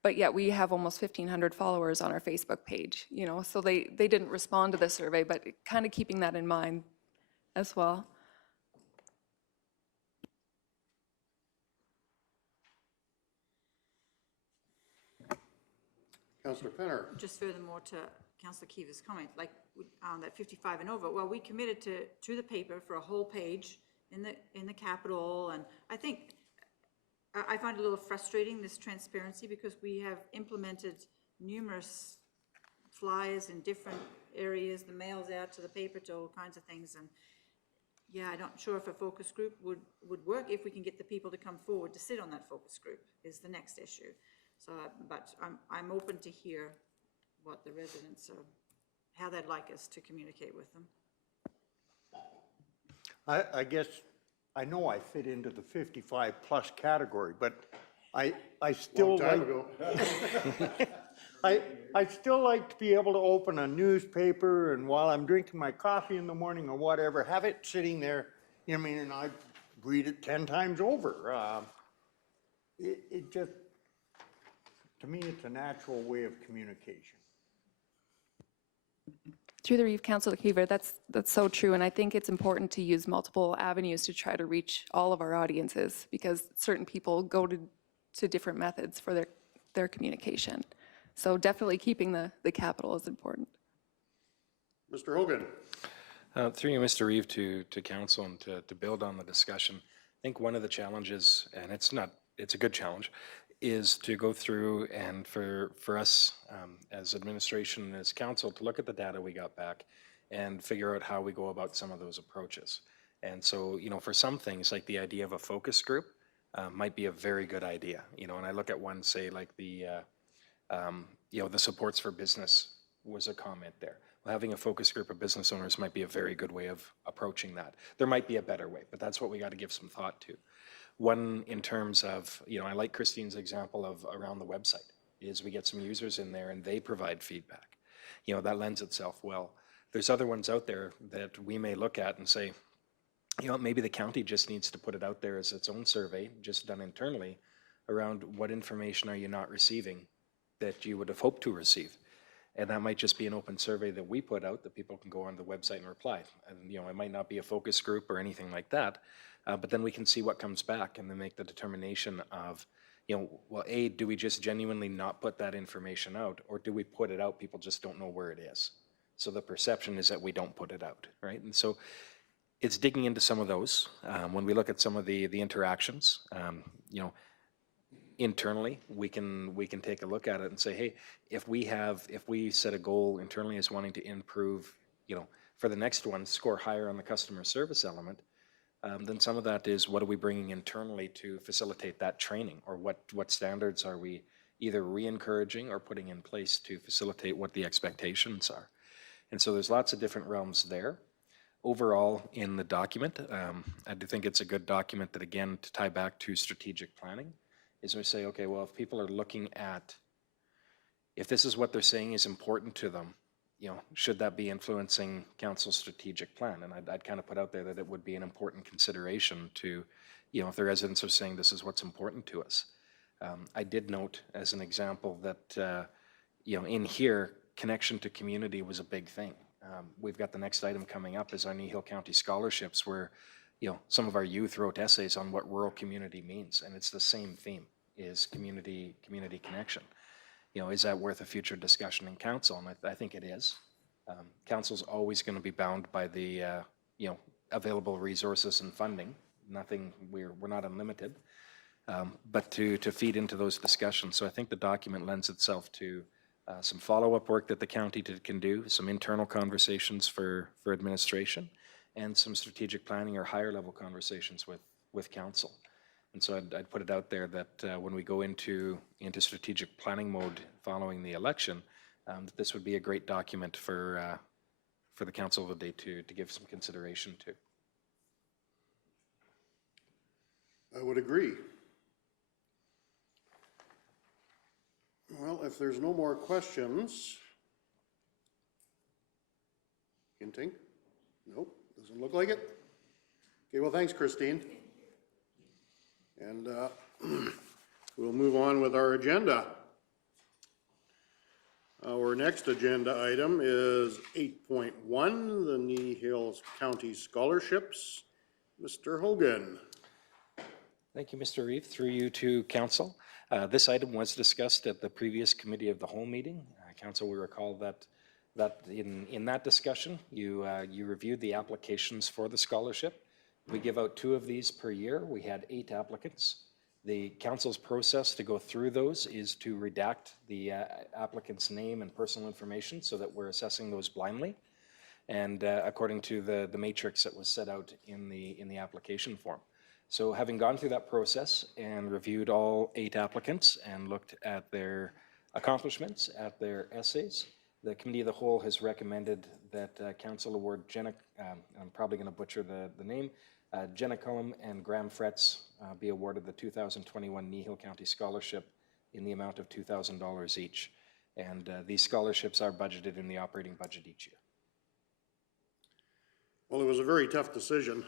but yet we have almost 1,500 followers on our Facebook page, you know, so they didn't respond to the survey, but kind of keeping that in mind as well. Councillor Penner. Just furthermore to Councillor Kiever's comment, like that 55 and over, well, we committed to the paper for a whole page in the Capitol, and I think I find it a little frustrating, this transparency, because we have implemented numerous flyers in different areas, the mails out to the paper, to all kinds of things, and yeah, I'm not sure if a focus group would work if we can get the people to come forward to sit on that focus group is the next issue. So, but I'm open to hear what the residents are, how they'd like us to communicate with them. I guess, I know I fit into the 55 plus category, but I still like, I still like to be able to open a newspaper, and while I'm drinking my coffee in the morning or whatever, have it sitting there, you know what I mean, and I read it 10 times over. It just, to me, it's a natural way of communication. Through the Reeve, Councillor Kiever, that's so true, and I think it's important to use multiple avenues to try to reach all of our audiences, because certain people go to different methods for their communication. So definitely keeping the capital is important. Mr. Hogan. Through you, Mr. Reeve, to council and to build on the discussion, I think one of the challenges, and it's a good challenge, is to go through and for us as administration and as council to look at the data we got back and figure out how we go about some of those approaches. And so, you know, for some things, like the idea of a focus group might be a very good idea, you know, and I look at one, say, like the, you know, the supports for business was a comment there. Well, having a focus group of business owners might be a very good way of approaching that. There might be a better way, but that's what we got to give some thought to. One, in terms of, you know, I like Christine's example of around the website, is we get some users in there and they provide feedback. You know, that lends itself well. There's other ones out there that we may look at and say, you know, maybe the county just needs to put it out there as its own survey, just done internally, around what information are you not receiving that you would have hoped to receive. And that might just be an open survey that we put out that people can go on the website and reply. And, you know, it might not be a focus group or anything like that, but then we can see what comes back and then make the determination of, you know, well, A, do we just genuinely not put that information out, or do we put it out, people just don't know where it is? So the perception is that we don't put it out, right? And so it's digging into some of those. When we look at some of the interactions, you know, internally, we can take a look at it and say, hey, if we set a goal internally as wanting to improve for the next one, score higher on the customer service element, then some of that is what are we bringing internally to facilitate that training, or what standards are we either re-encouraging or putting in place to facilitate what the expectations are. And so there's lots of different realms there. Overall, in the document, I do think it's a good document that, again, to tie back to strategic planning, is we say, okay, well, if people are looking at, if this is what they're saying is important to them, should that be influencing council's strategic plan? And I'd kind of put out there that it would be an important consideration to, if the residents are saying this is what's important to us. I did note as an example that, in here, connection to community was a big thing. We've got the next item coming up is our Kneehill County Scholarships, where, some of our youth wrote essays on what rural community means, and it's the same theme, is community connection. Is that worth a future discussion in council? And I think it is. Council's always going to be bound by the, available resources and funding. We're not unlimited, but to feed into those discussions. So I think the document lends itself to some follow-up work that the county can do, some internal conversations for administration, and some strategic planning or higher level conversations with council. And so I'd put it out there that when we go into strategic planning mode following the election, that this would be a great document for the council of the day to give some consideration to. I would agree. Well, if there's no more questions. Hinting? Nope, doesn't look like it. Okay, well, thanks, Christine. And we'll move on with our agenda. Our next agenda item is 8.1, the Kneehill County Scholarships. Mr. Hogan. Thank you, Mr. Reeve. Through you to council. This item was discussed at the previous committee of the whole meeting. Council will recall that in that discussion, you reviewed the applications for the scholarship. We give out 2 of these per year. We had 8 applicants. The council's process to go through those is to redact the applicant's name and personal information so that we're assessing those blindly, and according to the matrix that was set out in the application form. So having gone through that process and reviewed all 8 applicants and looked at their accomplishments, at their essays, the Committee of the Whole has recommended that Council award Jenna, I'm probably going to butcher the name, Jenna Cullum and Graham Fretz be awarded the 2021 Kneehill County Scholarship in the amount of $2,000 each. And these scholarships are budgeted in the operating budget each year. Well, it was a very tough decision.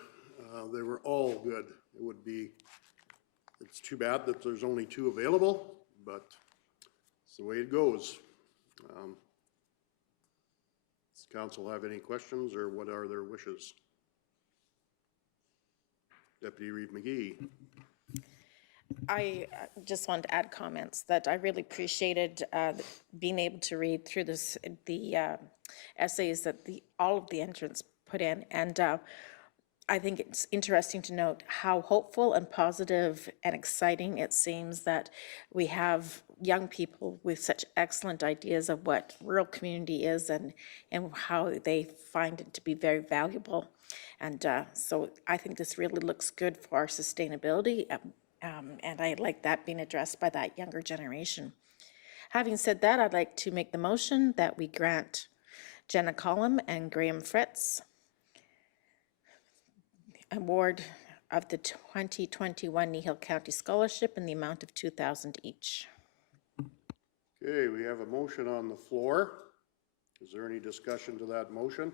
They were all good. It's too bad that there's only 2 available, but it's the way it goes. Does council have any questions, or what are their wishes? Deputy Reeve McGee. I just wanted to add comments that I really appreciated being able to read through the essays that all of the entrants put in, and I think it's interesting to note how hopeful and positive and exciting it seems that we have young people with such excellent ideas of what rural community is and how they find it to be very valuable. And so I think this really looks good for our sustainability, and I like that being addressed by that younger generation. Having said that, I'd like to make the motion that we grant Jenna Cullum and Graham Fretz award of the 2021 Kneehill County Scholarship in the amount of $2,000 each. Okay, we have a motion on the floor. Is there any discussion to that motion?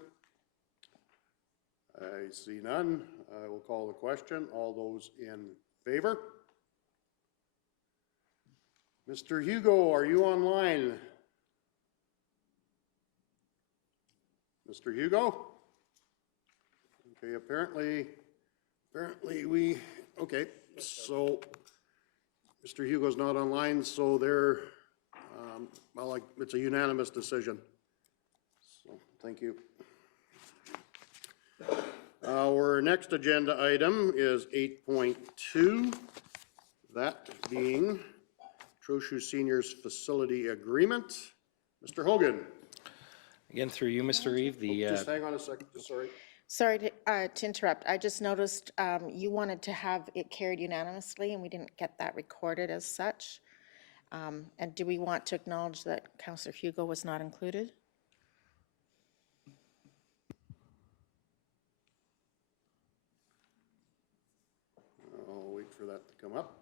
I see none. I will call the question. All those in favor? Mr. Hugo, are you online? Mr. Hugo? Okay, apparently okay, so Mr. Hugo's not online, so well, it's a unanimous decision. So, thank you. Our next agenda item is 8.2, that being Trochu Seniors Facility Agreement. Mr. Hogan. Again, through you, Mr. Reeve, Just hang on a second, sorry. Sorry to interrupt. I just noticed you wanted to have it carried unanimously, and we didn't get that recorded as such. And do we want to acknowledge that Councillor Hugo was not included? I'll wait for that to come up.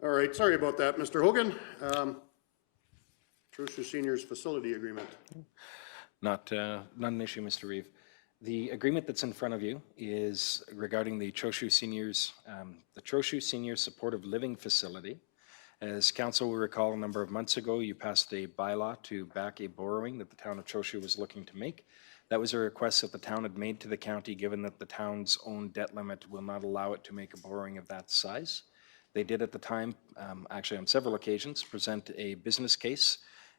All right, sorry about that, Mr. Hogan. Trochu Seniors Facility Agreement. Not an issue, Mr. Reeve. The agreement that's in front of you is regarding the Trochu Seniors Supportive Living Facility. As council will recall, a number of months ago, you passed a bylaw to back a borrowing that the town of Trochu was looking to make. That was a request that the town had made to the county, given that the town's own debt limit will not allow it to make a borrowing of that size. They did at the time, actually on several occasions, present a business case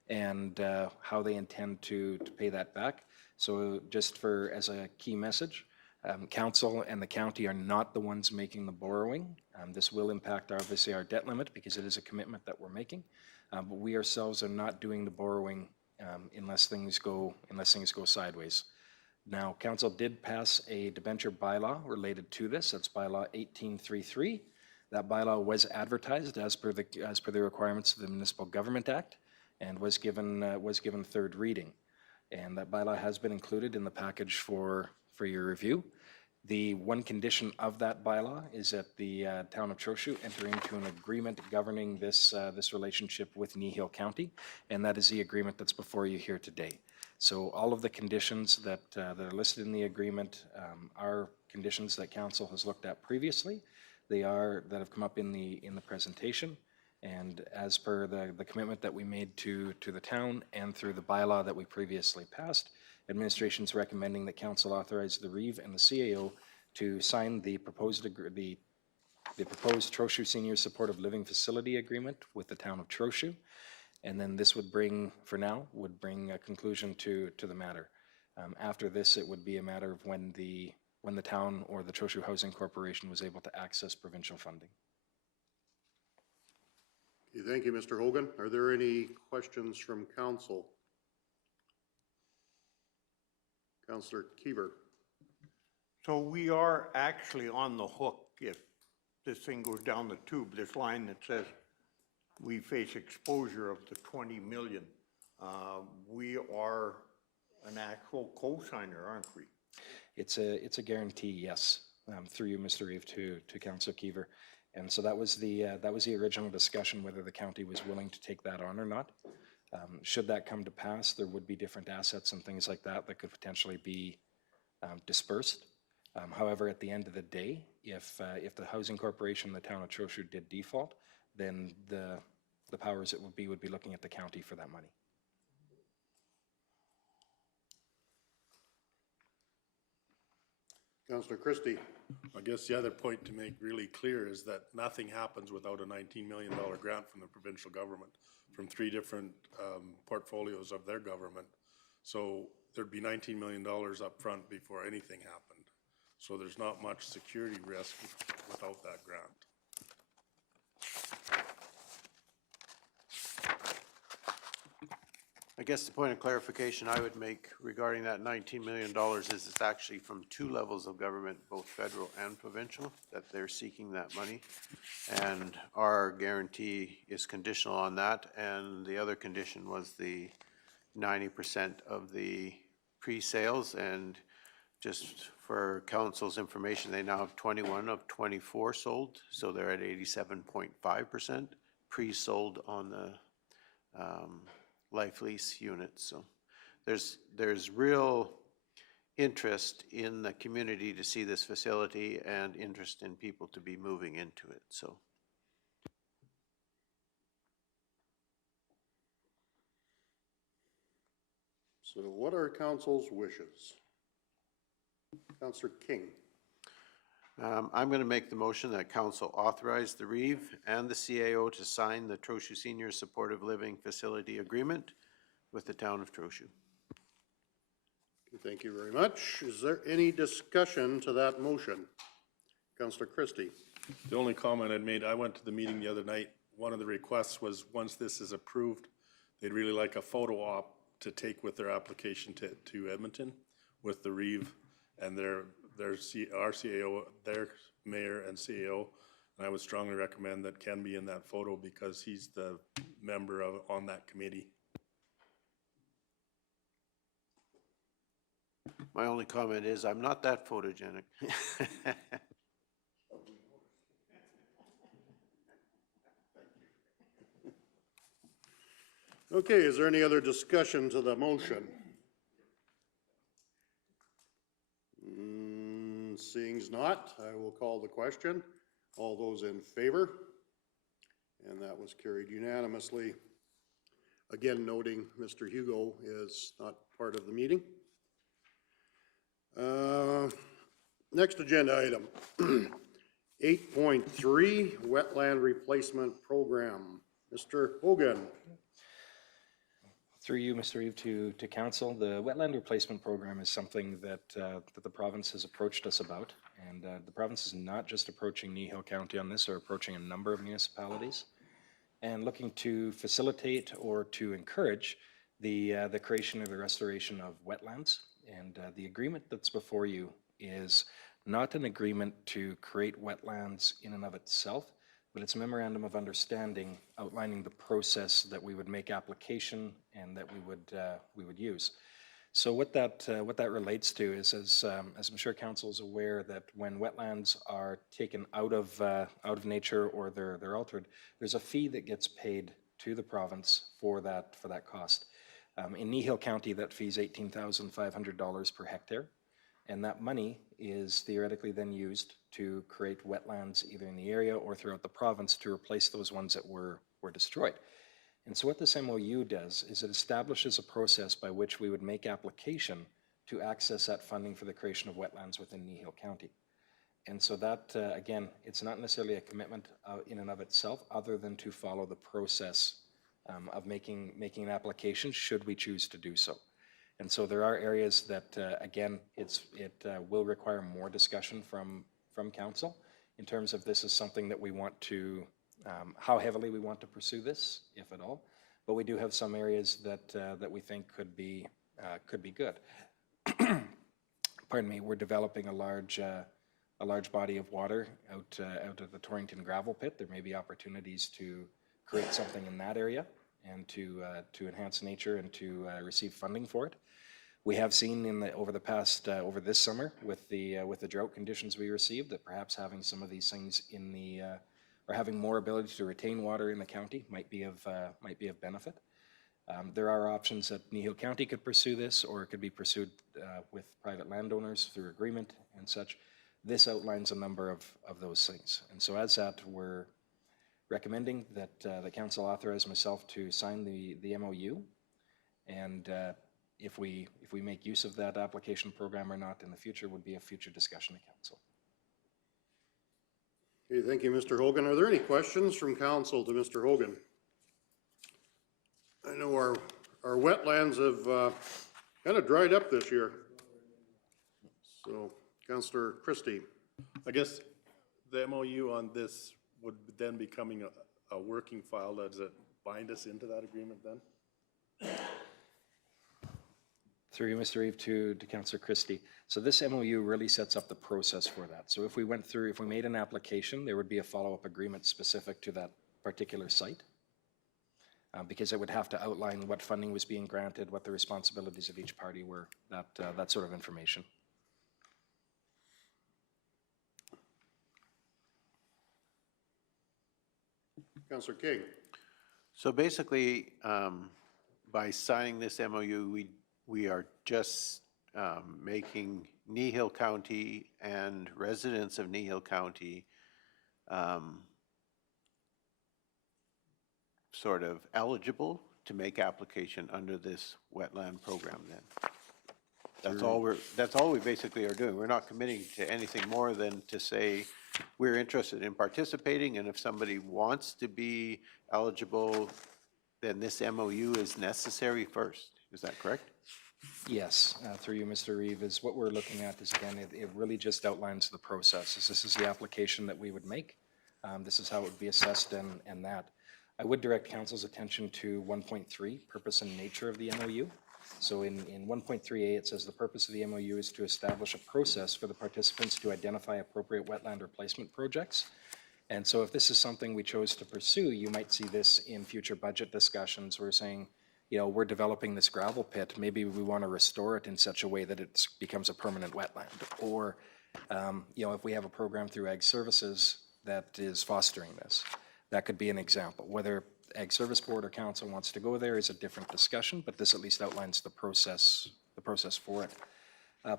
and how they intend to pay that back. So just as a key message, council and the county are not the ones making the borrowing. This will impact obviously our debt limit because it is a commitment that we're making. But we ourselves are not doing the borrowing unless things go sideways. Now, council did pass a debenture bylaw related to this. That's bylaw 1833. That bylaw was advertised as per the requirements of the Municipal Government Act and was given third reading. And that bylaw has been included in the package for your review. The one condition of that bylaw is that the town of Trochu enter into an agreement governing this relationship with Kneehill County, and that is the agreement that's before you here today. So all of the conditions that are listed in the agreement are conditions that council has looked at previously. That have come up in the presentation, and as per the commitment that we made to the town and through the bylaw that we previously passed, administration's recommending that council authorize the Reeve and the CAO to sign the proposed Trochu Senior Supportive Living Facility Agreement with the town of Trochu, and then this would bring a conclusion to the matter. After this, it would be a matter of when the town or the Trochu Housing Corporation was able to access provincial funding. Okay, thank you, Mr. Hogan. Are there any questions from council? Councillor Kiever. So we are actually on the hook if this thing goes down the tube, this line that says we face exposure of the 20 million. We are an actual co-signer, aren't we? It's a guarantee, yes, through you, Mr. Reeve, to Councillor Kiever. And so that was the original discussion, whether the county was willing to take that on or not. Should that come to pass, there would be different assets and things like that could potentially be dispersed. However, at the end of the day, if the housing corporation, the town of Trochu did default, then the powers it would be looking at the county for that money. Councillor Christie. I guess the other point to make really clear is that nothing happens without a $19 million grant from the provincial government from 3 different portfolios of their government. So there'd be $19 million up front before anything happened. So there's not much security risk without that grant. I guess the point of clarification I would make regarding that $19 million is it's actually from 2 levels of government, both federal and provincial, that they're seeking that money. And our guarantee is conditional on that. And the other condition was the 90% of the pre-sales. And just for council's information, they now have 21 of 24 sold. So they're at 87.5% pre-sold on the life lease units. So there's real interest in the community to see this facility and interest in people to be moving into it. So what are council's wishes? Councillor King. I'm going to make the motion that council authorize the Reeve and the CAO to sign the Trochu Senior Supportive Living Facility Agreement with the town of Trochu. Thank you very much. Is there any discussion to that motion? Councillor Christie. The only comment I'd made, I went to the meeting the other night one of the requests was, once this is approved, they'd really like a photo op to take with their application to Edmonton with the Reeve and our CAO, their mayor and CAO. And I would strongly recommend that Ken be in that photo because he's the member on that committee. My only comment is I'm not that photogenic. Okay, is there any other discussion to the motion? Seeing not, I will call the question. All those in favor? And that was carried unanimously. Again, noting Mr. Hugo is not part of the meeting. Next agenda item, 8.3, Wetland Replacement Program. Mr. Hogan. Through you, Mr. Reeve, to council, the wetland replacement program is something that the province has approached us about. And the province is not just approaching Kneehill County on this, or approaching a number of municipalities and looking to facilitate or to encourage the creation or the restoration of wetlands. And the agreement that's before you is not an agreement to create wetlands in and of itself, but it's a memorandum of understanding outlining the process that we would make application and that we would use. So what that relates to is, as I'm sure council is aware, that when wetlands are taken out of nature or they're altered, there's a fee that gets paid to the province for that cost. In Kneehill County, that fee is $18,500 per hectare. And that money is theoretically then used to create wetlands either in the area or throughout the province to replace those ones that were destroyed. And so what this MOU does is it establishes a process by which we would make application to access that funding for the creation of wetlands within Kneehill County. And so that, again, it's not necessarily a commitment in and of itself, other than to follow the process of making an application should we choose to do so. And so there are areas that, again, it will require more discussion from council in terms of this is something that we want to, how heavily we want to pursue this, if at all. But we do have some areas that we think could be good. Pardon me. We're developing a large body of water out of the Torrington gravel pit. There may be opportunities to create something in that area and to enhance nature and to receive funding for it. We have seen over this summer with the drought conditions we received that perhaps having some of these things or having more ability to retain water in the county might be of benefit. There are options that Kneehill County could pursue this, or it could be pursued with private landowners through agreement and such. This outlines a number of those things. And so as that, we're recommending that the council authorize myself to sign the MOU. And if we make use of that application program or not in the future would be a future discussion at council. Okay, thank you, Mr. Hogan. Are there any questions from council to Mr. Hogan? I know our wetlands have kind of dried up this year. So, Councillor Christie. I guess the MOU on this would then becoming a working file. Does it bind us into that agreement then? Through you, Mr. Reeve, to Councillor Christie. So this MOU really sets up the process for that. So if we made an application, there would be a follow-up agreement specific to that particular site. Because it would have to outline what funding was being granted, what the responsibilities of each party were, that sort of information. Councillor King. So basically, by signing this MOU, we are just making Kneehill County and residents of Kneehill County sort of eligible to make application under this wetland program then. That's all we basically are doing. We're not committing to anything more than to say we're interested in participating, and if somebody wants to be eligible, then this MOU is necessary first. Is that correct? Yes, through you, Mr. Reeve, is what we're looking at is, again, it really just outlines the process. This is the application that we would make. This is how it would be assessed and that. I would direct council's attention to 1.3, purpose and nature of the MOU. So in 1.3A, it says the purpose of the MOU is to establish a process for the participants to identify appropriate wetland replacement projects. And so if this is something we chose to pursue, you might see this in future budget discussions. We're saying, you know, we're developing this gravel pit. Maybe we want to restore it in such a way that it becomes a permanent wetland. Or, you know, if we have a program through Ag Services that is fostering this, that could be an example. Whether Ag Service Board or Council wants to go there is a different discussion, but this at least outlines the process for it.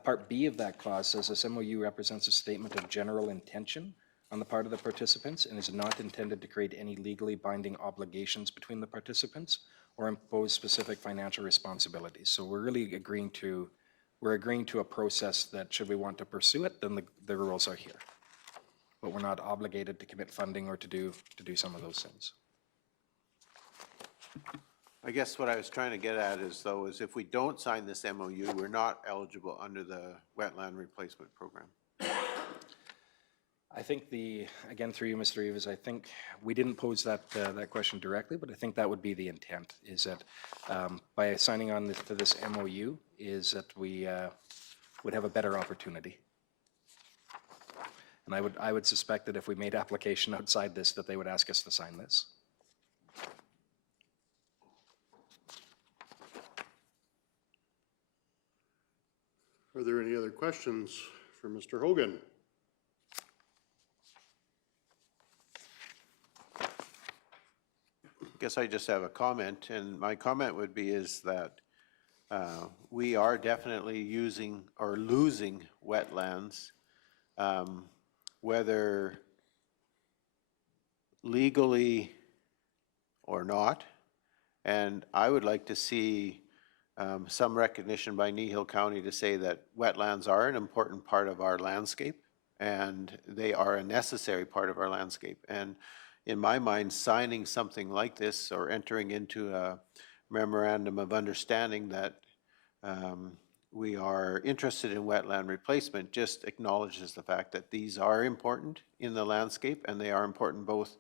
Part B of that clause says this MOU represents a statement of general intention on the part of the participants and is not intended to create any legally binding obligations between the participants or impose specific financial responsibilities. So we're really agreeing to a process that, should we want to pursue it, then the rules are here. But we're not obligated to commit funding or to do some of those things. I guess what I was trying to get at is if we don't sign this MOU, we're not eligible under the wetland replacement program. I think again, through you, Mr. Rivas, I think we didn't pose that question directly, but I think that would be the intent, is that by signing on to this MOU, is that we would have a better opportunity. And I would suspect that if we made application outside this, that they would ask us to sign this. Are there any other questions for Mr. Hogan? Guess I just have a comment, and my comment would be is that we are definitely using or losing wetlands, whether legally or not. And I would like to see some recognition by Kneehill County to say that wetlands are an important part of our landscape, and they are a necessary part of our landscape. And in my mind, signing something like this or entering into a memorandum of understanding that we are interested in wetland replacement just acknowledges the fact that these are important in the landscape, and they are important both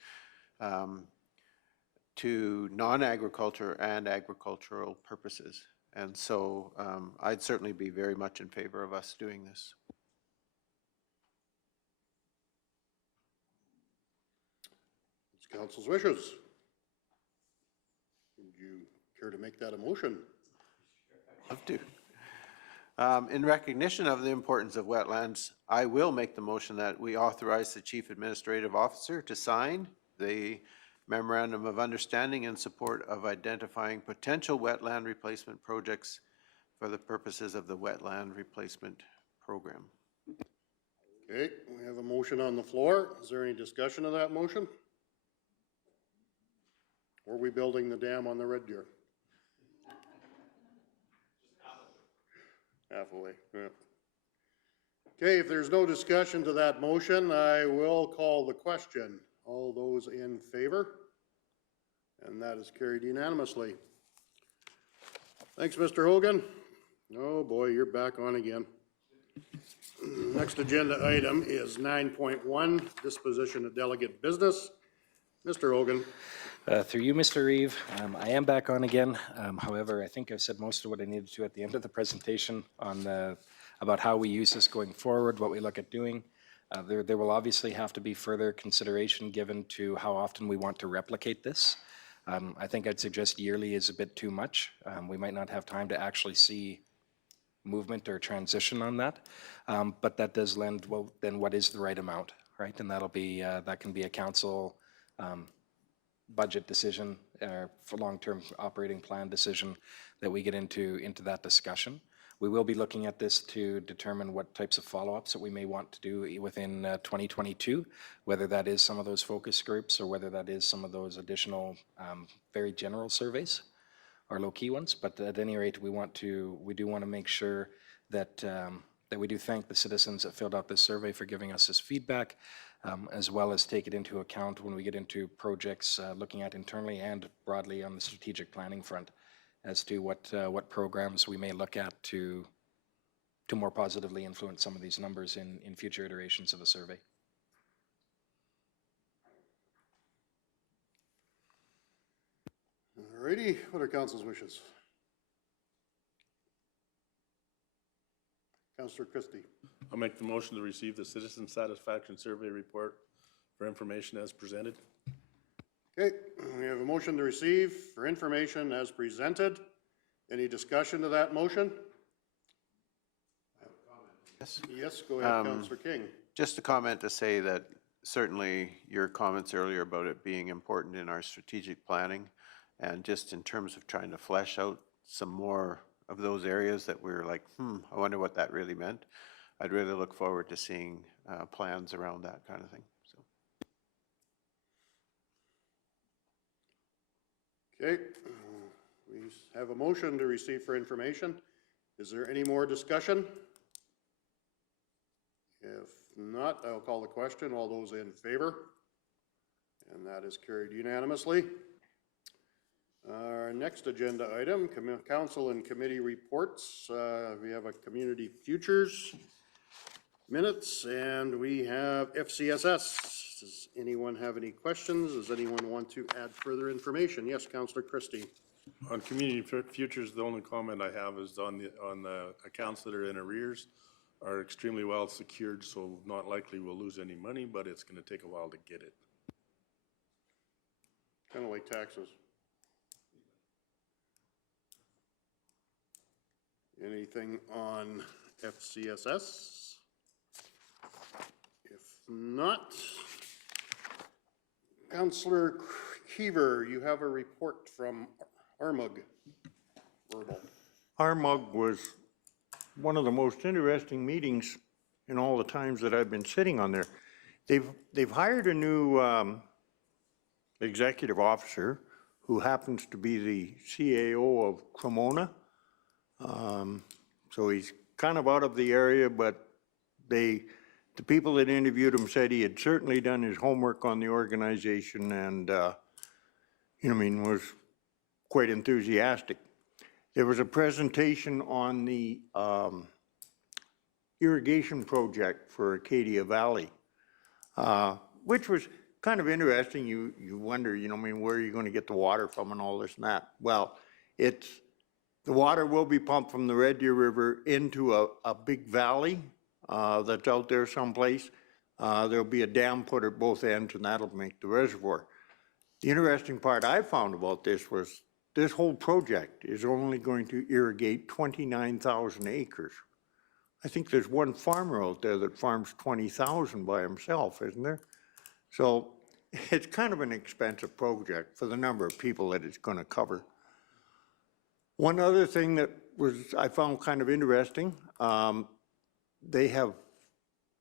to non-agriculture and agricultural purposes. And so I'd certainly be very much in favor of us doing this. Council's wishes. Would you care to make that a motion? Love to. In recognition of the importance of wetlands, I will make the motion that we authorize the Chief Administrative Officer to sign the Memorandum of Understanding in support of identifying potential wetland replacement projects for the purposes of the Wetland Replacement Program. Okay, we have a motion on the floor. Is there any discussion of that motion? Or are we building the dam on the Red Deer? Halfway, yeah. Okay, if there's no discussion to that motion, I will call the question. All those in favor? And that is carried unanimously. Thanks, Mr. Hogan. Oh boy, you're back on again. Next agenda item is 9.1, disposition of delegate business. Mr. Hogan. Through you, Mr. Reeve, I am back on again. However, I think I've said most of what I needed to at the end of the presentation on about how we use this going forward, what we look at doing. There will obviously have to be further consideration given to how often we want to replicate this. I think I'd suggest yearly is a bit too much. We might not have time to actually see movement or transition on that, but that does lend, well, then what is the right amount, right? And that'll be, that can be a council budget decision for long-term operating plan decision that we get into that discussion. We will be looking at this to determine what types of follow-ups that we may want to do within 2022, whether that is some of those focus groups or whether that is some of those additional very general surveys or low-key ones. But at any rate, we do want to make sure that that we do thank the citizens that filled out this survey for giving us this feedback, as well as take it into account when we get into projects looking at internally and broadly on the strategic planning front as to what programs we may look at to more positively influence some of these numbers in future iterations of the survey. righty, what are council's wishes? Councillor Christie. I'll make the motion to receive the citizen satisfaction survey report for information as presented. Okay, we have a motion to receive for information as presented. Any discussion to that motion? Yes. Yes, go ahead, Councillor King. Just a comment to say that certainly your comments earlier about it being important in our strategic planning, and just in terms of trying to flesh out some more of those areas that we're like, I wonder what that really meant. I'd really look forward to seeing plans around that kind of thing. So. Okay, we have a motion to receive for information. Is there any more discussion? If not, I'll call the question. All those in favor? And that is carried unanimously. Our next agenda item, council and committee reports. We have a community futures minutes, and we have FCSS. Does anyone have any questions? Does anyone want to add further information? Yes, Councillor Christie. On community futures, the only comment I have is on the accounts that are in arrears are extremely well secured, so not likely we'll lose any money, but it's going to take a while to get it. Kind of like taxes. Anything on FCSS? If not, Councillor Keever, you have a report from Armagh. Armagh was one of the most interesting meetings in all the times that I've been sitting on there. They've hired a new executive officer who happens to be the CAO of Cremona. So he's kind of out of the area, but the people that interviewed him said he had certainly done his homework on the organization and, was quite enthusiastic. There was a presentation on the irrigation project for Acadia Valley, which was kind of interesting. You wonder, where are you going to get the water from and all this and that? Well, the water will be pumped from the Red Deer River into a big valley that's out there someplace. There'll be a dam put at both ends, and that'll make the reservoir. The interesting part I found about this was this whole project is only going to irrigate 29,000 acres. I think there's one farmer out there that farms 20,000 by himself, isn't there? So it's kind of an expensive project for the number of people that it's going to cover. One other thing that I found kind of interesting, they have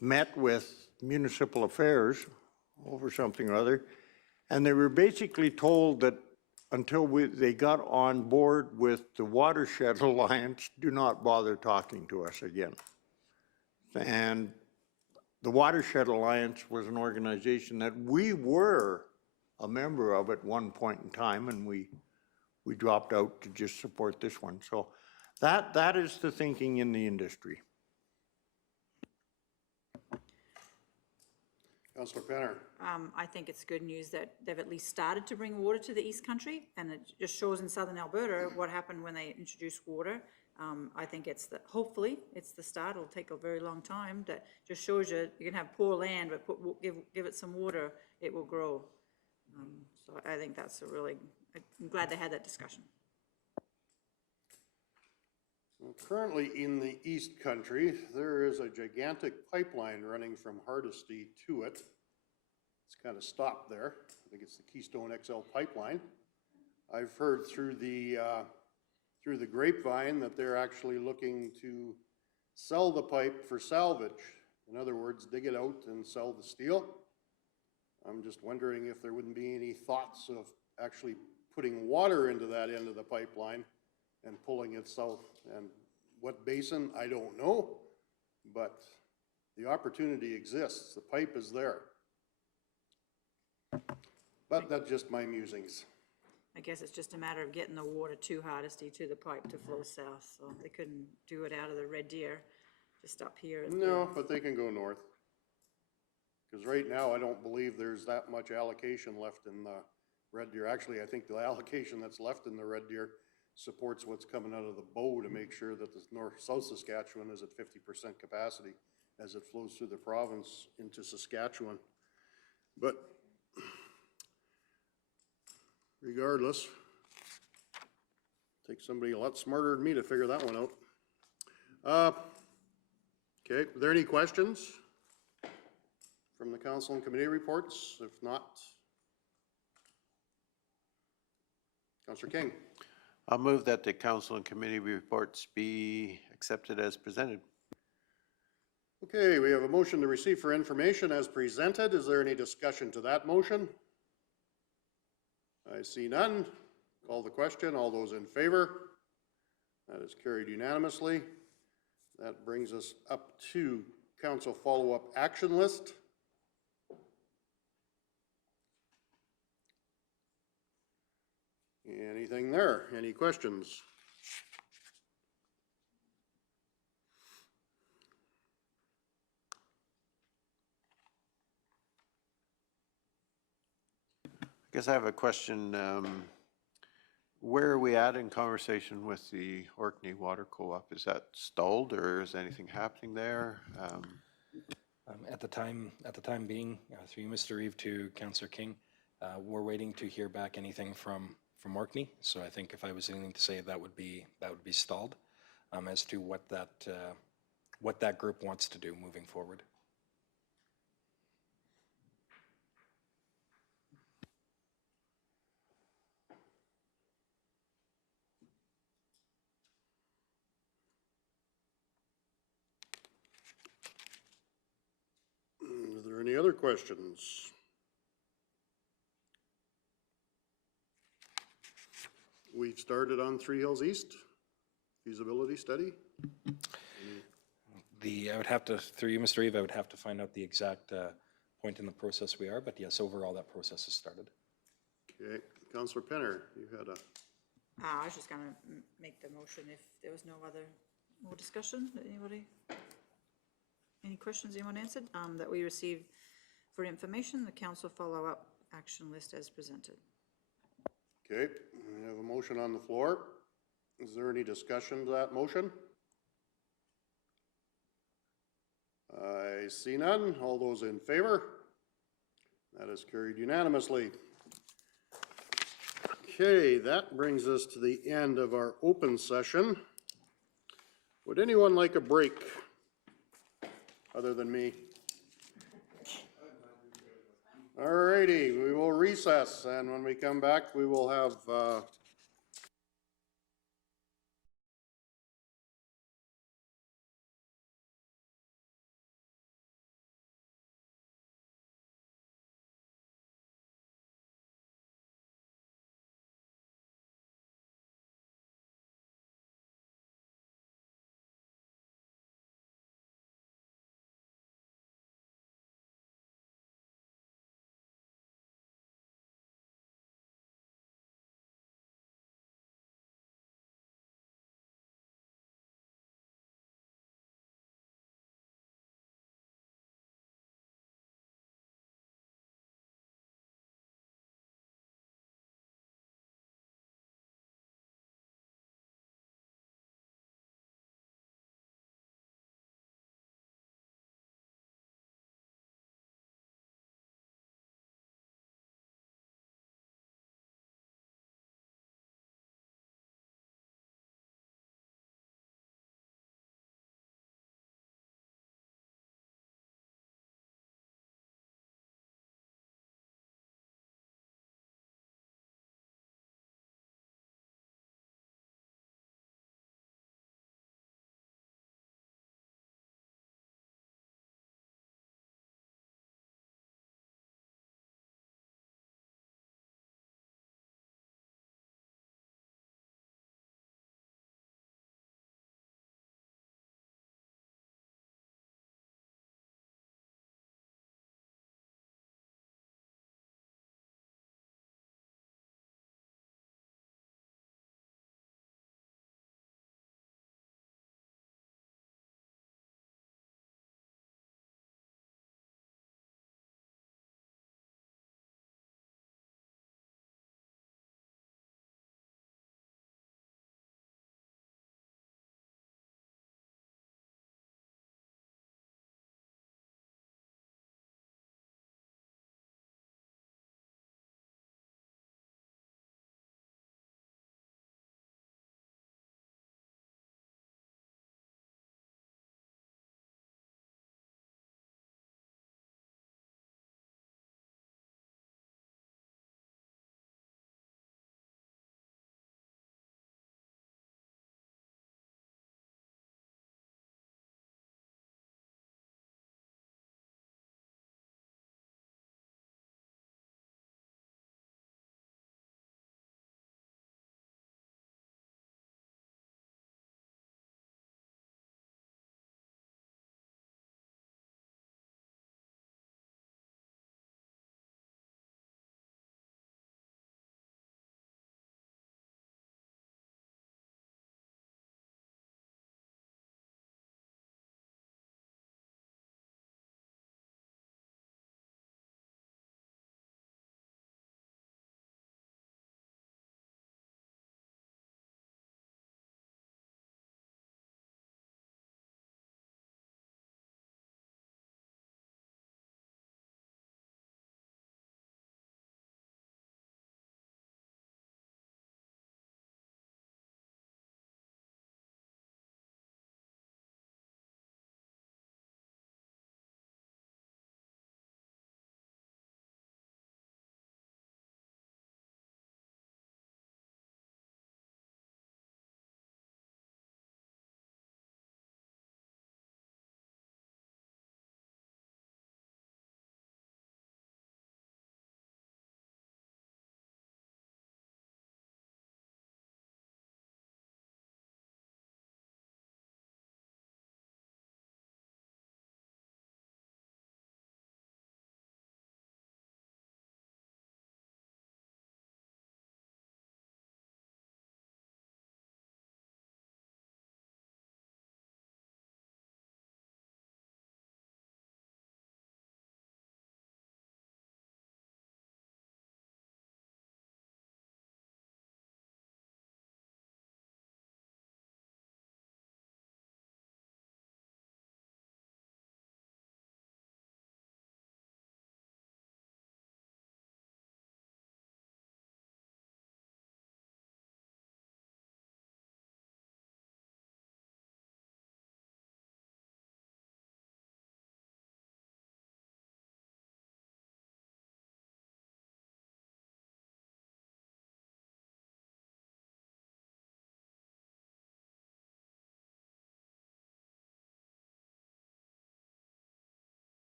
met with Municipal Affairs over something or other, and they were basically told that until they got on board with the Watershed Alliance, do not bother talking to us again. And the Watershed Alliance was an organization that we were a member of at one point in time, and we dropped out to just support this one. So that is the thinking in the industry. Councillor Penner. I think it's good news that they've at least started to bring water to the East Country, and it just shows in southern Alberta what happened when they introduced water. I think hopefully it's the start. It'll take a very long time. That just shows you can have poor land, but give it some water, it will grow. So I think that's I'm glad they had that discussion. Well, currently in the East Country, there is a gigantic pipeline running from Hardisty to it. It's kind of stopped there. I think it's the Keystone XL pipeline. I've heard through the grapevine that they're actually looking to sell the pipe for salvage. In other words, dig it out and sell the steel. I'm just wondering if there wouldn't be any thoughts of actually putting water into that end of the pipeline and pulling it south. And what basin, I don't know, but the opportunity exists. The pipe is there. But that's just my musings. I guess it's just a matter of getting the water to Hardisty to the pipe to flow south. So they couldn't do it out of the Red Deer, just up here. No, but they can go north. Because right now, I don't believe there's that much allocation left in the Red Deer. Actually, I think the allocation that's left in the Red Deer supports what's coming out of the bow to make sure that the south Saskatchewan is at 50% capacity as it flows through the province into Saskatchewan. But regardless, takes somebody a lot smarter than me to figure that one out. Okay, are there any questions from the council and committee reports? If not, Councillor King. I'll move that the council and committee reports be accepted as presented. Okay, we have a motion to receive for information as presented. Is there any discussion to that motion? I see none. Call the question. All those in favor? That is carried unanimously. That brings us up to council follow-up action list. Anything there? Any questions? I guess I have a question. Where are we at in conversation with the Orkney Water Co-op? Is that stalled or is anything happening there? At the time being, through you, Mr. Reeve, to Councillor King, we're waiting to hear back anything from Orkney. So I think if I was anything to say, that would be stalled as to what that group wants to do moving forward. Are there any other questions? We've started on Three Hills East feasibility study. I would have to, through you, Mr. Reeve, I would have to find out the exact point in the process we are, but yes, overall that process has started. Okay, Councillor Penner, you had a. I was just gonna make the motion if there was no more discussion. Anybody? Any questions anyone answered? That we receive for information, the council follow-up action list as presented. Okay, we have a motion on the floor. Is there any discussion to that motion? I see none. All those in favor? That is carried unanimously. Okay, that brings us to the end of our open session. Would anyone like a break other than me? All righty, we will recess, and when we come back, we will have